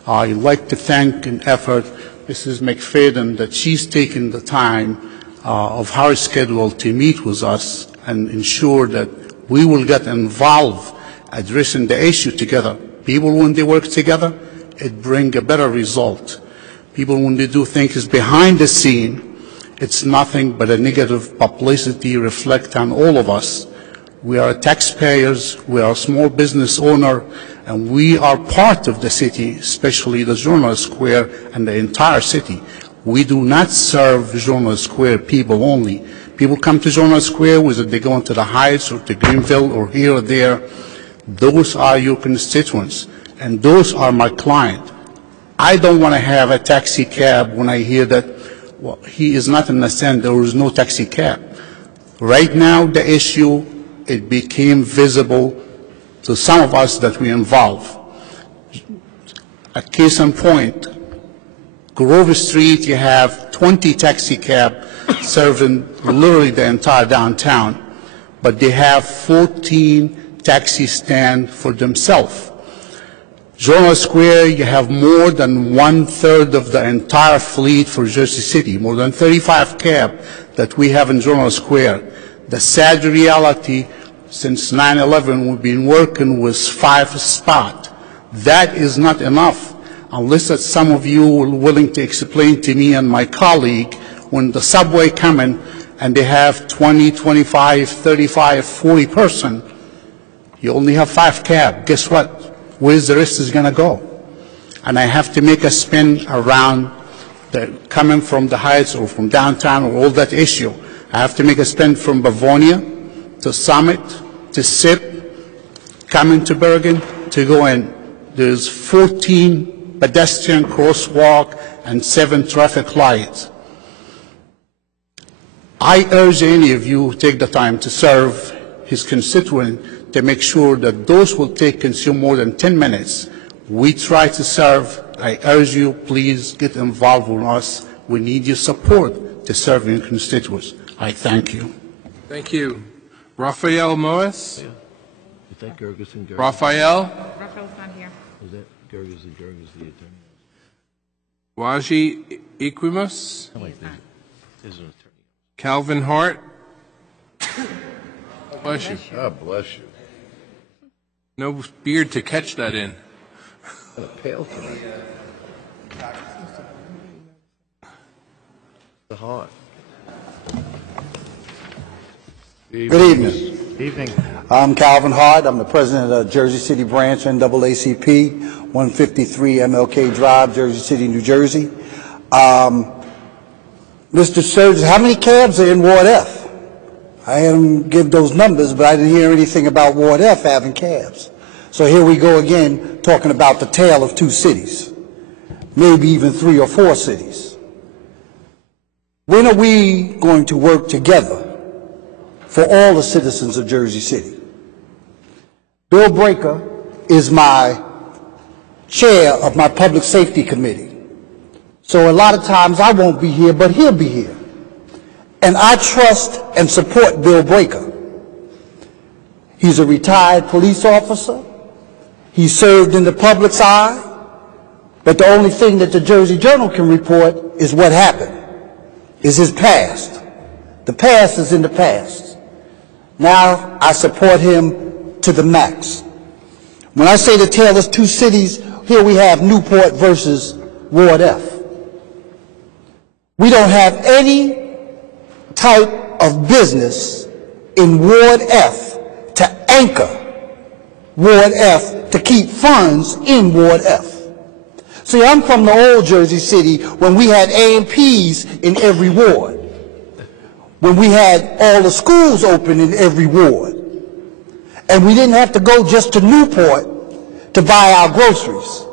I'd like to thank an effort Mrs. McFadden that she's taken the time of her schedule to meet with us and ensure that we will get involved addressing the issue together. People, when they work together, it brings a better result. People, when they do things behind the scene, it's nothing but a negative publicity reflect on all of us. We are taxpayers, we are small business owner, and we are part of the city, especially the Journal Square and the entire city. We do not serve Journal Square people only. People come to Journal Square, whether they go into the Heights or to Greenville or here or there. Those are your constituents, and those are my clients. I don't want to have a taxi cab when I hear that, well, he is not in the stand, there is no taxi cab. Right now, the issue, it became visible to some of us that we involve. A case in point, Grove Street, you have 20 taxi cab serving literally the entire downtown, but they have 14 taxi stand for themselves. Journal Square, you have more than 1/3 of the entire fleet for Jersey City, more than 35 cab that we have in Journal Square. The sad reality, since 9/11, we've been working with 5 spots. That is not enough, unless that some of you are willing to explain to me and my colleague, when the subway come in and they have 20, 25, 35, 40 person, you only have 5 cab. Guess what? Where's the rest is going to go? And I have to make a spin around coming from the Heights or from downtown or all that issue. I have to make a spin from Bavonia to Summit to SIP, coming to Bergen to go in. There's 14 pedestrian crosswalk and 7 traffic lights. I urge any of you who take the time to serve his constituent to make sure that those will consume more than 10 minutes. We try to serve. I urge you, please get involved with us. We need your support to serve your constituents. I thank you. Thank you. Raphael Moes? Is that Gerges? Raphael? Raphael's not here. Is that Gerges the attorney? Waji Equimus? There's an attorney. Calvin Hart? Bless you. God bless you. No beard to catch that in. Got a pail tonight. The heart. Good evening. Evening. I'm Calvin Hart. I'm the president of the Jersey City branch, NAACP, 153 MLK Drive, Jersey City, New Jersey. Mr. Sturgis, how many cabs are in Ward F? I had him give those numbers, but I didn't hear anything about Ward F having cabs. So here we go again, talking about the tale of 2 cities, maybe even 3 or 4 cities. When are we going to work together for all the citizens of Jersey City? Bill Breaker is my chair of my public safety committee. So a lot of times I won't be here, but he'll be here. And I trust and support Bill Breaker. He's a retired police officer. He served in the public's eye. But the only thing that the Jersey Journal can report is what happened, is his past. The past is in the past. Now I support him to the max. When I say the tale of 2 cities, here we have Newport versus Ward F. We don't have any type of business in Ward F to anchor Ward F, to keep funds in Ward F. See, I'm from the old Jersey City when we had A&Ps in every ward, when we had all the schools open in every ward, and we didn't have to go just to Newport to buy our groceries.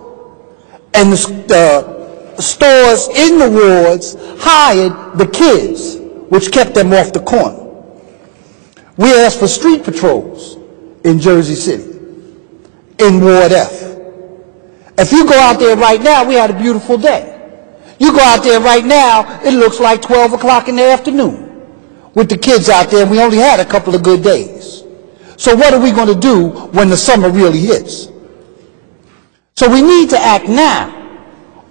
And the stores in the wards hired the kids, which kept them off the corner. We asked for street patrols in Jersey City, in Ward F. If you go out there right now, we had a beautiful day. You go out there right now, it looks like 12 o'clock in the afternoon with the kids out there, and we only had a couple of good days. So what are we going to do when the summer really hits? So we need to act now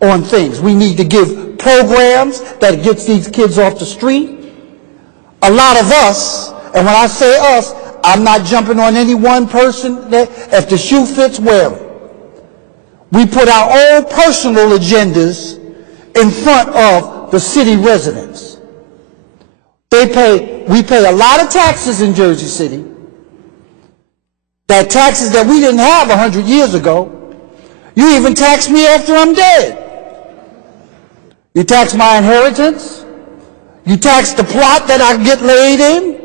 on things. We need to give programs that gets these kids off the street. A lot of us, and when I say us, I'm not jumping on any one person. That if the shoe fits, wear it. We put our own personal agendas in front of the city residents. We pay a lot of taxes in Jersey City. That taxes that we didn't have 100 years ago. You even tax me after I'm dead. You tax my inheritance. You tax the plot that I get laid in.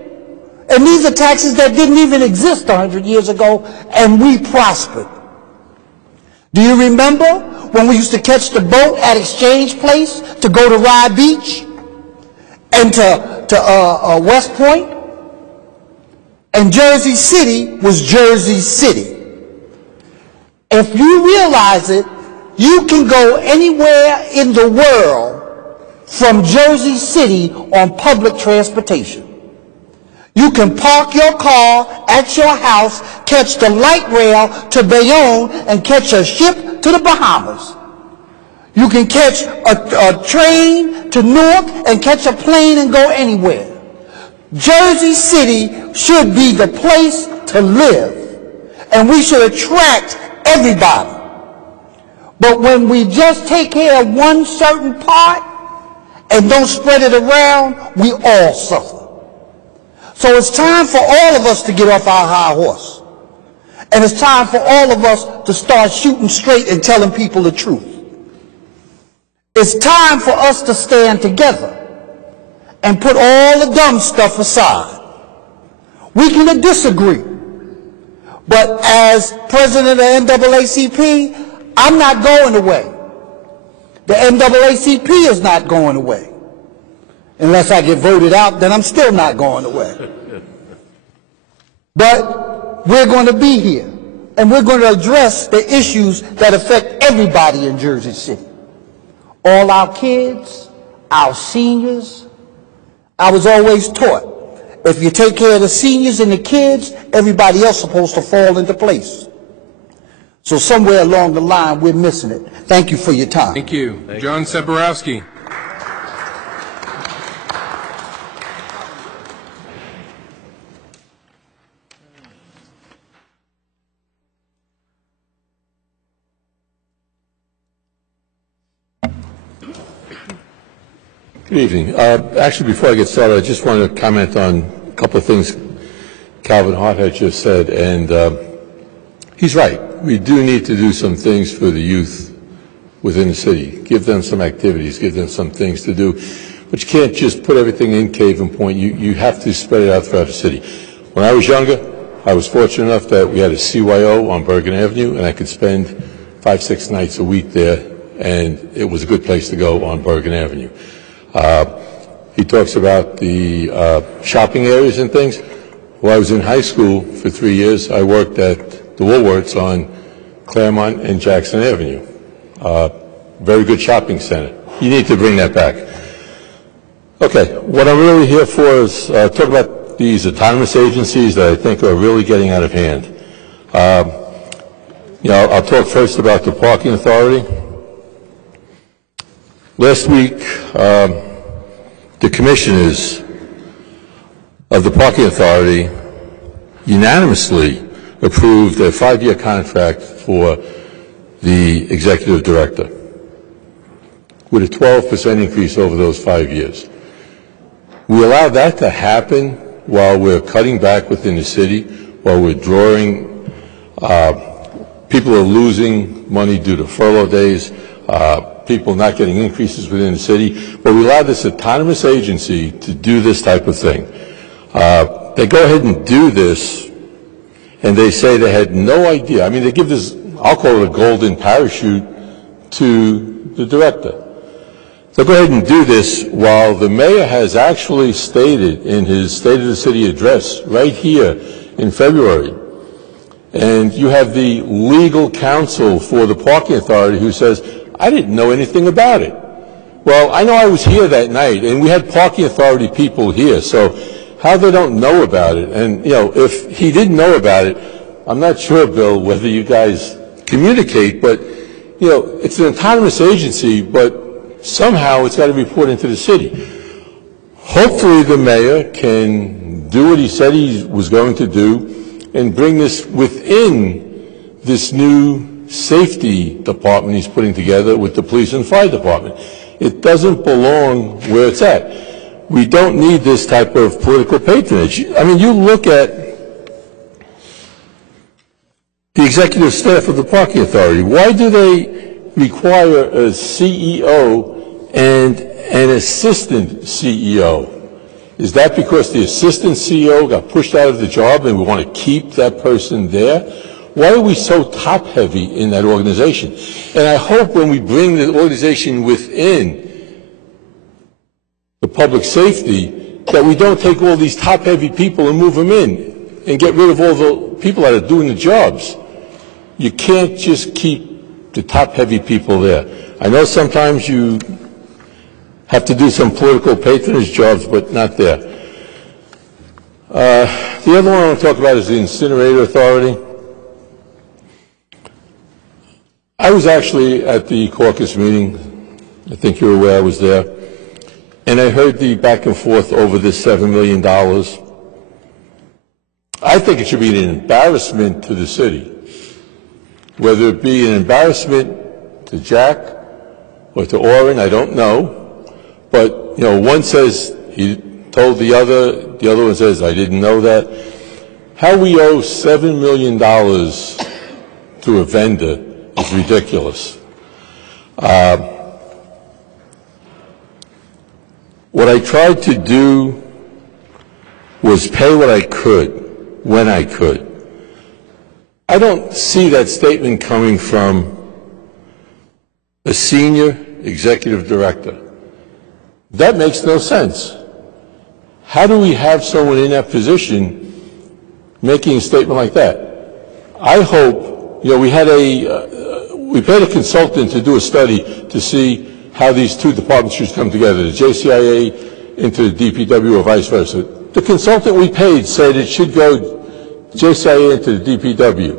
And these are taxes that didn't even exist 100 years ago, and we prospered. Do you remember when we used to catch the boat at Exchange Place to go to Rye Beach and to West Point? And Jersey City was Jersey City. If you realize it, you can go anywhere in the world from Jersey City on public transportation. You can park your car at your house, catch the light rail to Bayonne, and catch a ship to the Bahamas. You can catch a train to Newark and catch a plane and go anywhere. Jersey City should be the place to live, and we should attract everybody. But when we just take care of one certain part and don't spread it around, we all suffer. So it's time for all of us to get off our high horse. And it's time for all of us to start shooting straight and telling people the truth. It's time for us to stand together and put all the dumb stuff aside. We can disagree. But as president of the NAACP, I'm not going away. The NAACP is not going away. Unless I get voted out, then I'm still not going away. But we're going to be here, and we're going to address the issues that affect everybody in Jersey City. All our kids, our seniors. I was always taught, if you take care of the seniors and the kids, everybody else is supposed to fall into place. So somewhere along the line, we're missing it. Thank you for your time. Thank you. John Seborowski. Good evening. Actually, before I get started, I just wanted to comment on a couple of things Calvin Hart had just said, and he's right. We do need to do some things for the youth within the city. Give them some activities, give them some things to do. But you can't just put everything in Cave and Point. You have to spread it out throughout the city. When I was younger, I was fortunate enough that we had a CYO on Bergen Avenue, and I could spend 5-6 nights a week there, and it was a good place to go on Bergen Avenue. He talks about the shopping areas and things. While I was in high school for 3 years, I worked at the Woolworths on Claremont and Jackson Avenue. Very good shopping center. You need to bring that back. Okay, what I'm really here for is talk about these autonomous agencies that I think are really getting out of hand. I'll talk first about the parking authority. Last week, the commissioners of the Parking Authority unanimously approved a 5-year contract for the executive director. with a 12% increase over those 5 years. We allow that to happen while we're cutting back within the city, while we're drawing, people are losing money due to furlough days, people not getting increases within the city, but we allow this autonomous agency to do this type of thing. They go ahead and do this, and they say they had no idea. I mean, they give this, I'll call it a golden parachute to the director. So go ahead and do this while the mayor has actually stated in his State of the City address right here in February, and you have the legal counsel for the parking authority who says, I didn't know anything about it. Well, I know I was here that night, and we had parking authority people here, so how they don't know about it, and, you know, if he didn't know about it, I'm not sure, Bill, whether you guys communicate, but, you know, it's an autonomous agency, but somehow it's got to be put into the city. Hopefully the mayor can do what he said he was going to do and bring this within this new safety department he's putting together with the police and fire department. It doesn't belong where it's at. We don't need this type of political patronage. I mean, you look at the executive staff of the parking authority. Why do they require a CEO and an assistant CEO? Is that because the assistant CEO got pushed out of the job and we want to keep that person there? Why are we so top-heavy in that organization? And I hope when we bring the organization within the public safety that we don't take all these top-heavy people and move them in and get rid of all the people that are doing the jobs. You can't just keep the top-heavy people there. I know sometimes you have to do some political patronage jobs, but not there. The other one I want to talk about is the incinerator authority. I was actually at the caucus meeting. I think you're aware I was there. And I heard the back and forth over this $7 million. I think it should be an embarrassment to the city. Whether it be an embarrassment to Jack or to Orrin, I don't know. But, you know, one says he told the other one says, I didn't know that. How we owe $7 million to a vendor is ridiculous. What I tried to do was pay what I could, when I could. I don't see that statement coming from a senior executive director. That makes no sense. How do we have someone in that position making a statement like that? I hope, you know, we paid a consultant to do a study to see how these two departments should come together, the JCIA into the DPW or vice versa. The consultant we paid said it should go JCIA into the DPW.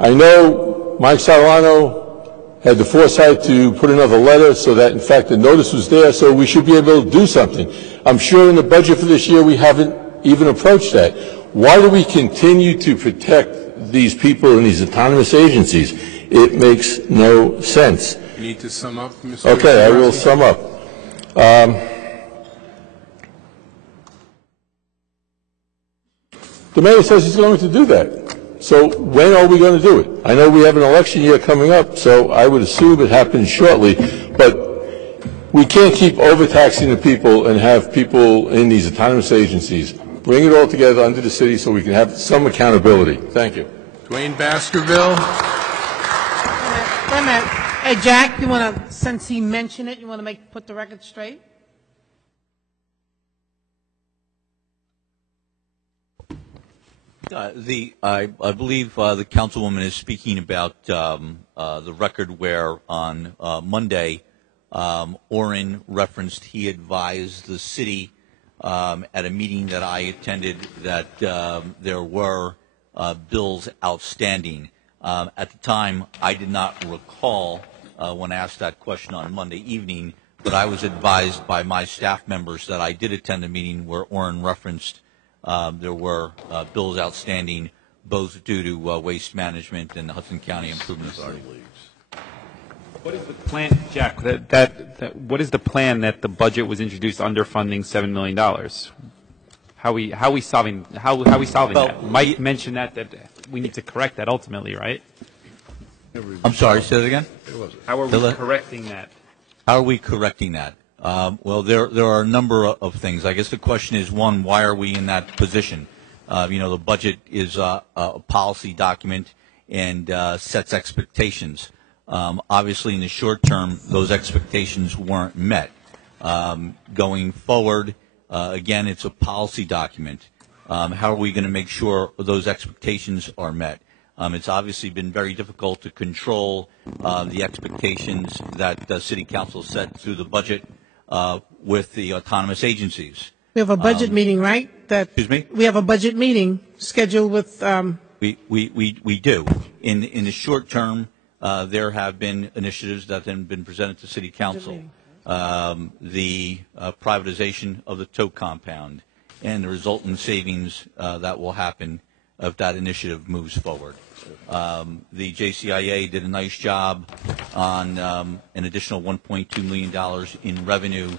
I know Mike Solano had the foresight to put another letter so that, in fact, the notice was there, so we should be able to do something. I'm sure in the budget for this year we haven't even approached that. Why do we continue to protect these people in these autonomous agencies? It makes no sense. You need to sum up, Mr. Okay, I will sum up. The mayor says he's going to do that. So when are we going to do it? I know we have an election year coming up, so I would assume it happens shortly, but we can't keep overtaxing the people and have people in these autonomous agencies. Bring it all together under the city so we can have some accountability. Thank you. Dwayne Baskerville. Wait a minute. Hey, Jack, you want to, since he mentioned it, you want to put the record straight? I believe the councilwoman is speaking about the record where on Monday, Orrin referenced he advised the city at a meeting that I attended that there were bills outstanding. At the time, I did not recall when asked that question on Monday evening, but I was advised by my staff members that I did attend a meeting where Orrin referenced there were bills outstanding, both due to waste management and the Hudson County Improvement Authority. What is the plan, Jack? What is the plan that the budget was introduced underfunding $7 million? How we solving that? Mike mentioned that we need to correct that ultimately, right? I'm sorry, say that again? How are we correcting that? How are we correcting that? Well, there are a number of things. I guess the question is, one, why are we in that position? The budget is a policy document and sets expectations. Obviously, in the short term, those expectations weren't met. Going forward, again, it's a policy document. How are we going to make sure those expectations are met? It's obviously been very difficult to control the expectations that the City Council set through the budget with the autonomous agencies. We have a budget meeting, right? Excuse me? We have a budget meeting scheduled with. We do. In the short term, there have been initiatives that have been presented to City Council. The privatization of the tow compound and the resultant savings that will happen if that initiative moves forward. The JCIA did a nice job on an additional $1.2 million in revenue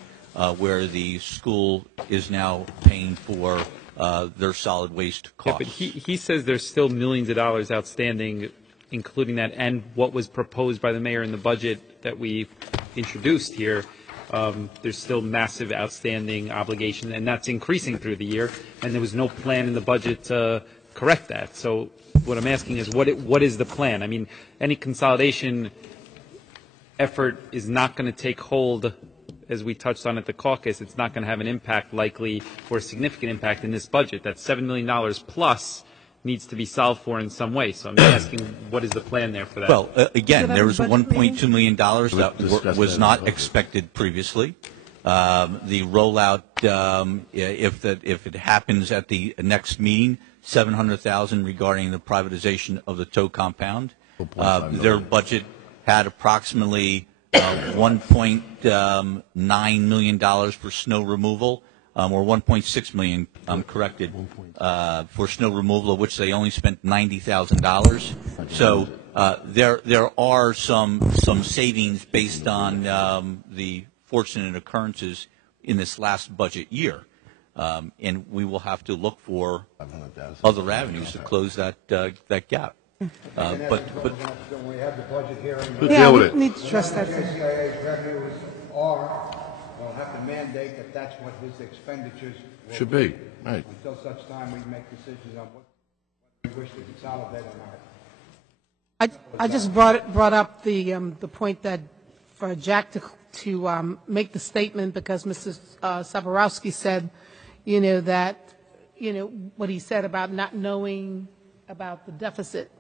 where the school is now paying for their solid waste costs. Yeah, but he says there's still millions of dollars outstanding, including that and what was proposed by the mayor in the budget that we introduced here. There's still massive outstanding obligation, and that's increasing through the year, and there was no plan in the budget to correct that. So what I'm asking is, what is the plan? I mean, any consolidation effort is not going to take hold, as we touched on at the caucus. It's not going to have an impact likely, or a significant impact in this budget. That $7 million plus needs to be solved for in some way. So I'm asking, what is the plan there for that? Well, again, there was $1.2 million that was not expected previously. The rollout, if it happens at the next meeting, $700,000 regarding the privatization of the tow compound. Their budget had approximately $1.9 million for snow removal. Or 1.6 million, corrected, for snow removal, of which they only spent $90,000. So there are some savings based on the fortunate occurrences in this last budget year, and we will have to look for other avenues to close that gap. But when we have the budget hearing, we need to trust that. CCIA's revenues are. We'll have to mandate that that's what his expenditures should be. Right. Until such time we make decisions on what we wish to consolidate or not. I just brought up the point that for Jack to make the statement, because Mr. Saborowski said, that what he said about not knowing about the deficit,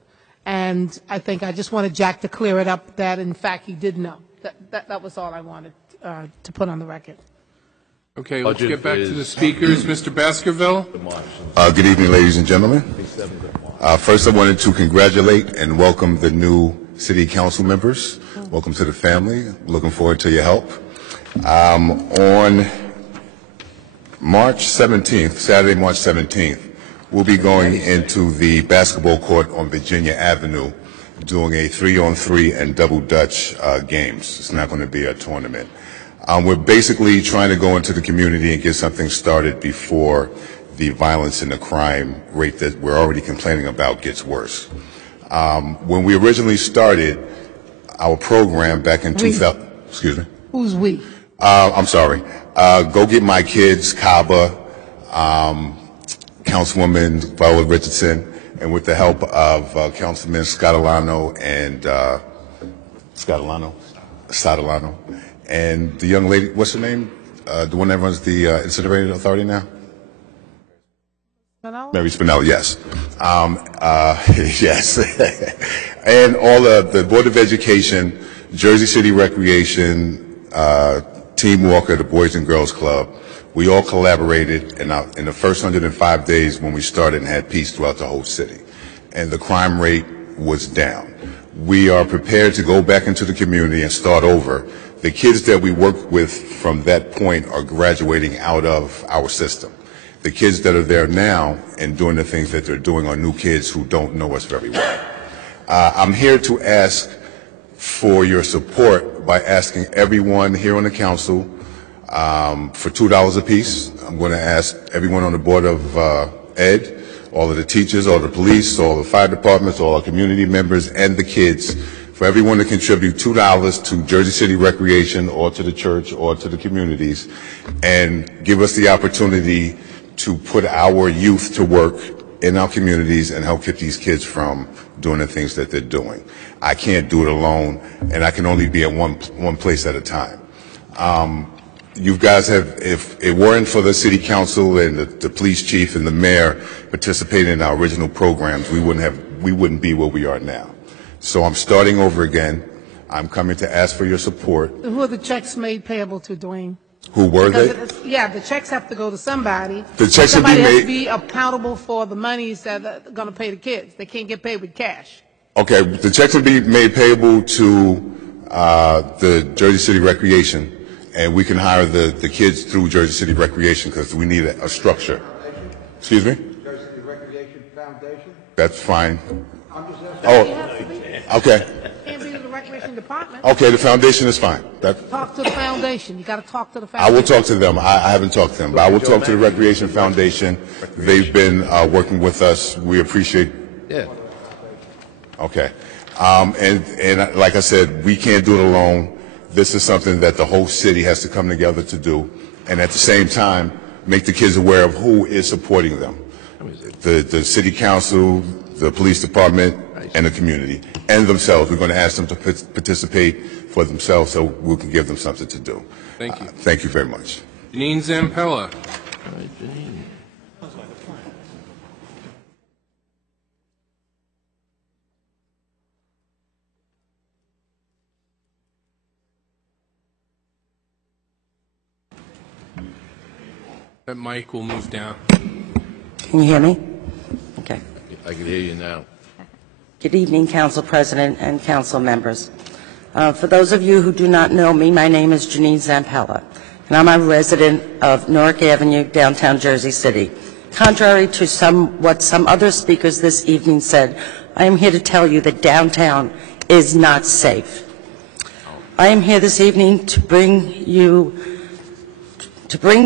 and I think I just wanted Jack to clear it up that in fact he did know. That was all I wanted to put on the record. Okay, let's get back to the speakers. Mr. Baskerville. Good evening, ladies and gentlemen. First, I wanted to congratulate and welcome the new city council members. Welcome to the family. Looking forward to your help. On March 17th, Saturday, March 17th, we'll be going into the basketball court on Virginia Avenue doing a 3-on-3 and double Dutch games. It's not going to be a tournament. We're basically trying to go into the community and get something started before the violence and the crime rate that we're already complaining about gets worse. When we originally started our program back in 2000, excuse me. Who's we? I'm sorry. Go Get My Kids, CABA, Councilwoman Viola Richardson, and with the help of Councilman Scottolano and Scottolano, and the young lady, what's her name? The one that runs the incinerator authority now? Spinella? Mary Spinella, yes. Yes. And all the Board of Education, Jersey City Recreation, Team Walker, the Boys and Girls Club, we all collaborated in the first 105 days when we started and had peace throughout the whole city. And the crime rate was down. We are prepared to go back into the community and start over. The kids that we worked with from that point are graduating out of our system. The kids that are there now and doing the things that they're doing are new kids who don't know us very well. I'm here to ask for your support by asking everyone here on the council for $2 apiece. I'm going to ask everyone on the Board of Ed, all of the teachers, all the police, all the fire departments, all our community members, and the kids, for everyone to contribute $2 to Jersey City Recreation or to the church or to the communities, and give us the opportunity to put our youth to work in our communities and help keep these kids from doing the things that they're doing. I can't do it alone, and I can only be at one place at a time. You guys have, if it weren't for the city council and the police chief and the mayor participating in our original programs, we wouldn't be where we are now. So I'm starting over again. I'm coming to ask for your support. Who are the checks made payable to, Dwayne? Who were they? Yeah, the checks have to go to somebody. The checks somebody will be has made. to be accountable for the monies that are going to pay the kids. They can't get paid with cash. Okay, the checks will be made payable to the Jersey City Recreation, and we can hire the kids through Jersey City Recreation because we need a structure. Excuse me? Jersey City Recreation Foundation? That's fine. I'm just asking. Oh, okay. Can't be the recreation department. Okay, the foundation is fine. Talk to the foundation. You got to talk to the I foundation. will talk to them. I haven't talked to them, but I will talk to the Recreation Foundation. They've been working with us. We appreciate. Yeah. Okay. And like I said, we can't do it alone. This is something that the whole city has to come together to do, and at the same time, make the kids aware of who is supporting them. The city council, the police department, and the community, and themselves. We're going to ask them to participate for themselves so we can give them something to do. Thank you. Thank you very much. Janine Zampella. That mic will move down. Can you hear me? Okay. I can hear you now. Good evening, Council President and Council members. For those of you who do not know me, my name is Janine Zampella, and I'm a resident of Newark Avenue, downtown Jersey City. Contrary to what some other speakers this evening said, I am here to tell you that downtown is not safe. I am here this evening to bring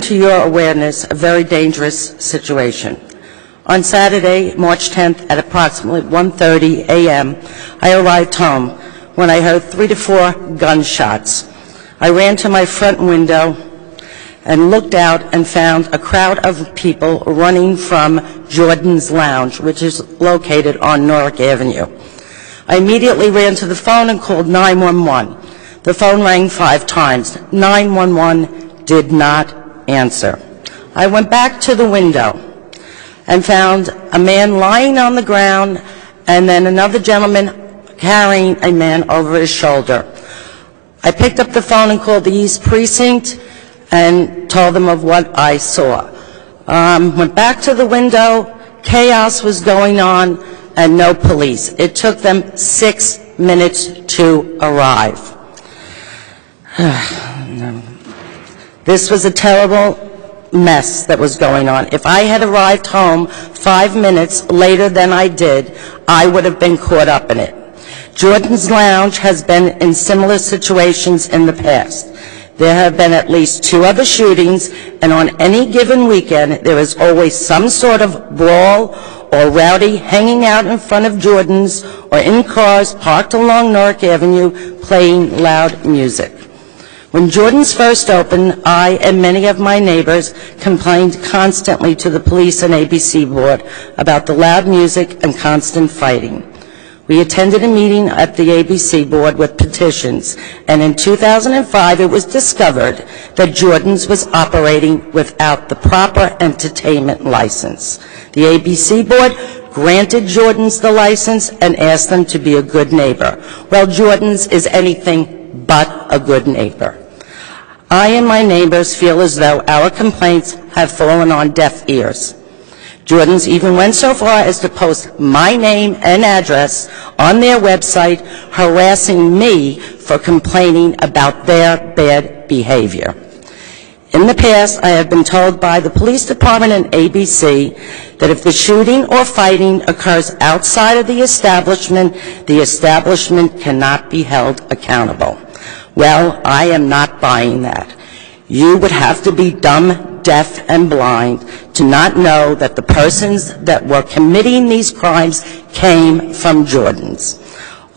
to your awareness a very dangerous situation. On Saturday, March 10th, at approximately 1:30 a.m., I arrived home when I heard 3 to 4 gunshots. I ran to my front window and looked out and found a crowd of people running from Jordan's Lounge, which is located on Newark Avenue. I immediately ran to the phone and called 911. The phone rang 5 times. 911 did not answer. I went back to the window and found a man lying on the ground and then another gentleman carrying a man over his shoulder. I picked up the phone and called the East Precinct and told them of what I saw. Went back to the window, chaos was going on, and no police. It took them 6 minutes to arrive. This was a terrible mess that was going on. If I had arrived home 5 minutes later than I did, I would have been caught up in it. Jordan's Lounge has been in similar situations in the past. There have been at least 2 other shootings, and on any given weekend, there is always some sort of brawl or rowdy hanging out in front of Jordan's or in cars parked along Newark Avenue playing loud music. When Jordan's first opened, I and many of my neighbors complained constantly to the police and ABC board about the loud music and constant fighting. We attended a meeting at the ABC board with petitions, and in 2005 it was discovered that Jordan's was operating without the proper entertainment license. The ABC board granted Jordan's the license and asked them to be a good neighbor. Well, Jordan's is anything but a good neighbor. I and my neighbors feel as though our complaints have fallen on deaf ears. Jordan's even went so far as to post my name and address on their website, harassing me for complaining about their bad behavior. In the past, I have been told by the police department and ABC that if the shooting or fighting occurs outside of the establishment cannot be held accountable. Well, I am not buying that. You would have to be dumb, deaf, and blind to not know that the persons that were committing these crimes came from Jordans.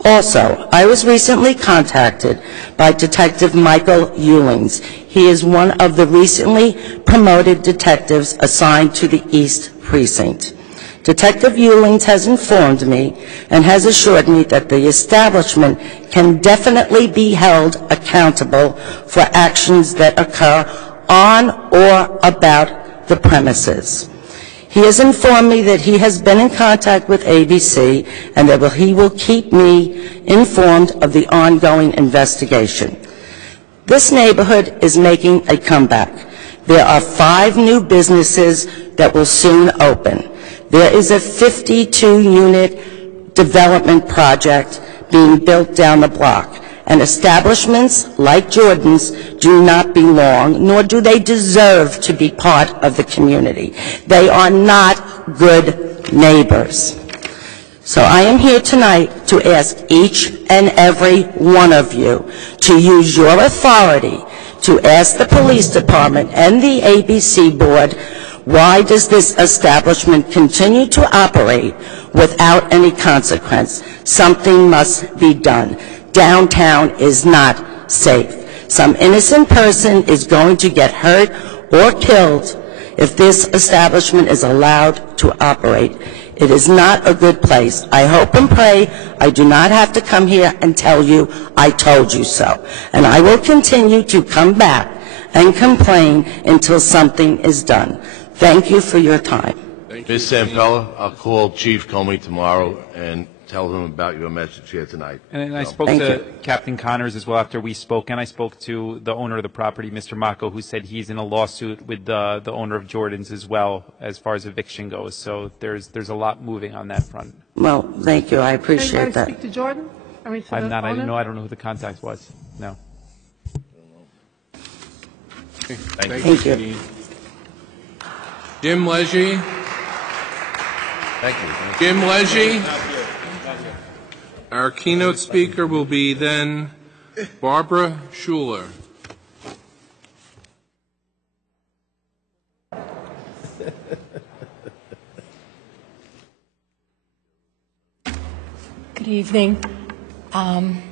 Also, I was recently contacted by Detective Michael Ewings. He is one of the recently promoted detectives assigned to the East Precinct. Detective Ewings has informed me and has assured me that the establishment can definitely be held accountable for actions that occur on or about the premises. He has informed me that he has been in contact with ABC and that he will keep me informed of the ongoing investigation. This neighborhood is making a comeback. There are 5 new businesses that will soon open. There is a 52-unit development project being built down the block, and establishments like Jordan's do not belong, nor do they deserve to be part of the community. They are not good neighbors. So I am here tonight to ask each and every one of you to use your authority to ask the police department and the ABC board, why does this establishment continue to operate without any consequence? Something must be done. Downtown is not safe. Some innocent person is going to get hurt or killed if this establishment is allowed to operate. It is not a good place. I hope and pray I do not have to come here and tell you I told you so. And I will continue to come back and complain until something is done. Thank you for your time. Ms. Sampella, I'll call Chief Comey tomorrow and tell him about your message here tonight. And I spoke to Captain Connors as well after we spoke, and I spoke to the owner of the property, Mr. Mako, who said he's in a lawsuit with the owner of Jordan's as well as far as eviction goes. So there's a lot moving on that front. Well, thank you. I appreciate that. Speak to Jordan? I mean, to I'm the not. I owner? don't know who the contact was. No. Thank you. Jim Legge. Thank you. Jim Legge. Our keynote speaker will be then Barbara Schuler. Good evening. I'm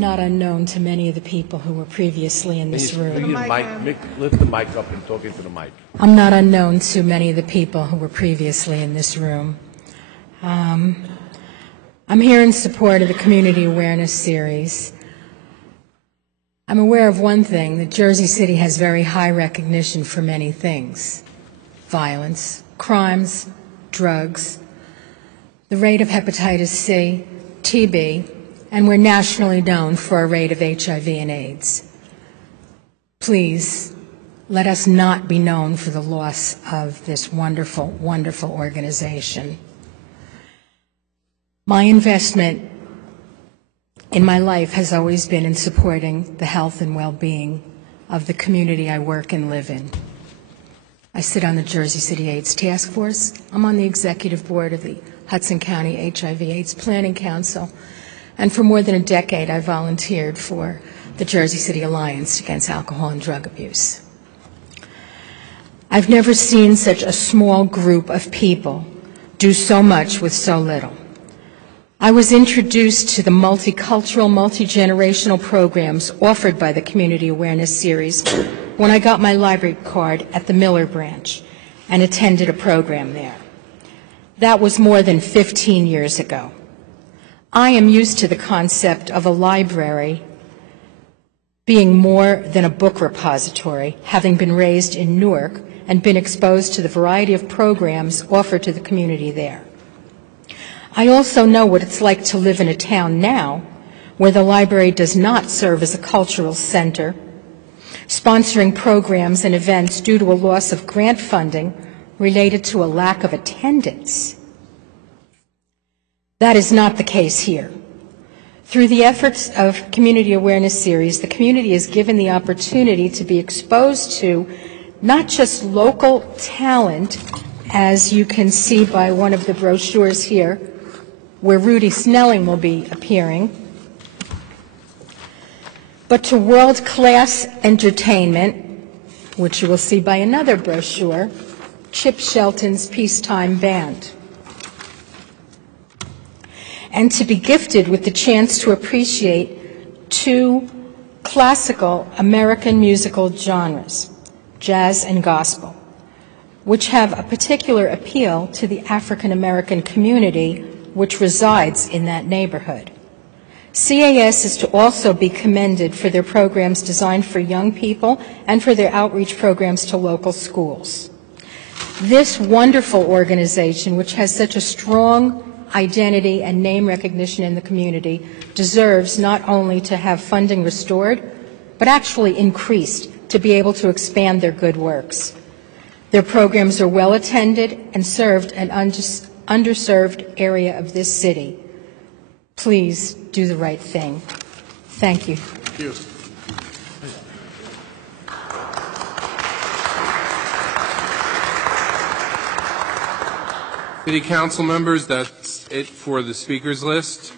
not unknown to many of the people who were previously in this room. Lift the mic up and talk into the mic. I'm not unknown to many of the people who were previously in this room. I'm here in support of the Community Awareness Series. I'm aware of one thing, that Jersey City has very high recognition for many things: violence, crimes, drugs, the rate of hepatitis C, TB, and we're nationally known for our rate of HIV and AIDS. Please, let us not be known for the loss of this wonderful, wonderful organization. My investment in my life has always been in supporting the health and well-being of the community I work and live in. I sit on the Jersey City AIDS Task Force. I'm on the executive board of the Hudson County HIV/AIDS Planning Council, and for more than a decade I volunteered for the Jersey City Alliance Against Alcohol and Drug Abuse. I've never seen such a small group of people do so much with so little. I was introduced to the multicultural, multi-generational programs offered by the Community Awareness Series when I got my library card at the Miller branch and attended a program there. That was more than 15 years ago. I am used to the concept of a library being more than a book repository, having been raised in Newark and been exposed to the variety of programs offered to the community there. I also know what it's like to live in a town now where the library does not serve as a cultural center, sponsoring programs and events due to a loss of grant funding related to a lack of attendance. That is not the case here. Through the efforts of Community Awareness Series, the community is given the opportunity to be exposed to not just local talent as you can see by one of the brochures here, where Rudy Snelling will be appearing, but to world-class entertainment, which you will see by another brochure, Chip Shelton's Peacetime Band, and to be gifted with the chance to appreciate two classical American musical genres, jazz and gospel, which have a particular appeal to the African American community which resides in that neighborhood. CAS is to also be commended for their programs designed for young people and for their outreach programs to local schools. This wonderful organization, which has such a strong identity and name recognition in the community, deserves not only to have funding restored, but actually increased to be able to expand their good works. Their programs are well attended and served an underserved area of this city. Please do the right thing. Thank you. Thank you. City Council members, that's it for the speakers list.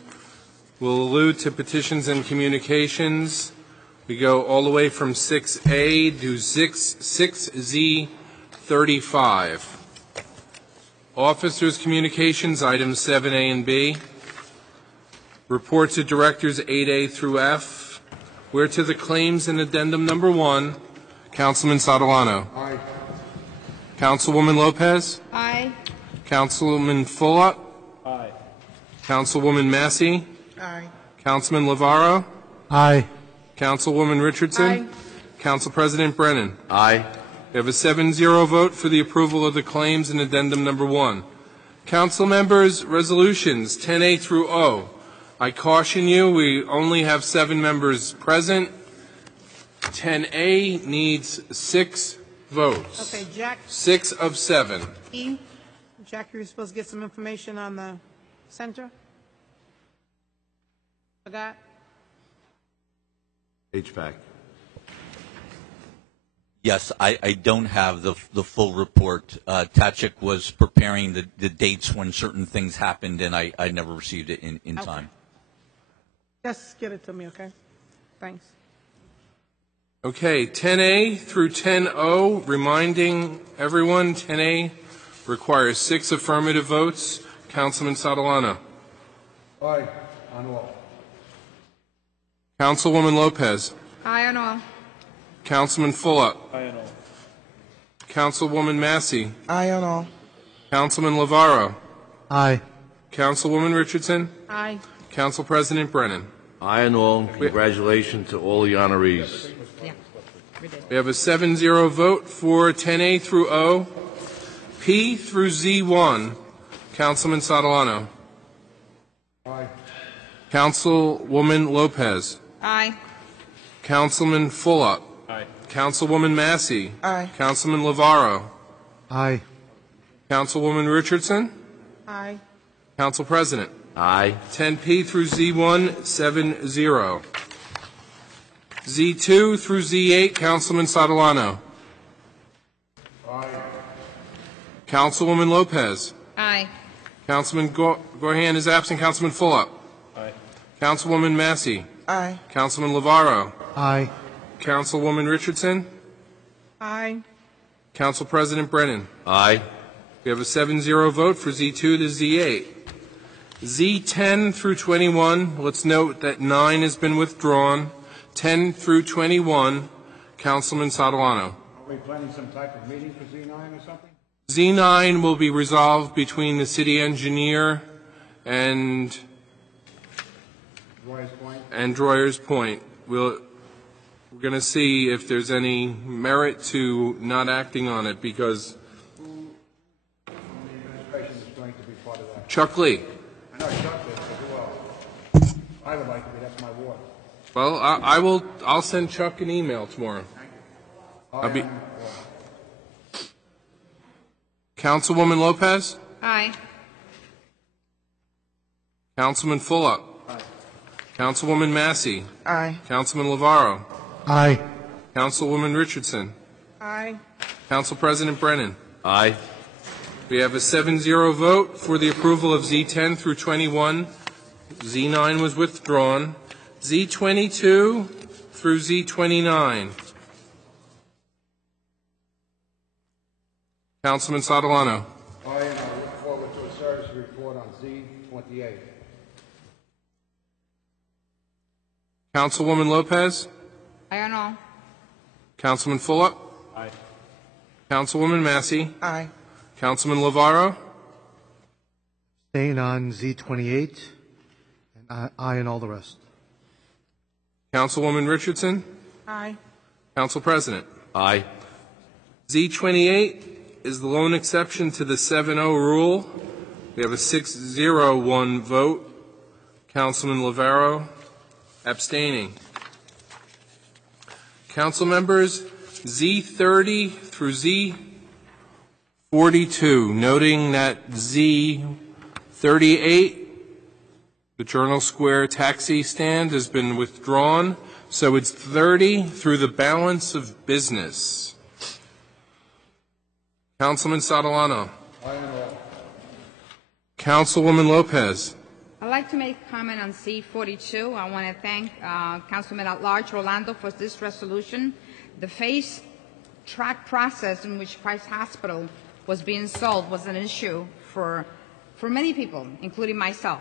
We'll allude to petitions and communications. We go all the way from 6A to 6Z35. Officers' communications, items 7A and B. Reports of directors 8A through F. We're to the claims and addendum number 1. Councilman Sotolano. Aye. Councilwoman Lopez. Aye. Councilman Fulop. Aye. Councilwoman Massey. Aye. Councilman Lavaro. Aye. Councilwoman Richardson. Aye. Council President Brennan. Aye. We have a 7-0 vote for the approval of the claims in addendum number 1. Council members, resolutions 10A through O. I caution you, we only have 7 members present. 10A needs 6 votes. Okay, Jack. 6 of 7. Jack, you were supposed to get some information on the center? Forgot? HVAC. Yes, I don't have the full report. Tachik was preparing the dates when certain things happened, and I never received it in time. Just get it to me, okay? Thanks. Okay, 10A through 10O, reminding everyone, 10A requires 6 affirmative votes. Councilman Sotolano. Aye, on all. Councilwoman Lopez. Aye on all. Councilman Fulop. Aye on all. Councilwoman Massey. Aye on all. Councilman Lavaro. Aye. Councilwoman Richardson. Aye. Council President Brennan. Aye and all. Congratulations to all the honorees. We have a 7-0 vote for 10A through O. P through Z1. Councilman Sotolano. Aye. Councilwoman Lopez. Aye. Councilman Fulop. Aye. Councilwoman Massey. Aye. Councilman Lavaro. Aye. Councilwoman Richardson. Aye. Council President. Aye. 10P through Z1, 7-0. Z2 through Z8, Councilman Sotolano. Aye. Councilwoman Lopez. Aye. Councilman Gorhan is absent. Councilman Fulop. Aye. Councilwoman Massey. Aye. Councilman Lavaro. Aye. Councilwoman Richardson. Aye. Council President Brennan. Aye. We have a 7-0 vote for Z2 to Z8. Z10 through 21, let's note that 9 has been withdrawn. 10 through 21, Councilman Sotolano. Are we planning some type of meeting for Z9 or something? Z9 will be resolved between the city engineer and Droyer's Point. We're going to see if there's any merit to not acting on it, because Who from the administration is going to be part of that? Chuck Lee. I know Chuck is, but who else? I would like to be, that's my ward. Well, I'll send Chuck an email tomorrow. I'll be. Councilwoman Lopez. Aye. Councilman Fulop. Aye. Councilwoman Massey. Aye. Councilman Lavaro. Aye. Councilwoman Richardson. Aye. Council President Brennan. Aye. We have a 7-0 vote for the approval of Z10 through 21. Z9 was withdrawn. Z22 through Z29. Councilman Sotolano. I look forward to a service report on Z28. Councilwoman Lopez. I don't know. Councilman Fulop. Aye. Councilwoman Massey. Aye. Councilman Lavaro. Staying on Z28, and aye and all the rest. Councilwoman Richardson. Aye. Council President. Aye. Z28 is the lone exception to the 7-0 rule. We have a 6-0-1 vote. Councilman Lavaro abstaining. Council members, Z30 through Z42, noting that Z38, the Journal Square taxi stand, has been withdrawn, so it's 30 through the balance of business. Councilman Sotolano. Councilwoman Lopez. I'd like to make a comment on C42. I want to thank Councilman at Large Rolando for this resolution. The phase track process in which Christ Hospital was being sold was an issue for many people, including myself.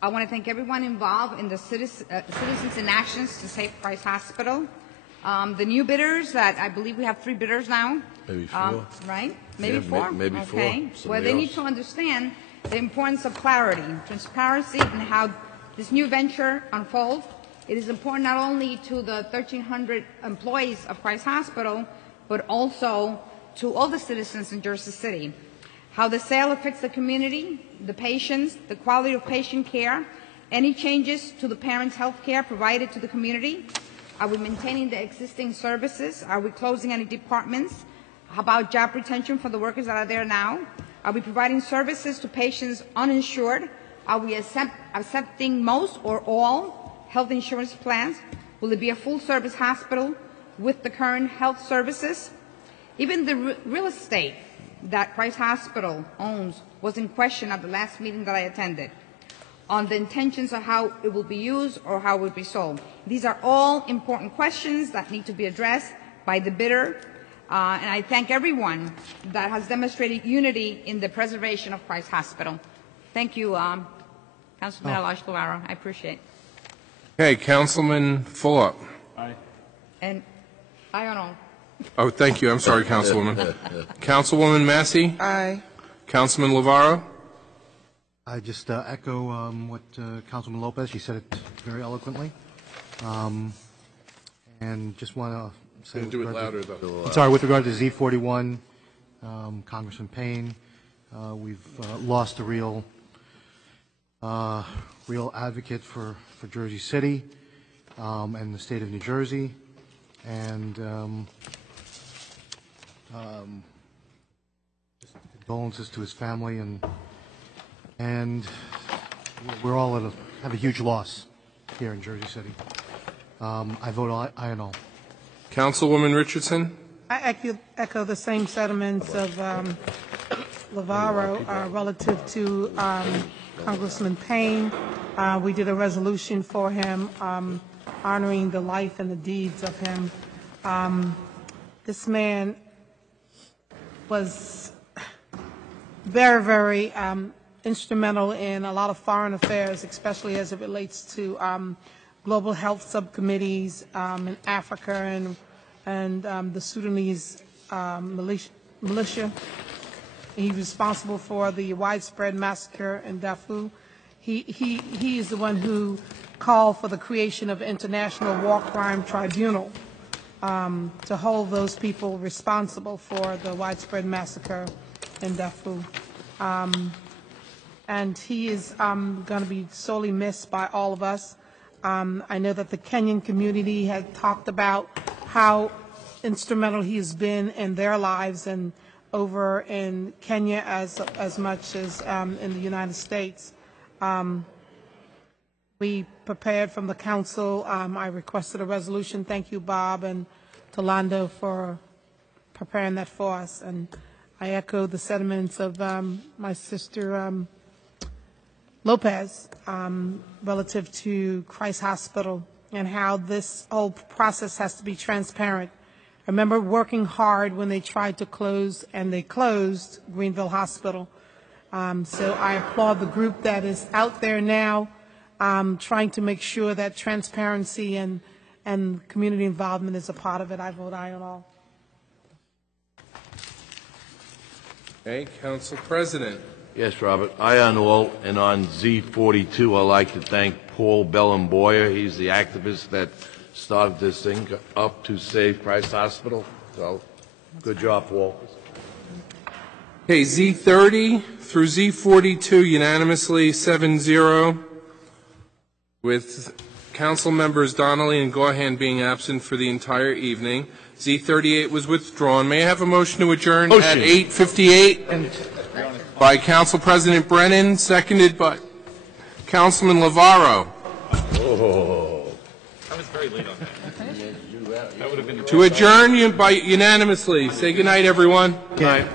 I want to thank everyone involved in the Citizens in Actions to Save Christ Hospital. The new bidders, that I believe we have 3 bidders now. Maybe 4. Right? Maybe Yeah, 4? maybe 4. Okay. Somebody Well, they need else. to understand the importance of clarity, transparency, and how this new venture unfolds. It is important not only to the 1,300 employees of Christ Hospital, but also to all the citizens in Jersey City. How the sale affects the community, the patients, the quality of patient care, any changes to the parents' health care provided to the community. Are we maintaining the existing services? Are we closing any departments? How about job retention for the workers that are there now? Are we providing services to patients uninsured? Are we accepting most or all health insurance plans? Will it be a full-service hospital with the current health services? Even the real estate that Christ Hospital owns was in question at the last meeting that I attended, on the intentions of how it will be used or how it will be sold. These are all important questions that need to be addressed by the bidder, and I thank everyone that has demonstrated unity in the preservation of Christ Hospital. Thank you, Councilman Alash-Lavaro. I appreciate it. Okay, Councilman Fulop. Aye. And I don't know. Oh, thank you. I'm sorry, Councilwoman. Councilwoman Massey. Aye. Councilman Lavaro. I just echo what Councilman Lopez, she said it very eloquently. And just want to say... Do it louder, though. I'm sorry, with regard to Z41, Congressman Payne, we've lost a real advocate for Jersey City and the state of New Jersey. And just condolences to his family, and we're all have a huge loss here in Jersey City. I vote aye and all. Councilwoman Richardson. I echo the same sentiments of Lavaro relative to Congressman Payne. We did a resolution for him honoring the life and the deeds of him. This man was very, very instrumental in a lot of foreign affairs, especially as it relates to global health subcommittees in Africa and the Sudanese militia. He's responsible for the widespread massacre in Darfur. He is the one who called for the creation of an international war crime tribunal to hold those people responsible for the widespread massacre in Darfur. And he is going to be sorely missed by all of us. I know that the Kenyan community had talked about how instrumental he has been in their lives and over in Kenya as much as in the United States. We prepared from the council. I requested a resolution. Thank you, Bob and Tolando, for preparing that for us. And I echo the sentiments of my sister Lopez relative to Christ Hospital and how this whole process has to be transparent. I remember working hard when they tried to close, and they closed Greenville Hospital. So I applaud the group that is out there now trying to make sure that transparency and community involvement is a part of it. I vote aye on all. Okay, Council President. Yes, Robert. Aye on all. And on Z42, I'd like to thank Paul Bellamboyer. He's the activist that started this thing up to save Christ Hospital. So, good job, Paul. Okay, Z30 through Z42 unanimously 7-0, with Council members Donnelly and Gaughan being absent for the entire evening. Z38 was withdrawn. May I have a motion to adjourn at 8:58 by Council President Brennan, seconded by Councilman Lavarro. Oh. I was very late on that. That would have been To adjourn by unanimously. Say goodnight, everyone. Good night.